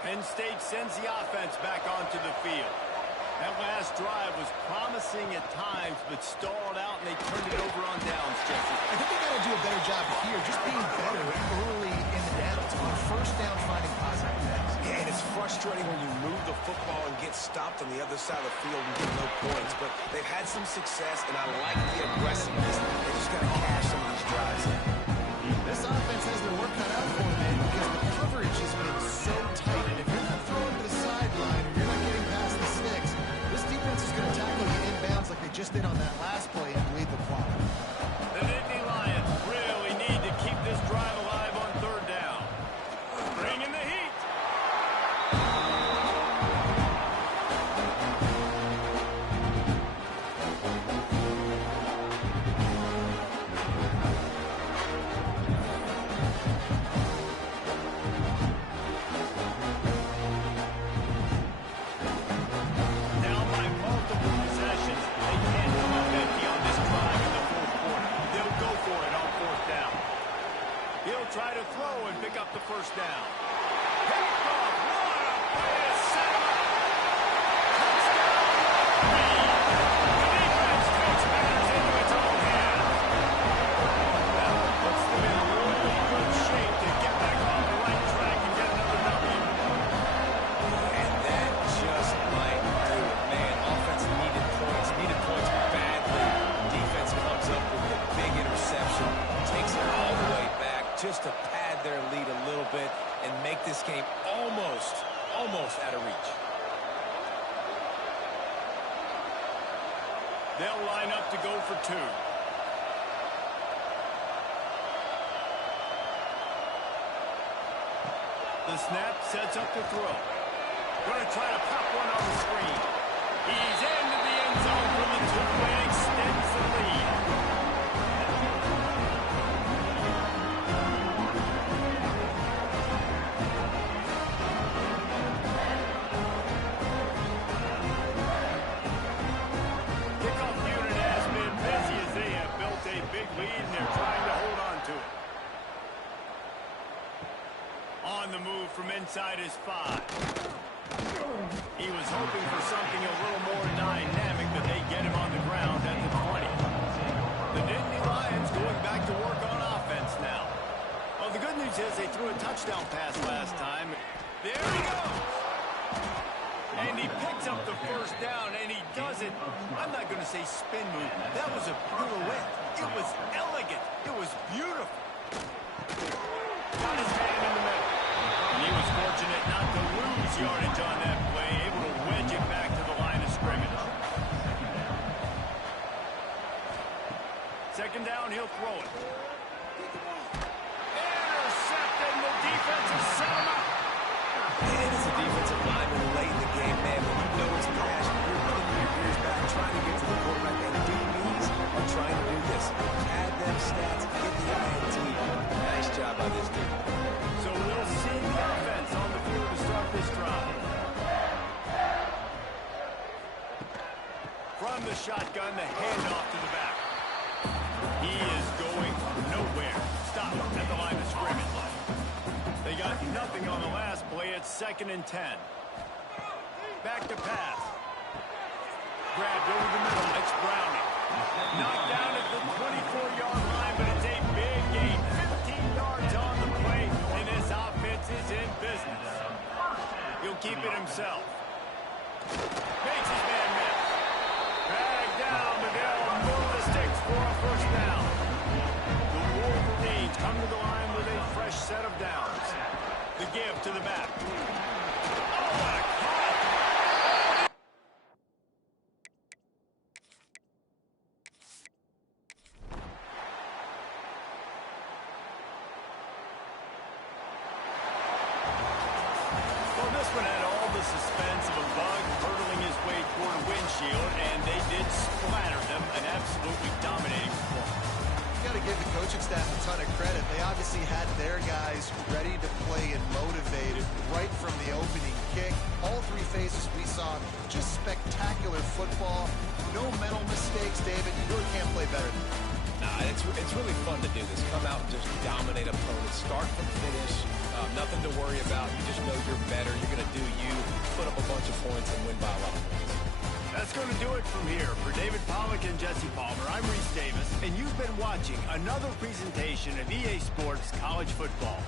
Penn State sends the offense back onto the field. That last drive was promising at times, but stalled out, and they turned it over on downs, Jesse. I think they got to do a better job here, just being better early in the downs. On first down, finding positive things. Yeah, and it's frustrating when you move the football and get stopped on the other side of the field and get no points. But they've had some success, and I like the aggressiveness. They just got to cash some of these drives in. This offense has their work cut out for them, man, because the coverage has been so tight. And if you're not throwing to the sideline or you're not getting past the sticks, this defense is going to tackle you inbounds like they just did on that last play and bleed the clock. The Nittany Lions really need to keep this drive alive on third down. Bring in the heat. Try to throw and pick up the first down. Picked off. What a play to set him up. Touchdown. The defense takes matters into its own hands. That puts them in really good shape to get back on the right track and get another W. And that just might do it, man. Offense needed points badly. Defense comes up with a big interception, takes it all the way back, just to pad their lead a little bit and make this game almost out of reach. They'll line up to go for two. The snap sets up the throw. Going to try to pop one on the screen. He's into the end zone for the two and extends the lead. Lead, and they're trying to hold on to it. On the move from inside his 5. He was hoping for something a little more dynamic, but they get him on the ground at the 20. The Nittany Lions going back to work on offense now. Well, the good news is they threw a touchdown pass last time. There he goes. And he picks up the first down, and he does it. I'm not going to say spin move. That was a pirouette. It was elegant. It was beautiful. Got his hand in the middle. And he was fortunate not to lose yardage on that play, able to wedge it back to the line of scrimmage. Second down, he'll throw it. Intercepted, and the defense has set him up. And as a defensive lineman late in the game, man, when you know it's passion, you're putting your ears back, trying to get to the quarterback, and DBs are trying to do this. Add them stats, get the INT. Nice job by this team. So we'll see the offense on the field to start this drive. From the shotgun, the handoff to the back. He is going nowhere. Stop at the line of scrimmage. They got nothing on the last play. It's 2nd and 10. Back to pass. Grabbed over the middle. It's Browning. Knocked down at the 24-yard line, but it's a big gain. 15 yards on the play, and this offense is in business. He'll keep it himself. Makes his man miss. Dragged down, but they'll move the sticks for a first down. The Wolverines come to the line with a fresh fresh set of downs. The give to the back. Oh, what a call! Well, this one had all the suspense of a bug hurtling his way toward a windshield, and they did splatter them. An absolutely dominating performance. You got to give the coaching staff a ton of credit. They obviously had their guys ready to play and motivated right from the opening kick. All three phases we saw just spectacular football. No mental mistakes, David. You really can't play better than that. Nah, it's really fun to do this. Come out and just dominate opponents. Start from finish. Nothing to worry about. You just know you're better. You're going to do you. Put up a bunch of points and win by a lot of points. That's going to do it from here. For David Pollack and Jesse Palmer, I'm Reese Davis, and you've been watching another presentation of EA Sports College Football.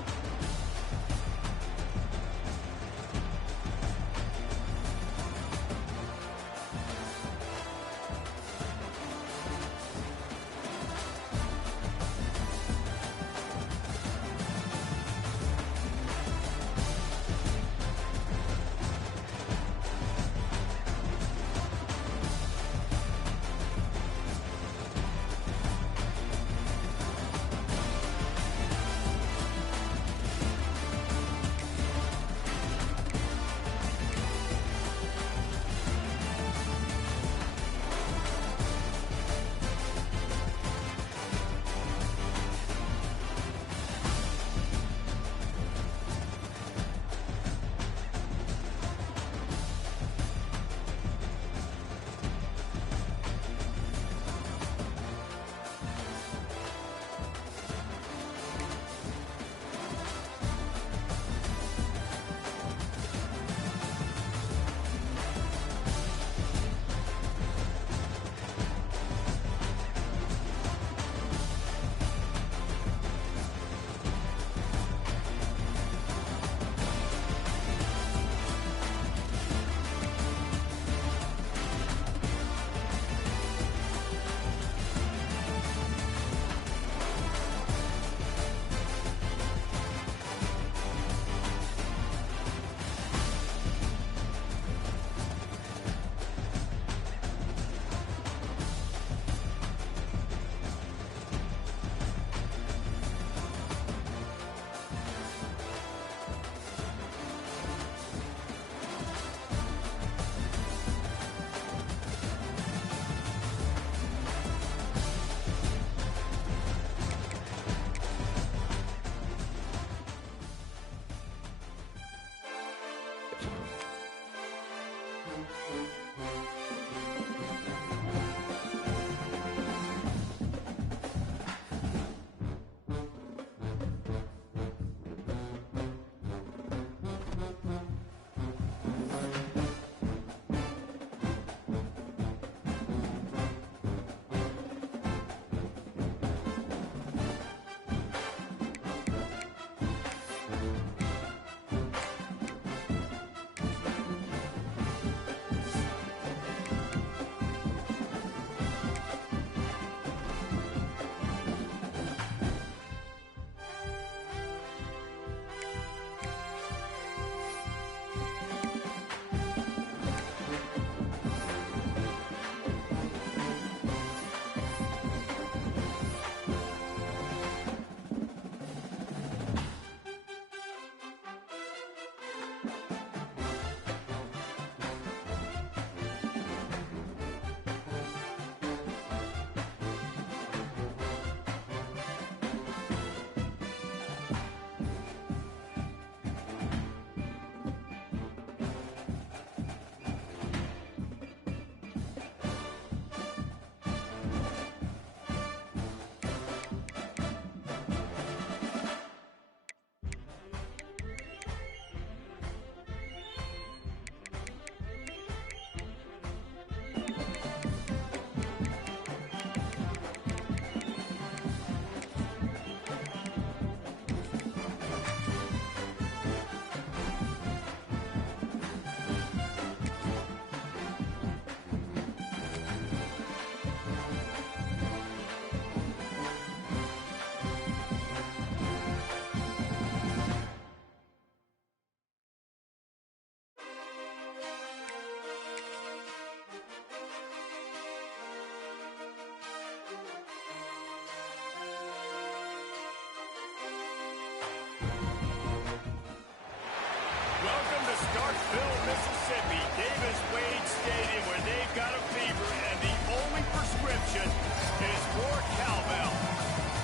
Heart-filled Mississippi, Davis-Wade Stadium, where they've got a fever, and the only prescription is more cowbell.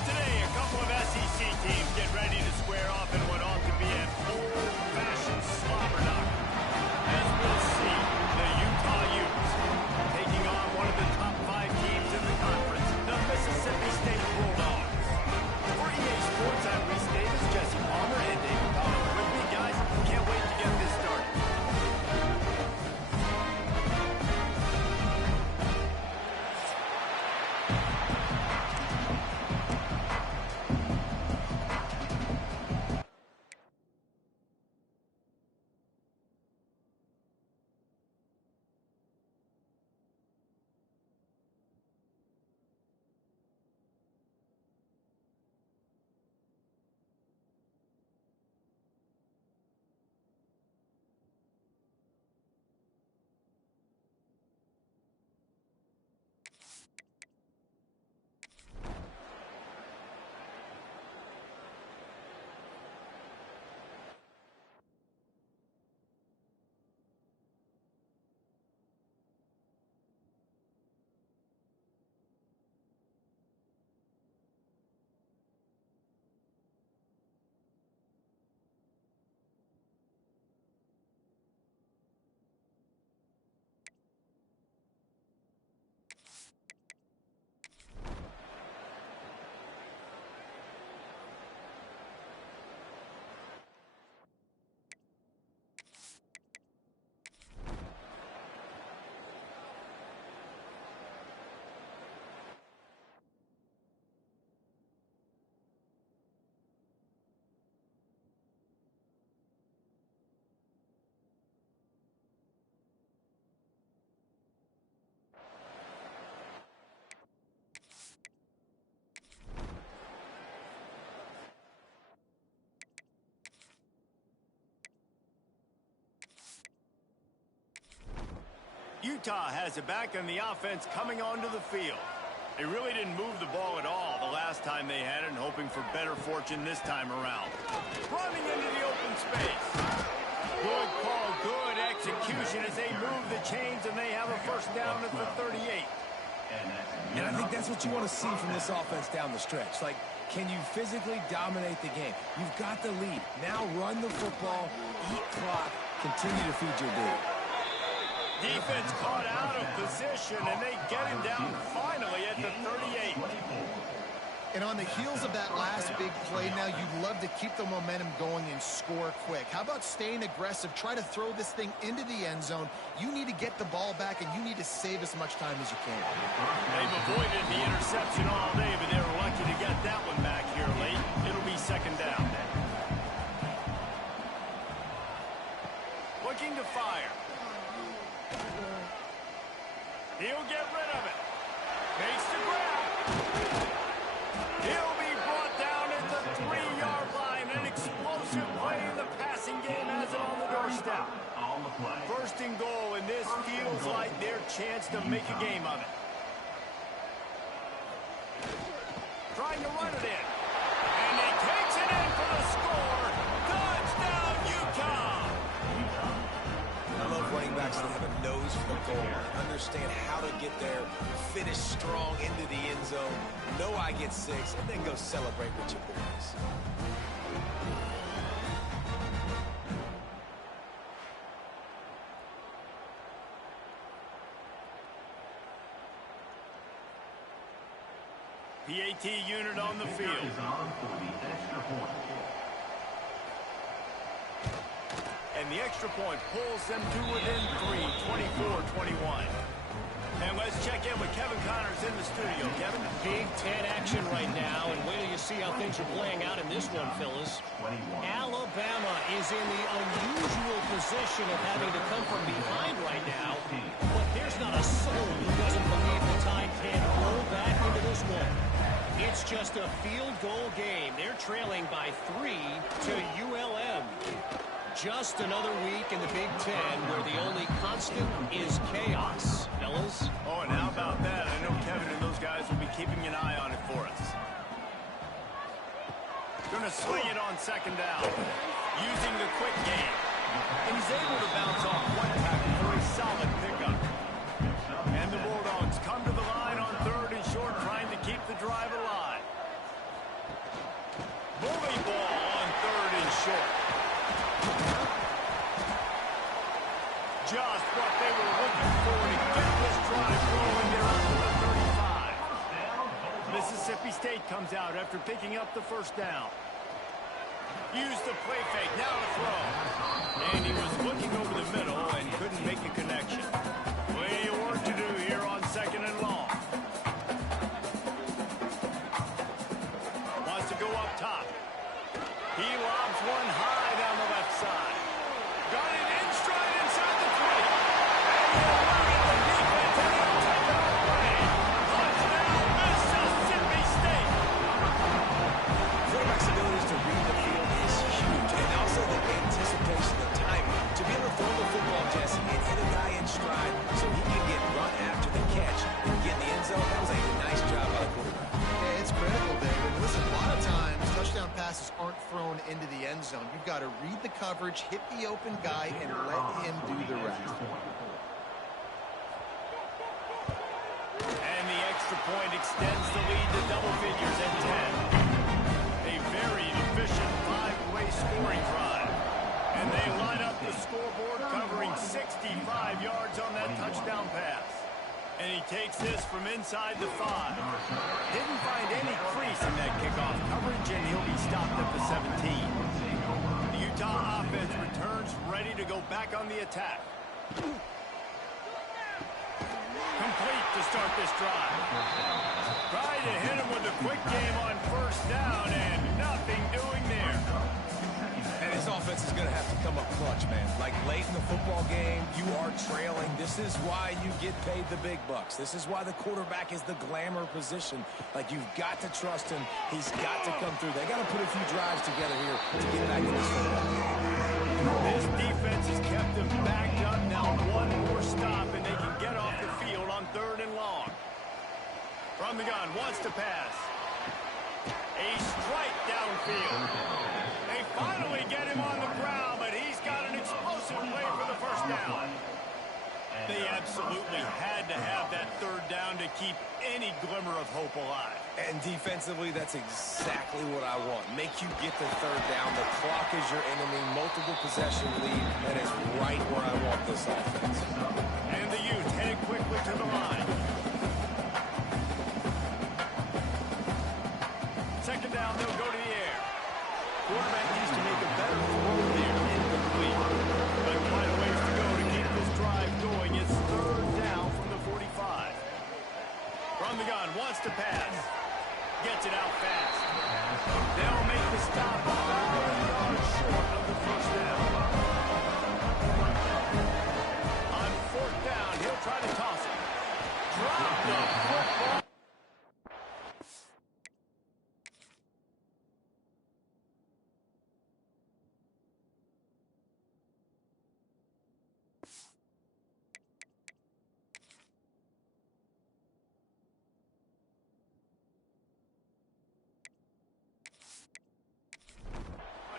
Today, a couple of SEC teams get ready to square off in what ought to be an old-fashioned slobber knocker. As we'll see, the Utah Utes taking on one of the top 5 teams in the conference, the Mississippi State Bulldogs. For EA Sports, I'm Reese Davis, Jesse Palmer, and David Collins with me, guys. Can't wait to get this started. Utah has it back on the offense coming onto the field. They really didn't move the ball at all the last time they had it, and hoping for better fortune this time around. Running into the open space. Good call, good execution as they move the chains, and they have a first down at the 38. And I think that's what you want to see from this offense down the stretch. Like, can you physically dominate the game? You've got the lead. Now run the football, eat clock, continue to feed your dude. Defense caught out of position, and they get him down finally at the 38. And on the heels of that last big play now, you'd love to keep the momentum going and score quick. How about staying aggressive? Try to throw this thing into the end zone. You need to get the ball back, and you need to save as much time as you can. They've avoided the interception all day, but they were lucky to get that one back here late. It'll be second down. Looking to fire. He'll get rid of it. Makes the grab. He'll be brought down at the 3-yard line. An explosive play in the passing game has it on the doorstep. First and goal, and this feels like their chance to make a game of it. Trying to run it in. And he takes it in for the score. Touchdown, Utah! I love running backs that have a nose for the goal, understand how to get there, finish strong into the end zone, know I get 6, and then go celebrate with your boys. PAT unit on the field. And the extra point pulls them to within 3, 24-21. And let's check in with Kevin Connors in the studio. Kevin? Big Ten action right now, and wait till you see how things are playing out in this one, Phyllis. Alabama is in the unusual position of having to come from behind right now, but there's not a soul who doesn't believe the Tide can roll back into this one. It's just a field goal game. They're trailing by 3 to ULM. Just another week in the Big Ten where the only constant is chaos. Fellas? Oh, and how about that? I know Kevin and those guys will be keeping an eye on it for us. Gonna swing it on second down. Using the quick game. And he's able to bounce off one tackle for a solid pickup. And the Bulldogs come to the line on 3rd and short, trying to keep the drive alive. Bully ball on 3rd and short. Just what they were looking for to get this drive rolling. They're up to the 35. Mississippi State comes out after picking up the first down. Use the play fake, now to throw. And he was looking over the middle and couldn't make a connection. Plenty of work to do here on 2nd and long. Wants to go up top. He lobs one high down the left side. Got it in stride inside the 20. And the defense, and they'll take it all away. Touchdown, Mississippi State. Quarterback's abilities to read the field is huge, and also the anticipation, the timing, to be able to throw the football, Jesse, and hit a guy in stride so he can get run after the catch and get in the end zone. That was a nice job by the quarterback. Yeah, it's critical, David. Listen, a lot of times, touchdown passes aren't thrown into the end zone. You've got to read the coverage, hit the open guy, and let him do the rest. And the extra point extends the lead to double figures at 10. A very efficient 5-way scoring drive. And they line up the scoreboard, covering 65 yards on that touchdown pass. And he takes this from inside the 5. Didn't find any crease in that kickoff coverage, and he'll be stopped at the 17. The Utah offense returns, ready to go back on the attack. Complete to start this drive. Tried to hit him with a quick game on 1st down, and nothing doing there. And his offense is going to have to come up clutch, man. Like late in the football game, you are trailing. This is why you get paid the big bucks. This is why the quarterback is the glamour position. Like, you've got to trust him. He's got to come through. They got to put a few drives together here to get back in this football game. This defense has kept them backed up. Now one more stop, and they can get off the field on 3rd and long. From the gun, wants to pass. A strike downfield. They finally get him on the ground, but he's got an explosive play for the 1st down. They absolutely had to have that 3rd down to keep any glimmer of hope alive. And defensively, that's exactly what I want. Make you get the 3rd down. The clock is your enemy. Multiple possession lead. That is right where I want this offense. And the Utes headed quickly to the line. 2nd down, they'll go to the air. Quarterback needs to make a better throw there, incomplete. But quite a ways to go to keep this drive going. It's 3rd down from the 45. From the gun, wants to pass. Gets it out fast. They'll make the stop about 1 yard short of the 1st down. On 4th down, he'll try to toss it. Drop the football.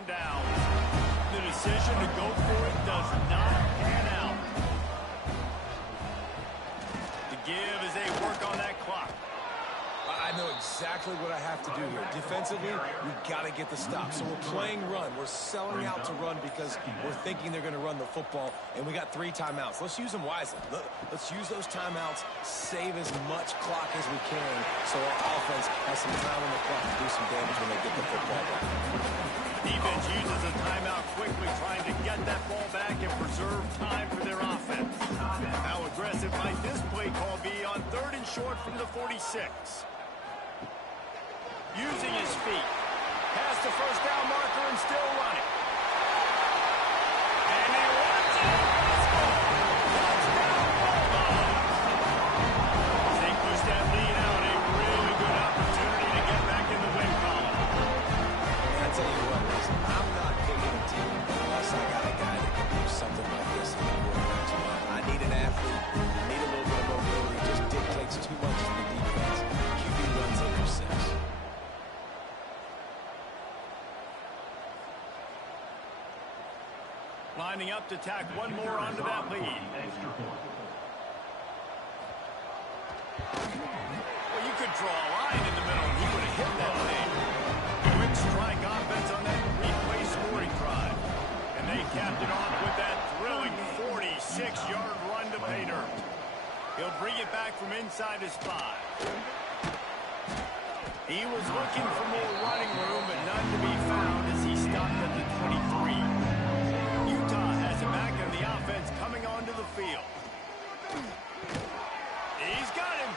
Down. The decision to go for it does not pan out. The give as they work on that clock. I know exactly what I have to do here. Defensively, we've got to get the stop. So we're playing run. We're selling out to run because we're thinking they're going to run the football, and we got 3 timeouts. Let's use them wisely. Let's use those timeouts, save as much clock as we can so our offense has some time on the clock to do some damage when they get the football back. Defense uses a timeout quickly, trying to get that ball back and preserve time for their offense. How aggressive might this play call be on 3rd and short from the 46? Using his feet. Past the 1st down marker and still running. And he runs it. Touchdown, Bulldogs. As they push that lead out, a really good opportunity to get back in the win column. And I tell you what, listen, I'm not picking a team unless I got a guy that can do something like this in the quarterback spot. I need an athlete. I need a little bit of mobility. It just dictates too much to the defense. QB runs it for 6. Lining up to tack one more onto that lead. Extra point. Well, you could draw a line in the middle, and he would have hit that thing. Quick strike offense on that replay scoring drive. And they capped it off with that thrilling 46-yard run to pay dirt. He'll bring it back from inside his 5. He was looking for more running room, but none to be found as he stopped at the 23. Utah has it back, and the offense coming onto the field. He's got him.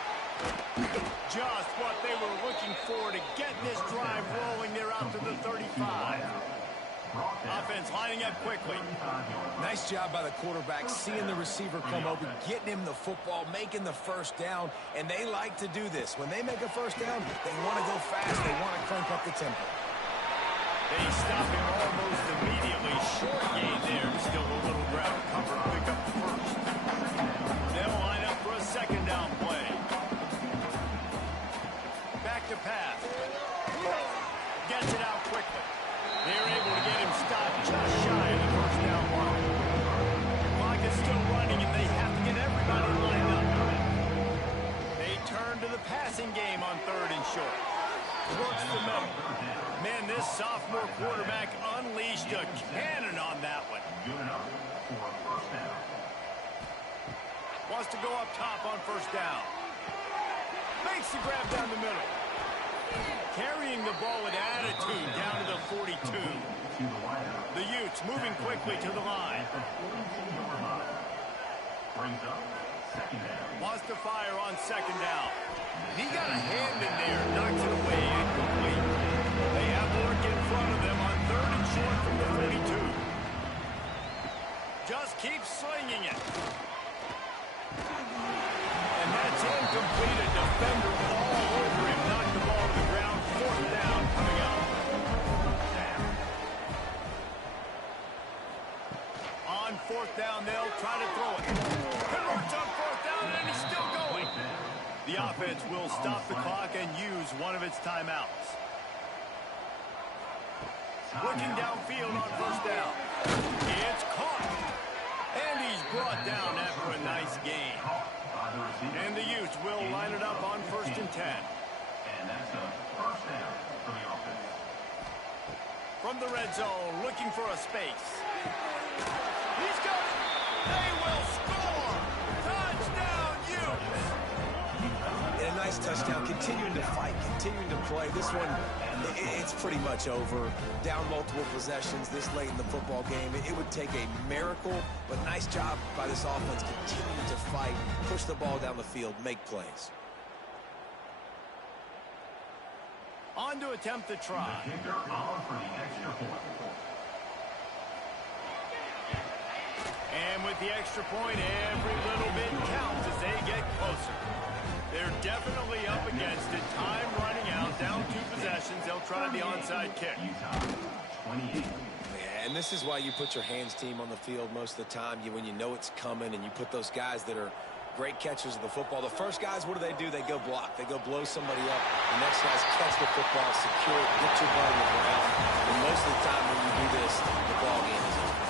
Just what they were looking for to get this drive rolling. They're out to the 35. Offense lining up quickly. Nice job by the quarterback, seeing the receiver come open, getting him the football, making the first down, and they like to do this. When they make a first down, they want to go fast. They want to crank up the tempo. They stop him almost immediately. Short gain there. Still a little ground cover to pick up the first. They'll line up for a second down play. Back to pass. Gets it out quickly. They're able to get him stopped just shy of the first down line. Clock is still running, and they have to get everybody lined up. They turn to the passing game on 3rd and short. Works the middle. Man, this sophomore quarterback unleashed a cannon on that one. Good enough for a first down. Wants to go up top on first down. Makes the grab down the middle. Carrying the ball with attitude down to the 42. The Utes moving quickly to the line. Brings up second down. Wants to fire on second down. He got a hand in there, knocks it away, incomplete. They have work in front of them on 3rd and short from the 42. Just keep slinging it. And that's incomplete. A defender all over him. Knocked the ball to the ground. 4th down coming up. On 4th down, they'll try to throw it. Converts on 4th down, and he's still going. The offense will stop the clock and use one of its timeouts. Looking downfield on first down. It's caught. And he's brought down after a nice gain. And the Utes will line it up on 1st and 10. And that's a first down for the offense. From the red zone, looking for a space. He's got it. They will score. Touchdown, Utes. And a nice touchdown, continuing to fight, continuing to play. This one, it's pretty much over. Down multiple possessions this late in the football game. It would take a miracle, but nice job by this offense continuing to fight, push the ball down the field, make plays. On to attempt the try. The kicker on for the extra point. And with the extra point, every little bit counts as they get closer. They're definitely up against it. Time running out, down 2 possessions. They'll try the onside kick. Utah, 28. Yeah, and this is why you put your hands team on the field most of the time. When you know it's coming, and you put those guys that are great catchers of the football. The first guys, what do? They go block. They go blow somebody up. The next guys catch the football, secure it, get your butt on the ground. And most of the time when you do this, the ball game is over.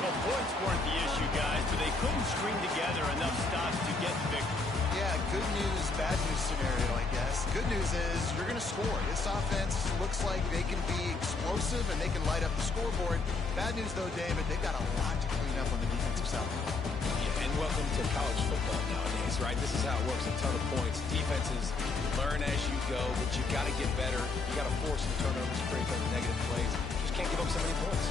Well, points weren't the issue, guys, but they couldn't string together enough stops to get the victory. Yeah, good news, bad news scenario, I guess. Good news is you're going to score. This offense looks like they can be explosive and they can light up the scoreboard. Bad news, though, David, they've got a lot to clean up on the defensive side. Yeah, and welcome to college football nowadays, right? This is how it works, a ton of points. Defenses learn as you go, but you got to get better. You got to force some turnovers, create those negative plays. Just can't give up so many points.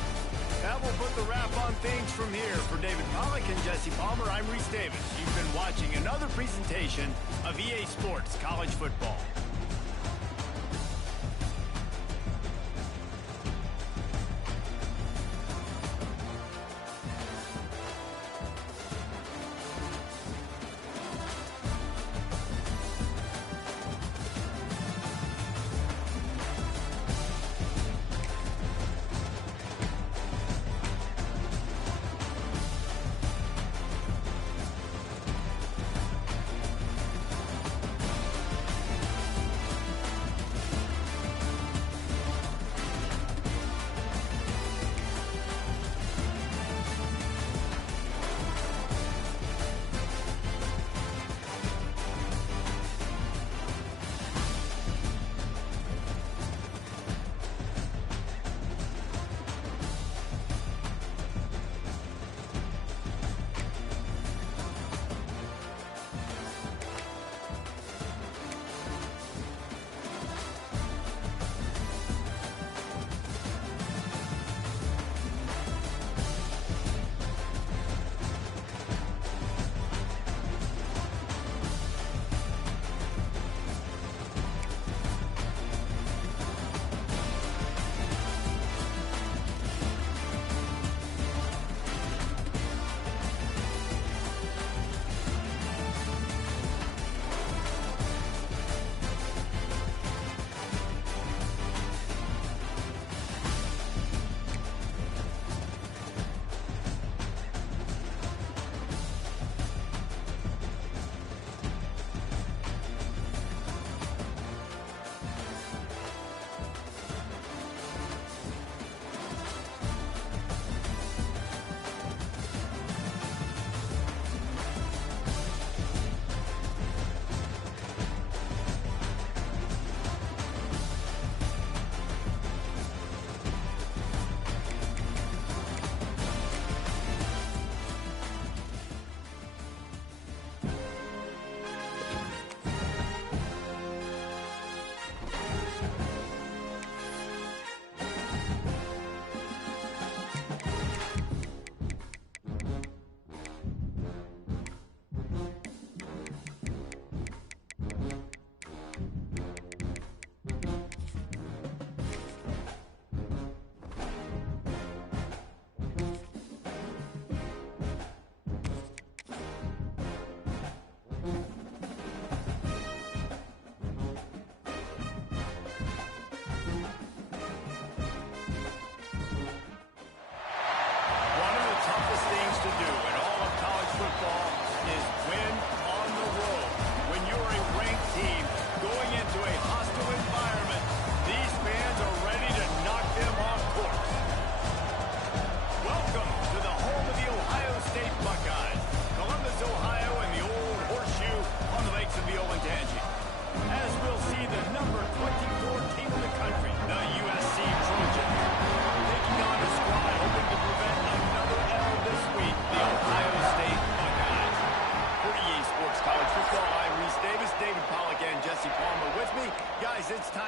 That will put the wrap on things from here. For David Pollack and Jesse Palmer, I'm Reese Davis. You've been watching another presentation of EA Sports College Football.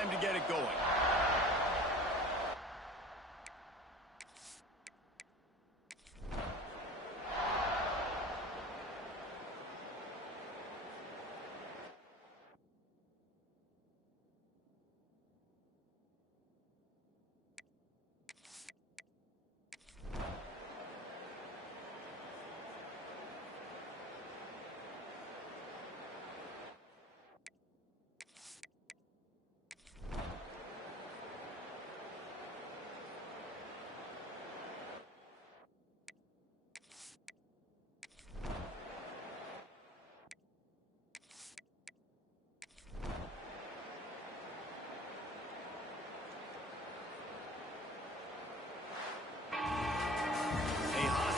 time to get it going.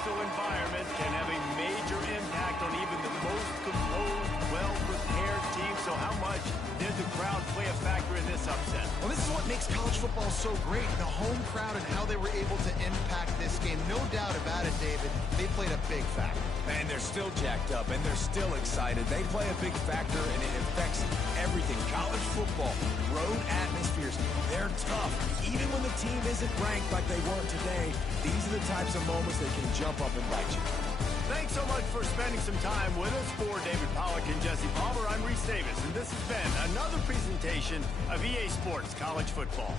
Environment can have a major impact on even the most composed, well-prepared team. So how much did the crowd play a factor in this upset? Well, this is what makes college football so great, the home crowd and how they were able to impact this game. No doubt about it, David. They played a big factor. And they're still jacked up, and they're still excited. They play a big factor, and it affects everything. College football, road atmospheres, they're tough. Even when the team isn't ranked like they weren't today, these are the types of moments that can jump up and bite you. Thanks so much for spending some time with us. For David Pollack and Jesse Palmer, I'm Reese Davis, and this has been another presentation of EA Sports College Football.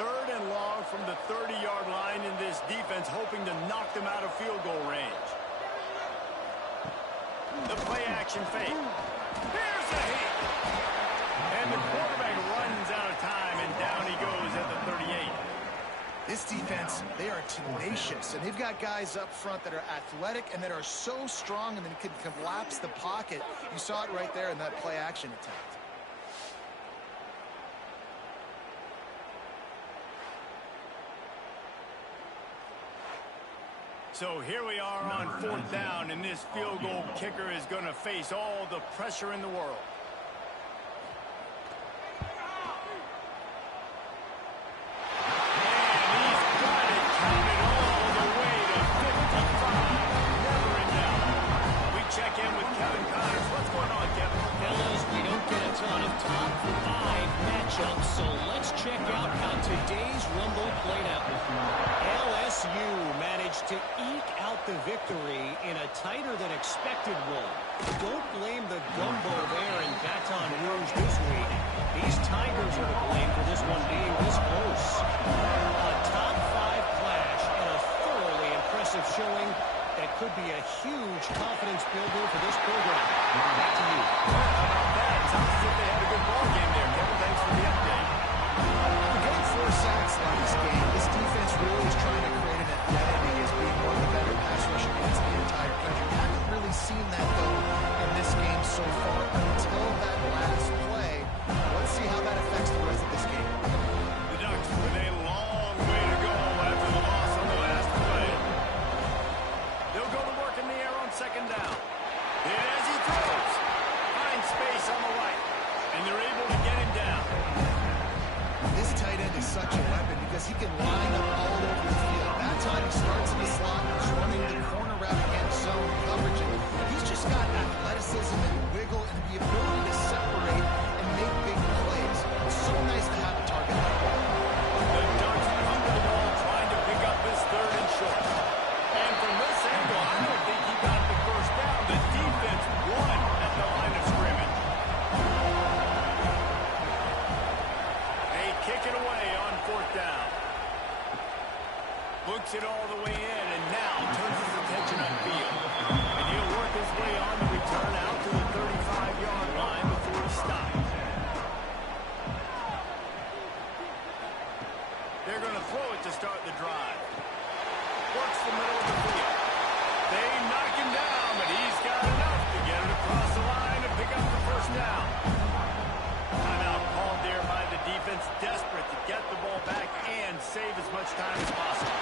3rd and long from the 30-yard line in this defense, hoping to knock them out of field goal range. The play-action fake. Here's the heat. And the quarterback runs out of time, and down he goes at the 38. This defense, they are tenacious, and they've got guys up front that are athletic and that are so strong and that can collapse the pocket. You saw it right there in that play-action attempt. So here we are on 4th down, and this field goal kicker is going to face all the pressure in the world. So let's check out how today's Rumble played out. LSU managed to eke out the victory in a tighter than expected one. Don't blame the gumbo there in Baton Rouge this week. These Tigers are to blame for this one being this close. A top 5 clash and a thoroughly impressive showing that could be a huge confidence builder for this program. Back to you. How about that? Sounds as if they had a good ball game there. Kevin, thanks for the update. Getting 4 sacks last game, this defense really is trying to create an identity as being one of the better pass rush against the entire country. We haven't really seen that, though, in this game so far until that last play. Let's see how that affects the rest of this game. The Ducks with a long way to go after the loss on the last play. They'll go to work in the air on 2nd down. And as he throws, finds space on the right, and they're able to get him down. This tight end is such a weapon because he can line up all over the field. That time he starts in the slot, he's running the corner route against zone coverage. And he's just got athleticism and wiggle and the ability to separate and make big plays. It's so nice to have a target like that. The Ducks come to the ball trying to pick up this 3rd and short. And from this angle, I don't think he got the first down. The defense won at the line of scrimmage. They kick it away on 4th down. Looks it all the way in, and now turns his attention upfield. And he'll work his way on the return out to the 35-yard line before he stops. They're going to throw it to start the drive. Works the middle of the field. They knock him down, but he's got enough to get it across the line and pick up the first down. Timeout called there by the defense, desperate to get the ball back and save as much time as possible.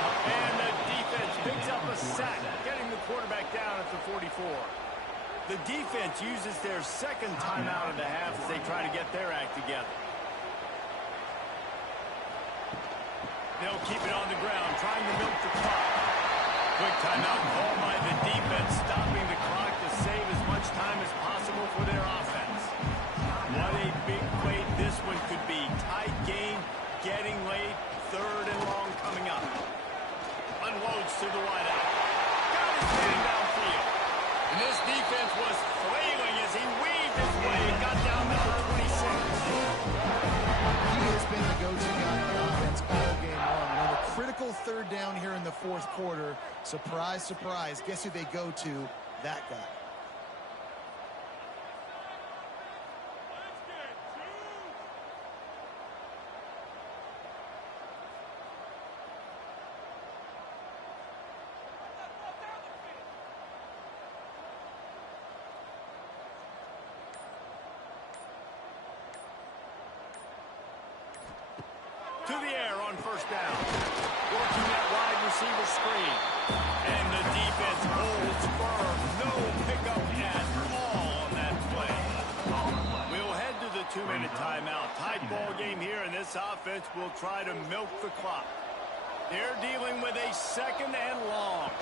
And the defense picks up a sack, getting the quarterback down at the 44. The defense uses their 2nd timeout of the half as they try to get their act together. They'll keep it on the ground, trying to milk the clock. Quick timeout called by the defense, stopping the clock to save as much time as possible for their offense. What a big play this one could be. Tight game, getting late, 3rd and long coming up. Unloads to the wideout. Got his man downfield. And this defense was flailing as he weaved his way and got down to the 26. He has been the go-to guy on offense all game long. On a critical 3rd down here in the 4th quarter, surprise, surprise, guess who they go to? That guy. To the air on 1st down. Working that wide receiver screen. And the defense holds firm. No pickup at all on that play. We'll head to the 2-minute timeout. Tight ball game here, and this offense will try to milk the clock. They're dealing with a 2nd and long.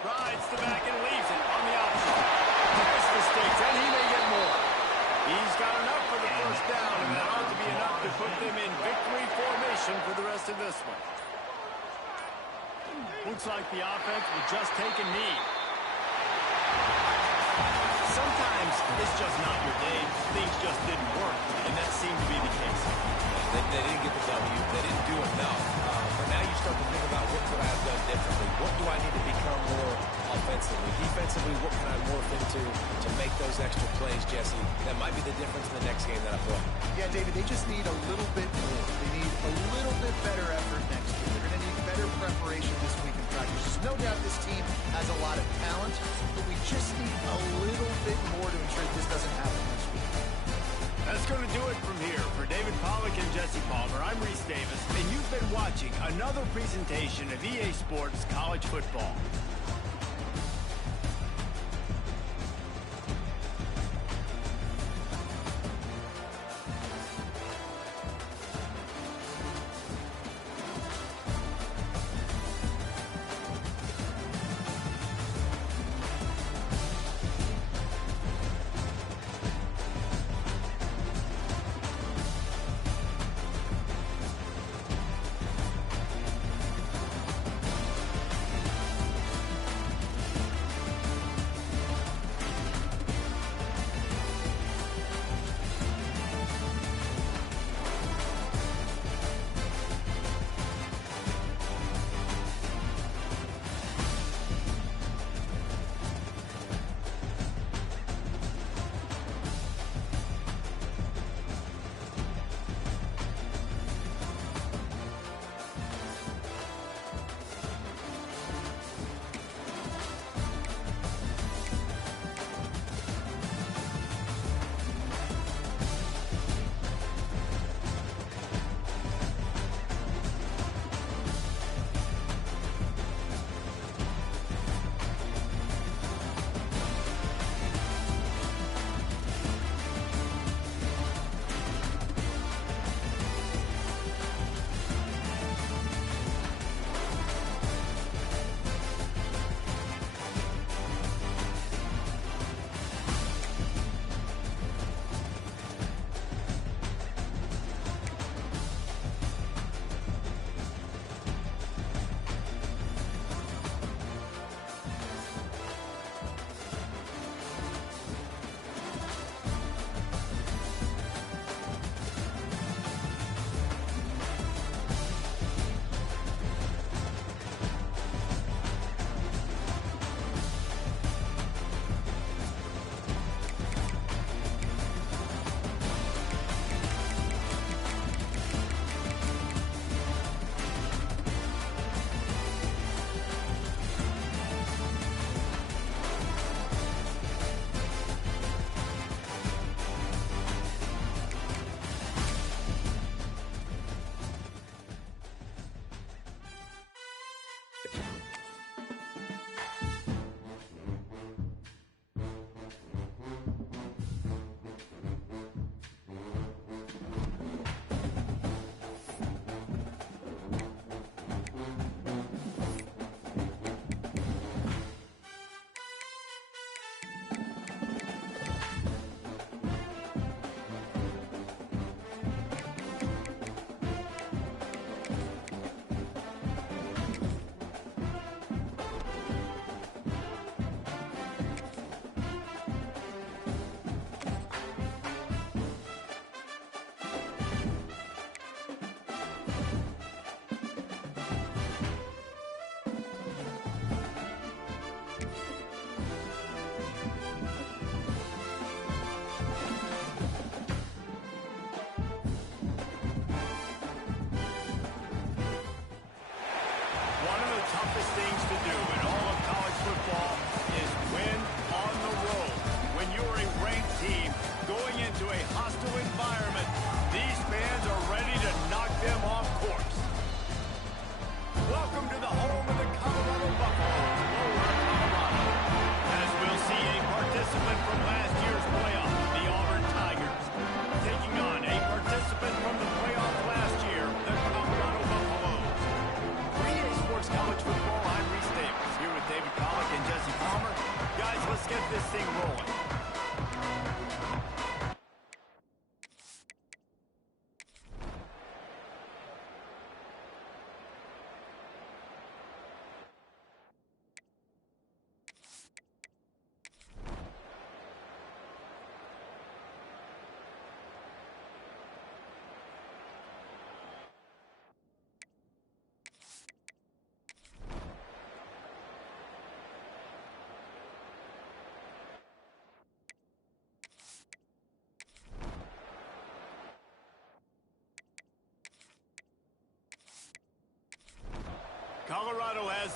Rides the back and leaves it on the outside. There's the sticks, and he may get more. He's got enough for the first down, and that ought to be enough to put them in victory formation for the rest of this one. Looks like the offense will just take a knee. sometimes it's just not your day. Things just didn't work, and that seemed to be the case. They didn't get the W. They didn't do enough. But now you start to think about what could I have done differently? What do I need to become more offensively? Defensively, what can I morph into to make those extra plays, Jesse? That might be the difference in the next game that I play. Yeah, David, they just need a little bit more. They need a little bit better effort next week. They're going to need better preparation this week in practice. There's no doubt this team has a lot of talent, but we just need a little bit more to ensure this doesn't happen this week. That's going to do it from here. For David Pollack and Jesse Palmer, I'm Reese Davis, and you've been watching another presentation of EA Sports College Football.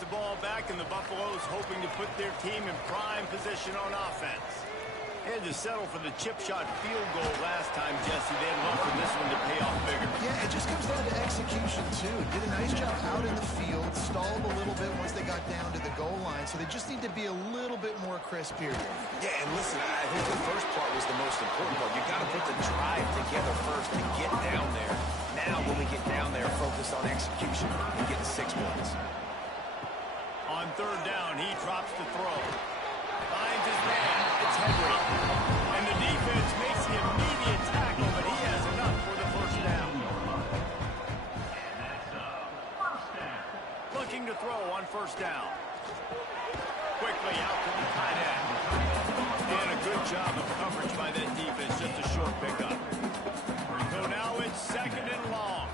the ball back, and the Buffaloes hoping to put their team in prime position on offense. They had to settle for the chip shot field goal last time, Jesse. They had love for this one to pay off bigger. Yeah, it just comes down to execution, too. Did a nice job out in the field, stalled a little bit once they got down to the goal line, so they just need to be a little bit more crisp here. Yeah, and listen, I think the first part was the most important part. You got to put the drive together first to get down there. Now, when we get down there, focus on execution and getting 6 points. On third down, he drops the throw. Finds his man. It's Henry. And the defense makes the immediate tackle, but he has enough for the first down. Looking to throw on first down. Quickly out to the tight end. And a good job of coverage by that defense. Just a short pickup. So now it's second and long.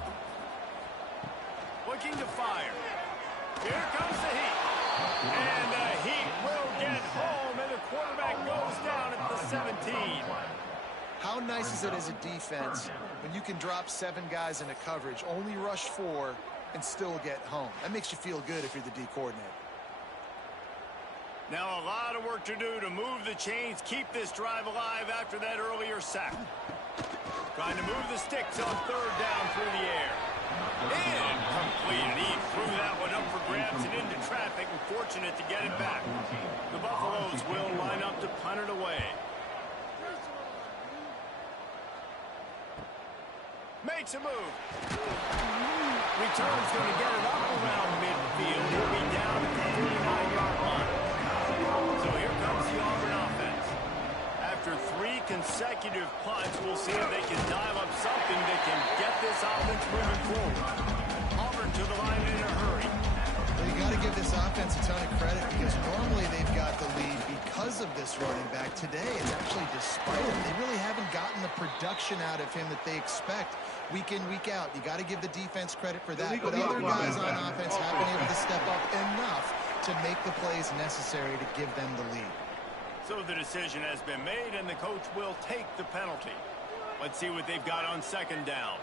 Looking to fire. Here comes the Heat. And the Heat will get home, and the quarterback goes down at the 17. How nice is it as a defense when you can drop 7 guys into coverage, only rush 4, and still get home? That makes you feel good if you're the D coordinator. Now a lot of work to do to move the chains, keep this drive alive after that earlier sack. Trying to move the sticks on third down through the air. And completed. He threw that one up for grabs and into traffic, and fortunate to get it back. The Buffaloes will line up to punt it away. Makes a move. Return's going to get it up around midfield. He'll be down at the 39-yard line. So here comes the Auburn offense. After 3 consecutive punts, we'll see if they can dial up something that can get this offense moving forward. Auburn to the line in a hurry. Well, you got to give this offense a ton of credit because normally they've got the lead because of this running back. Today, it's actually despite it. They really haven't gotten the production out of him that they expect week in, week out. You got to give the defense credit for that. But other guys on offense have been able to step up enough to make the plays necessary to give them the lead. So the decision has been made, and the coach will take the penalty. Let's see what they've got on second down.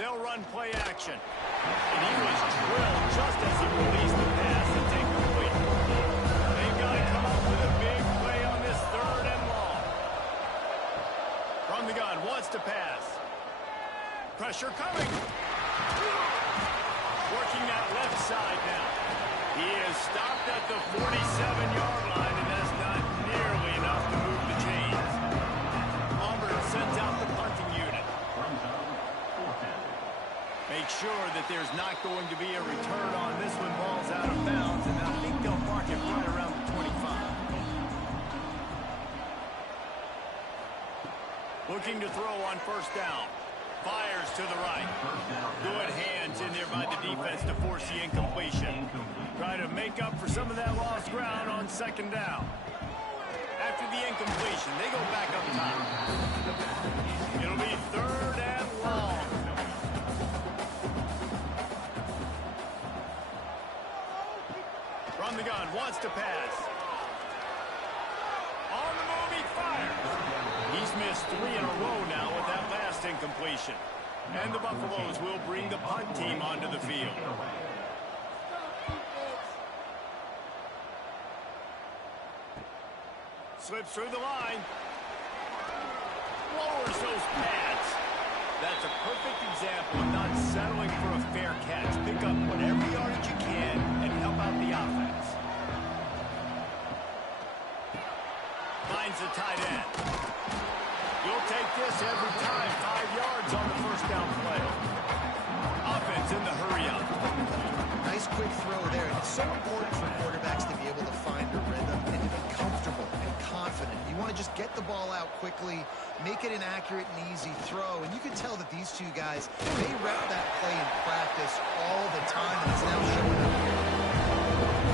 They'll run play action. And he was drilled just as he released the pass and take complete. They've got to come up with a big play on this third and long. From the gun, wants to pass. Pressure coming. Working that left side now. He is stopped at the 47-yard line, and that's not nearly enough to move the chains. Auburn sends out the punting unit. Make sure that there's not going to be a return on this one. Ball's out of bounds, and I think they'll mark it right around the 25. Looking to throw on first down. Fires to the right. Good hands in there by the defense to force the incompletion. Try to make up for some of that lost ground on second down. After the incompletion, they go back up top. It'll be third and long. From the gun, wants to pass. On the move, he fires. He's missed 3 in a row now with that last incompletion. And the Buffaloes will bring the punt team onto the field. Slips through the line. Lowers those pads. That's a perfect example of not settling for a fair catch. Pick up whatever yardage you can and help out the offense. Finds the tight end. You'll take this every time. 5 yards on the first down play. Offense in the hurry-up. Nice quick throw there. And it's so important for quarterbacks to be able to find a rhythm and to be comfortable and confident. You want to just get the ball out quickly, make it an accurate and easy throw. And you can tell that these 2 guys, they rep that play in practice all the time, and it's now showing up here.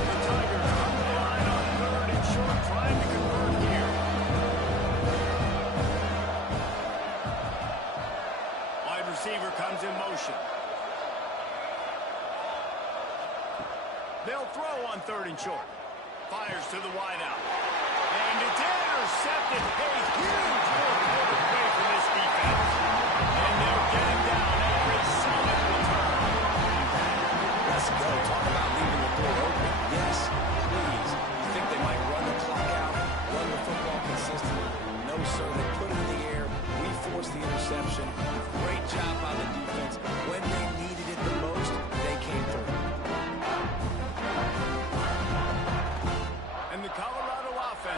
The Tigers come to the line on third and short, trying to convert here. Wide receiver comes in motion. They'll throw on third and short. Fires to the wideout. And it's intercepted. A huge fourth-quarter play from this defense. And they'll get it down after a solid return. Let's go. Talk about leaving the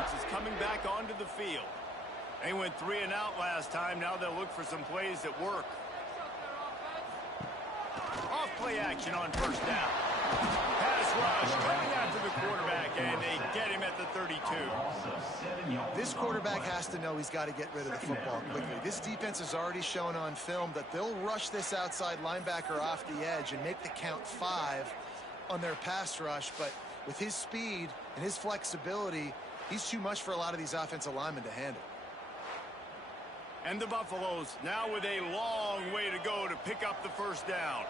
offense is coming back onto the field. They went 3 and out last time. Now they'll look for some plays that work. Off play action on first down. Pass rush coming after the quarterback, and they get him at the 32. This quarterback has to know he's got to get rid of the football quickly. This defense has already shown on film that they'll rush this outside linebacker off the edge and make the count 5 on their pass rush, but with his speed and his flexibility, he's too much for a lot of these offensive linemen to handle. And the Buffaloes now with a long way to go to pick up the first down.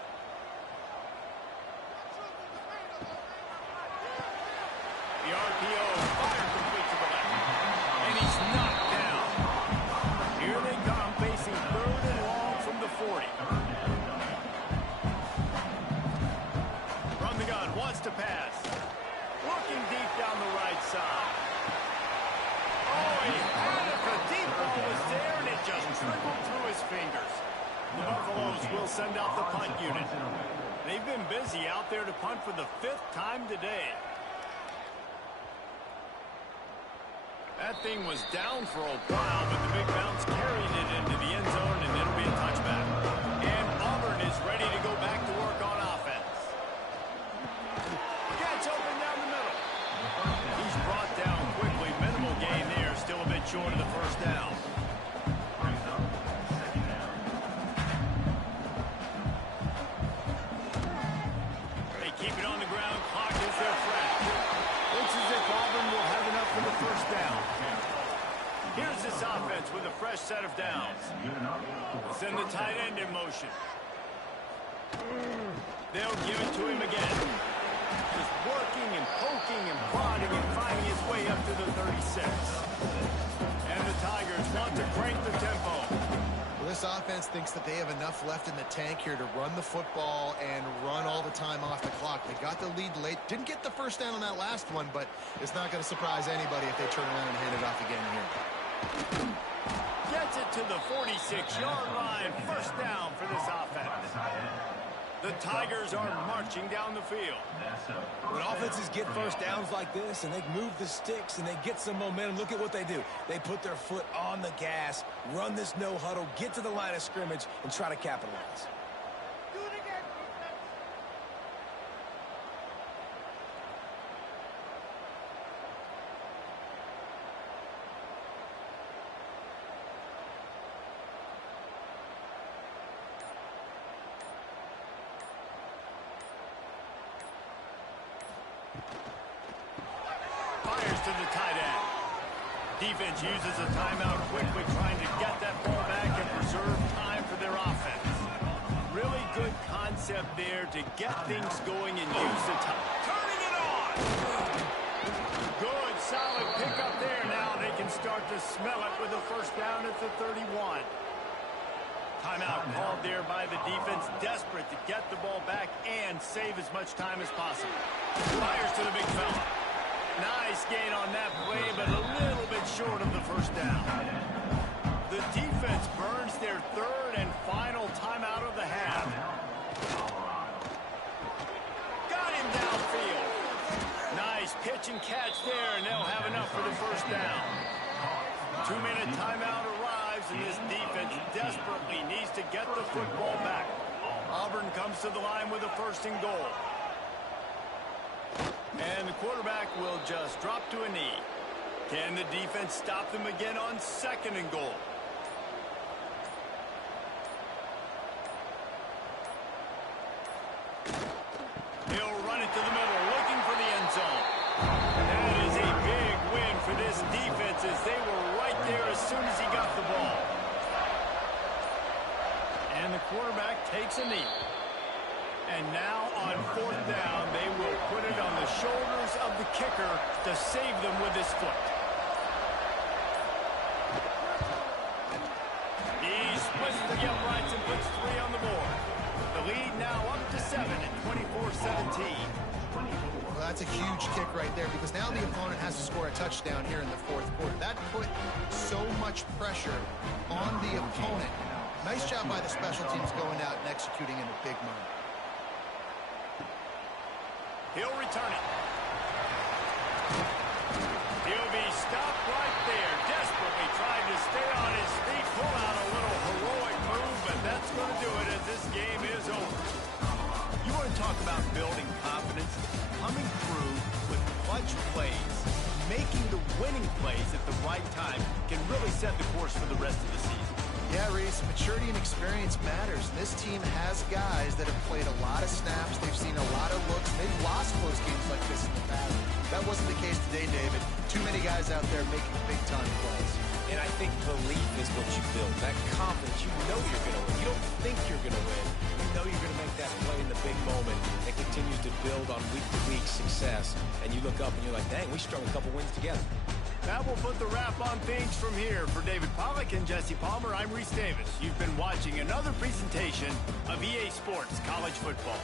The RPO fired complete to the left. And he's knocked down. Here they come, facing 3rd and long from the 40. From the gun, wants to pass. Looking deep down the right side. Oh, he had it. The deep ball was there, and it just trickled through his fingers. The Buffaloes will send out the punt unit. They've been busy out there to punt for the 5th time today. That thing was down for a while, but the big bounce carried it into the end zone, and it'll be a touchback. And Auburn is ready to go back to work on offense. Catch open down the middle. He's brought down quickly. Minimal gain there, still a bit short of the first down. They keep it on the ground. Clock is their friend. Looks as if Auburn will have enough for the first down. Here's this offense with a fresh set of downs. Send the tight end in motion. They'll give it to him again. Just working and poking and prodding and finding his way up to the 36. And the Tigers want to crank the tempo. Well, this offense thinks that they have enough left in the tank here to run the football and run all the time off the clock. They got the lead late. Didn't get the first down on that last one, but it's not going to surprise anybody if they turn around and hand it off again here. Gets it to the 46-yard line. First down for this offense. The Tigers are marching down the field. When offenses get first downs like this and they move the sticks and they get some momentum, look at what they do. They put their foot on the gas, run this no huddle, get to the line of scrimmage, and try to capitalize. Fires to the tight end. Defense uses a timeout quickly, trying to get that ball back and preserve time for their offense. Really good concept there to get things going and use the time. Turning it on! Good, solid pickup there. Now they can start to smell it with a first down at the 31. Timeout called there by the defense, desperate to get the ball back and save as much time as possible. Fires to the big fella. Nice gain on that play, but a little bit short of the first down. The defense burns their 3rd and final timeout of the half. Got him downfield. Nice pitch and catch there, and they'll have enough for the first down. 2-minute timeout arrives, and this defense desperately needs to get the football back. Auburn comes to the line with a 1st and goal. And the quarterback will just drop to a knee. Can the defense stop them again on 2nd and goal? He'll run it to the middle, looking for the end zone. That is a big win for this defense as they were right there as soon as he got the ball. And the quarterback takes a knee. And now on 4th down, they will put it on the shoulders of the kicker to save them with his foot. He splits the uprights and puts 3 on the board. The lead now up to 7 at 24-17. Well, that's a huge kick right there because now the opponent has to score a touchdown here in the 4th quarter. That put so much pressure on the opponent. Nice job by the special teams going out and executing in a big moment. He'll return it. He'll be stopped right there, desperately trying to stay on his feet, pull out a little heroic move, but that's going to do it as this game is over. You want to talk about building confidence? Coming through with clutch plays, making the winning plays at the right time can really set the course for the rest of the season. Yeah, Reese, maturity and experience matters. This team has guys that have played a lot of snaps. They've seen a lot of looks. They've lost close games like this in the past. That wasn't the case today, David. Too many guys out there making big-time plays. And I think belief is what you build. That confidence, you know you're going to win. You don't think you're going to win. You know you're going to make that play in the big moment that continues to build on week-to-week success. And you look up and you're like, dang, we strung a couple wins together. That will put the wrap on things from here. For David Pollack and Jesse Palmer, I'm Reese Davis. You've been watching another presentation of EA Sports College Football.